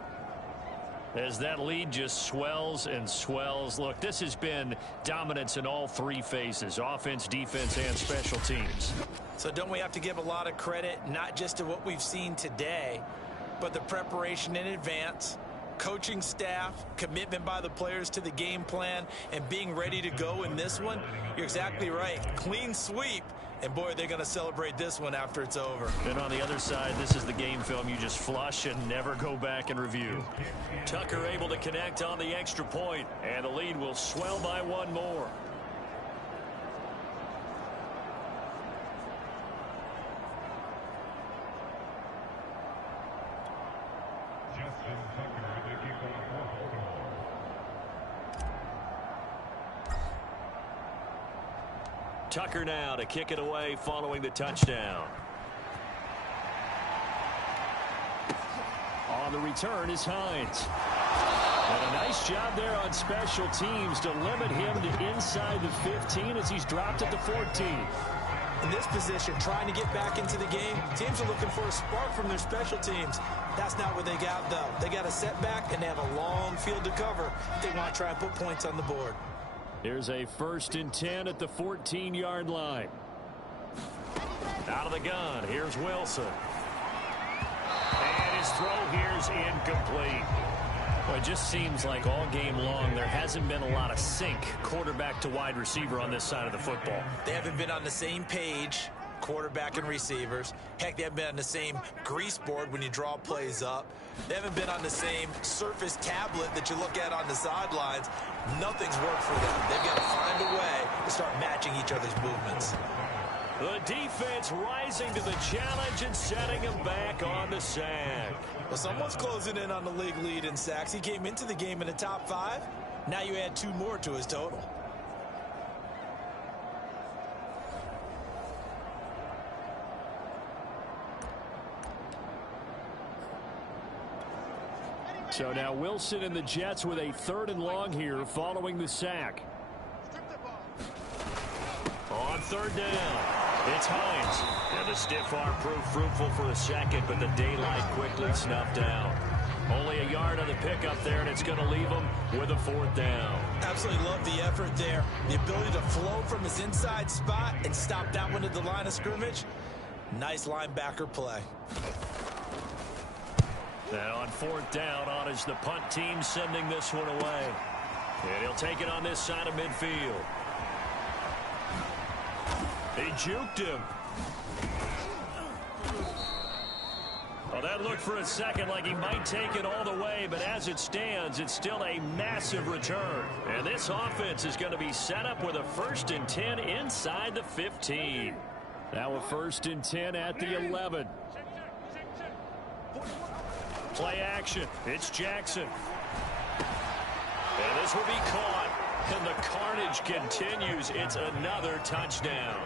As that lead just swells and swells. Look, this has been dominance in all three phases: offense, defense, and special teams. So don't we have to give a lot of credit, not just to what we've seen today, but the preparation in advance, coaching staff, commitment by the players to the game plan, and being ready to go in this one? You're exactly right. Clean sweep. And, boy, they're going to celebrate this one after it's over. And on the other side, this is the game film you just flush and never go back and review. Tucker able to connect on the extra point, and the lead will swell by one more. Justin Tucker, the kickoff for Baltimore. Tucker now to kick it away following the touchdown. On the return is Hines. And a nice job there on special teams to limit him to inside the 15 as he's dropped at the 14. In this position, trying to get back into the game, teams are looking for a spark from their special teams. That's not what they got, though. They got a setback, and they have a long field to cover if they want to try and put points on the board. Here's a 1st and 10 at the 14-yard line. Out of the gun, here's Wilson. And his throw here's incomplete. Well, it just seems like all game long there hasn't been a lot of sync quarterback to wide receiver on this side of the football. They haven't been on the same page, quarterback and receivers. Heck, they haven't been on the same grease board when you draw plays up. They haven't been on the same surface tablet that you look at on the sidelines. Nothing's worked for them. They've got to find a way to start matching each other's movements. The defense rising to the challenge and setting him back on the sack. Well, someone's closing in on the league lead in sacks. He came into the game in the top 5. Now you add 2 more to his total. So now Wilson and the Jets with a 3rd and long here following the sack. On 3rd down, it's Hines. And the stiff arm proved fruitful for a second, but the daylight quickly snuffed out. Only a yard on the pickup there, and it's going to leave him with a 4th down. Absolutely love the effort there. The ability to flow from his inside spot and stop that one at the line of scrimmage. Nice linebacker play. And on 4th down, on is the punt team sending this one away. And he'll take it on this side of midfield. He juked him. Well, that looked for a second like he might take it all the way, but as it stands, it's still a massive return. And this offense is going to be set up with a 1st and 10 inside the 15. Now a 1st and 10 at the 11. Play action. It's Jackson. And this will be caught. And the carnage continues. It's another touchdown.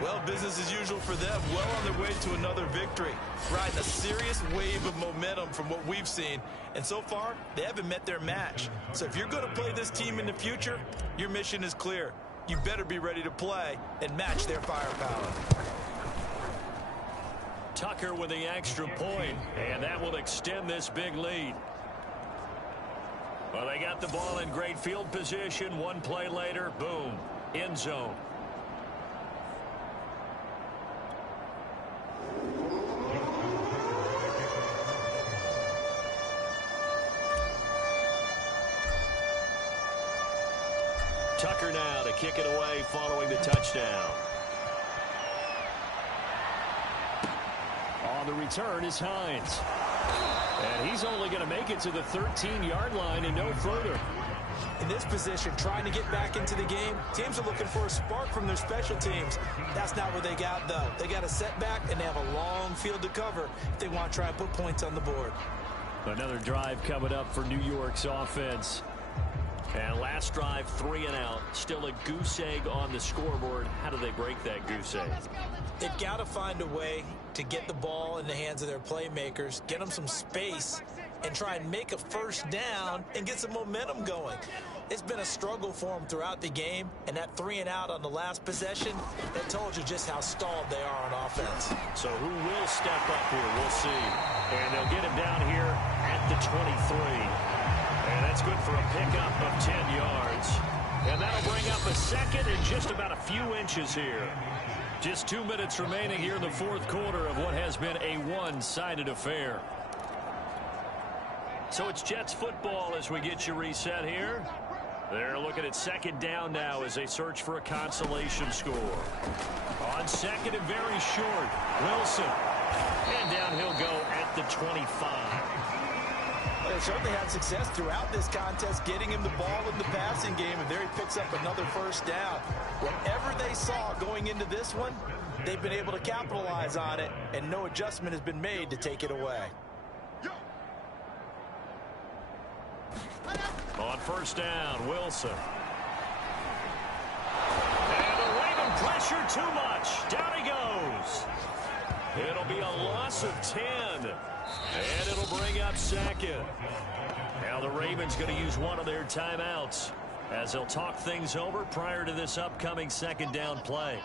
Well, business as usual for them. Well on their way to another victory. Riding a serious wave of momentum from what we've seen. And so far, they haven't met their match. So if you're going to play this team in the future, your mission is clear. You better be ready to play and match their firepower. Tucker with the extra point, and that will extend this big lead. Well, they got the ball in great field position. One play later, boom, end zone. Tucker now to kick it away following the touchdown. On the return is Hines. And he's only going to make it to the 13-yard line and no further. In this position, trying to get back into the game, teams are looking for a spark from their special teams. That's not what they got, though. They got a setback, and they have a long field to cover if they want to try and put points on the board. Another drive coming up for New York's offense. And last drive, 3 and out. Still a goose egg on the scoreboard. How do they break that goose egg? They've got to find a way to get the ball in the hands of their playmakers, get them some space, and try and make a first down and get some momentum going. It's been a struggle for them throughout the game, and that 3 and out on the last possession, that told you just how stalled they are on offense. So who will step up here? We'll see. And they'll get him down here at the 23. And that's good for a pickup of 10 yards. And that'll bring up a second and just about a few inches here. Just 2 minutes remaining here in the fourth quarter of what has been a one-sided affair. So it's Jets football as we get you reset here. They're looking at second down now as they search for a consolation score. On second and very short, Wilson. And down he'll go at the 25. They certainly had success throughout this contest getting him the ball in the passing game, and there he picks up another first down. Whatever they saw going into this one, they've been able to capitalize on it, and no adjustment has been made to take it away. On first down, Wilson. And the Raven pressure too much. Down he goes. It'll be a loss of 10. And it'll bring up second. Now the Ravens going to use one of their timeouts as they'll talk things over prior to this upcoming second down play.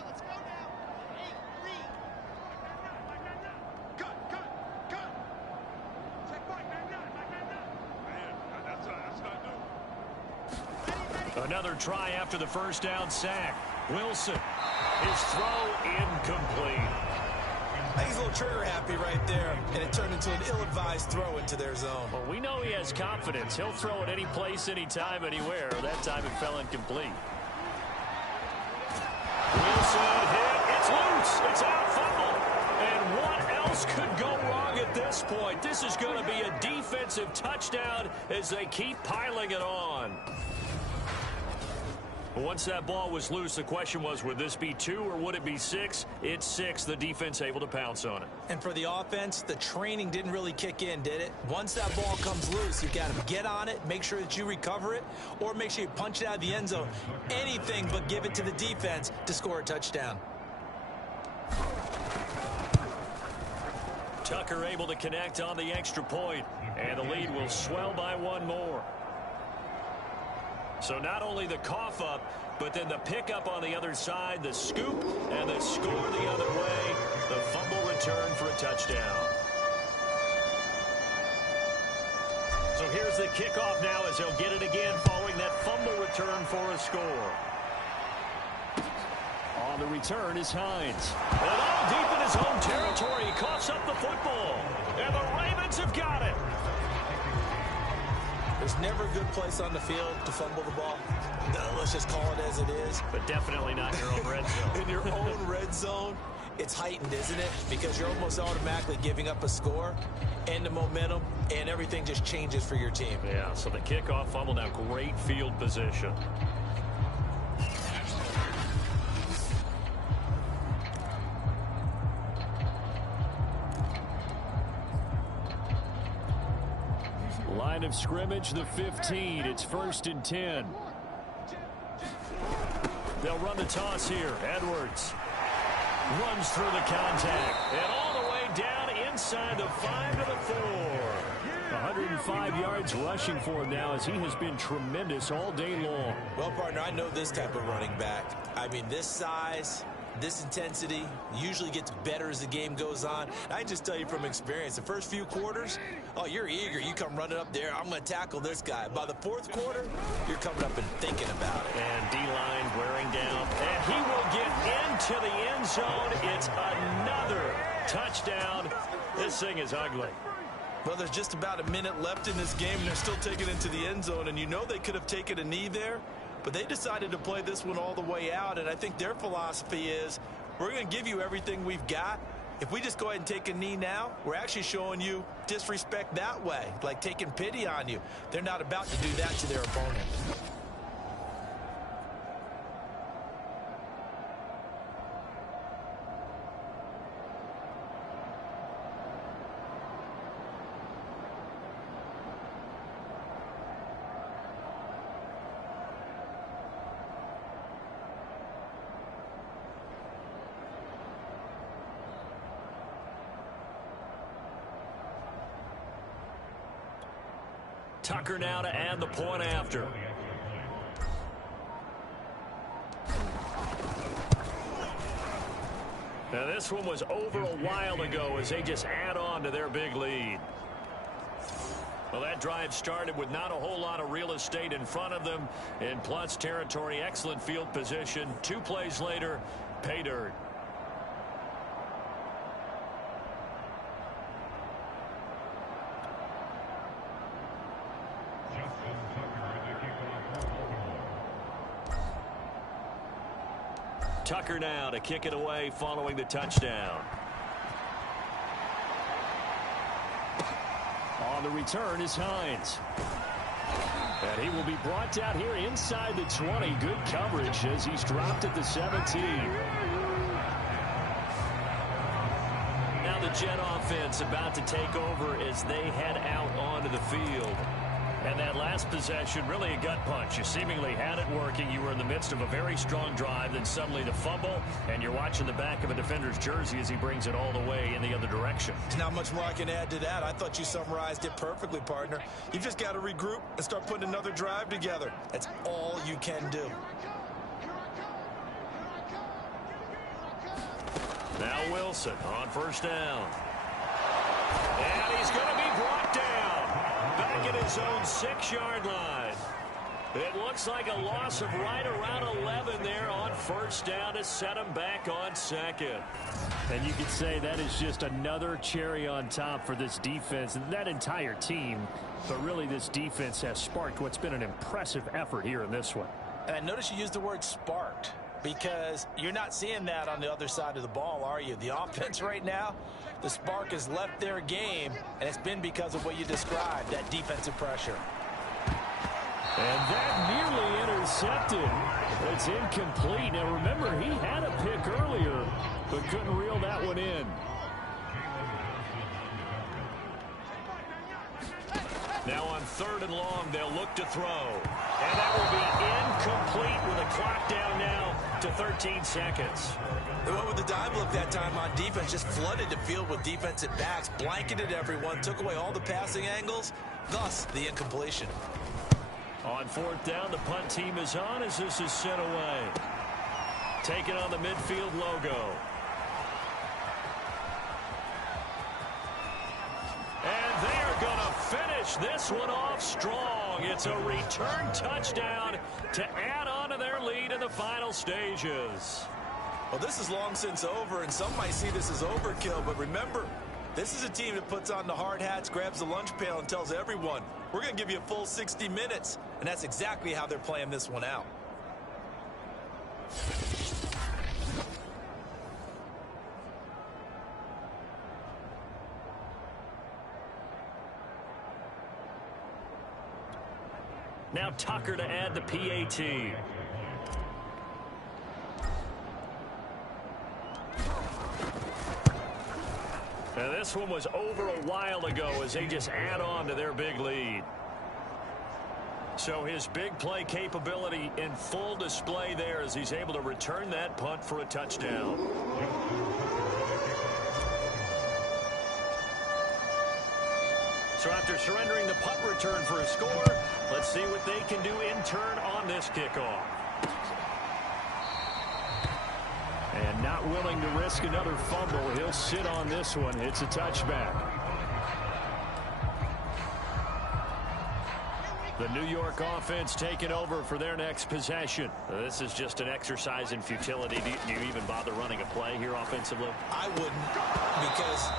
Another try after the first down sack. Wilson, his throw incomplete. He's a little trigger happy right there, and it turned into an ill-advised throw into their zone. Well, we know he has confidence. He'll throw it any place, anytime, anywhere. That time it fell incomplete. Wilson hit. It's loose. It's out, fumble. And what else could go wrong at this point? This is going to be a defensive touchdown as they keep piling it on. Once that ball was loose, the question was, would this be 2 or would it be 6? It's 6. The defense able to pounce on it. And for the offense, the training didn't really kick in, did it? Once that ball comes loose, you got to get on it, make sure that you recover it, or make sure you punch it out of the end zone. Anything but give it to the defense to score a touchdown. Tucker able to connect on the extra point, and the lead will swell by 1 more. So not only the cough up, but then the pickup on the other side, the scoop, and the score the other way. The fumble return for a touchdown. So here's the kickoff now as they'll get it again following that fumble return for a score. On the return is Hines. And all deep in his own territory, he coughs up the football. And the Ravens have got it. There's never a good place on the field to fumble the ball. No, let's just call it as it is. But definitely not in your own red zone. In your own red zone, it's heightened, isn't it? Because you're almost automatically giving up a score and the momentum, and everything just changes for your team. Yeah, so the kickoff fumble, now great field position. Line of scrimmage, the 15. It's 1st and 10. They'll run the toss here. Edwards runs through the contact. And all the way down inside the 5 to the 4. 105 yards rushing for him now as he has been tremendous all day long. Well, partner, I know this type of running back. I mean, this size, this intensity usually gets better as the game goes on. I just tell you from experience, the first few quarters, oh, you're eager. You come running up there, I'm going to tackle this guy. By the fourth quarter, you're coming up and thinking about it. And D-line wearing down. And he will get into the end zone. It's another touchdown. This thing is ugly. Well, there's just about a minute left in this game, and they're still taking it into the end zone. And you know they could have taken a knee there, but they decided to play this one all the way out. And I think their philosophy is, we're going to give you everything we've got. If we just go ahead and take a knee now, we're actually showing you disrespect that way, like taking pity on you. They're not about to do that to their opponent. Tucker now to add the point after. Now this one was over a while ago as they just add on to their big lead. Well, that drive started with not a whole lot of real estate in front of them. In plus territory, excellent field position. 2 plays later, pay dirt. Tucker now to kick it away following the touchdown. On the return is Hines. And he will be brought down here inside the 20. Good coverage as he's dropped at the 17. Now the Jet offense about to take over as they head out onto the field. And that last possession, really a gut punch. You seemingly had it working. You were in the midst of a very strong drive. Then suddenly the fumble, and you're watching the back of a defender's jersey as he brings it all the way in the other direction. There's not much more I can add to that. I thought you summarized it perfectly, partner. You've just got to regroup and start putting another drive together. That's all you can do. Now Wilson on first down. And he's going to be brought down. Back at his own 6-yard line. It looks like a loss of right around 11 there on first down to set him back on second. And you could say that is just another cherry on top for this defense and that entire team. But really this defense has sparked what's been an impressive effort here in this one. And notice you used the word sparked, because you're not seeing that on the other side of the ball, are you? The offense right now, the spark has left their game, and it's been because of what you described, that defensive pressure. And that nearly intercepted. It's incomplete. Now remember, he had a pick earlier, but couldn't reel that one in. Now on 3rd and long, they'll look to throw. And that will be incomplete with a clock down now to 13 seconds. They went with the dive look that time on defense, just flooded the field with defensive backs, blanketed everyone, took away all the passing angles, thus the incompletion. On 4th down, the punt team is on as this is sent away. Taking on the midfield logo. And they are going to finish this one off strong. It's a return touchdown to add on to their lead in the final stages. Well, this is long since over, and some might see this as overkill, but remember, this is a team that puts on the hard hats, grabs the lunch pail, and tells everyone, we're going to give you a full 60 minutes, and that's exactly how they're playing this one out. Now Tucker to add the PAT. Now this one was over a while ago as they just add on to their big lead. So his big play capability in full display there as he's able to return that punt for a touchdown. So after surrendering the punt return for a score, let's see what they can do in turn on this kickoff. And not willing to risk another fumble. He'll sit on this one. It's a touchback. The New York offense taking over for their next possession. This is just an exercise in futility. Do you even bother running a play here offensively? I wouldn't, because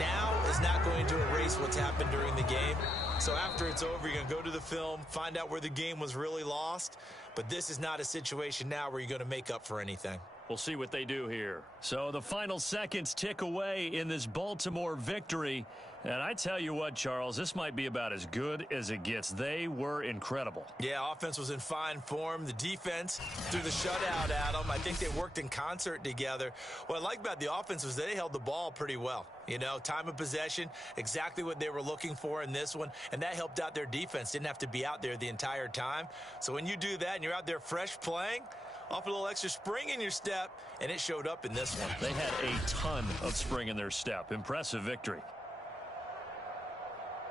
now is not going to erase what's happened during the game. So after it's over, you're going to go to the film, find out where the game was really lost. But this is not a situation now where you're going to make up for anything. We'll see what they do here. So the final seconds tick away in this Baltimore victory. And I tell you what, Charles, this might be about as good as it gets. They were incredible. Yeah, offense was in fine form. The defense threw the shutout at them. I think they worked in concert together. What I like about the offense was they held the ball pretty well. You know, time of possession, exactly what they were looking for in this one. And that helped out their defense. Didn't have to be out there the entire time. So when you do that and you're out there fresh playing, off a little extra spring in your step, and it showed up in this one. They had a ton of spring in their step. Impressive victory.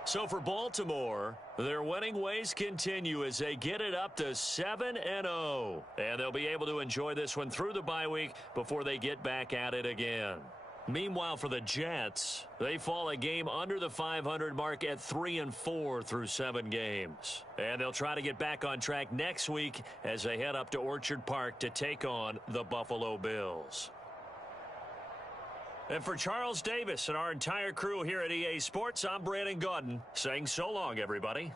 So for Baltimore, their winning ways continue as they get it up to 7-0. And they'll be able to enjoy this one through the bye week before they get back at it again. Meanwhile, for the Jets, they fall a game under the 500 mark at 3-4 through 7 games. And they'll try to get back on track next week as they head up to Orchard Park to take on the Buffalo Bills. And for Charles Davis and our entire crew here at EA Sports, I'm Brandon Gaudin saying so long, everybody.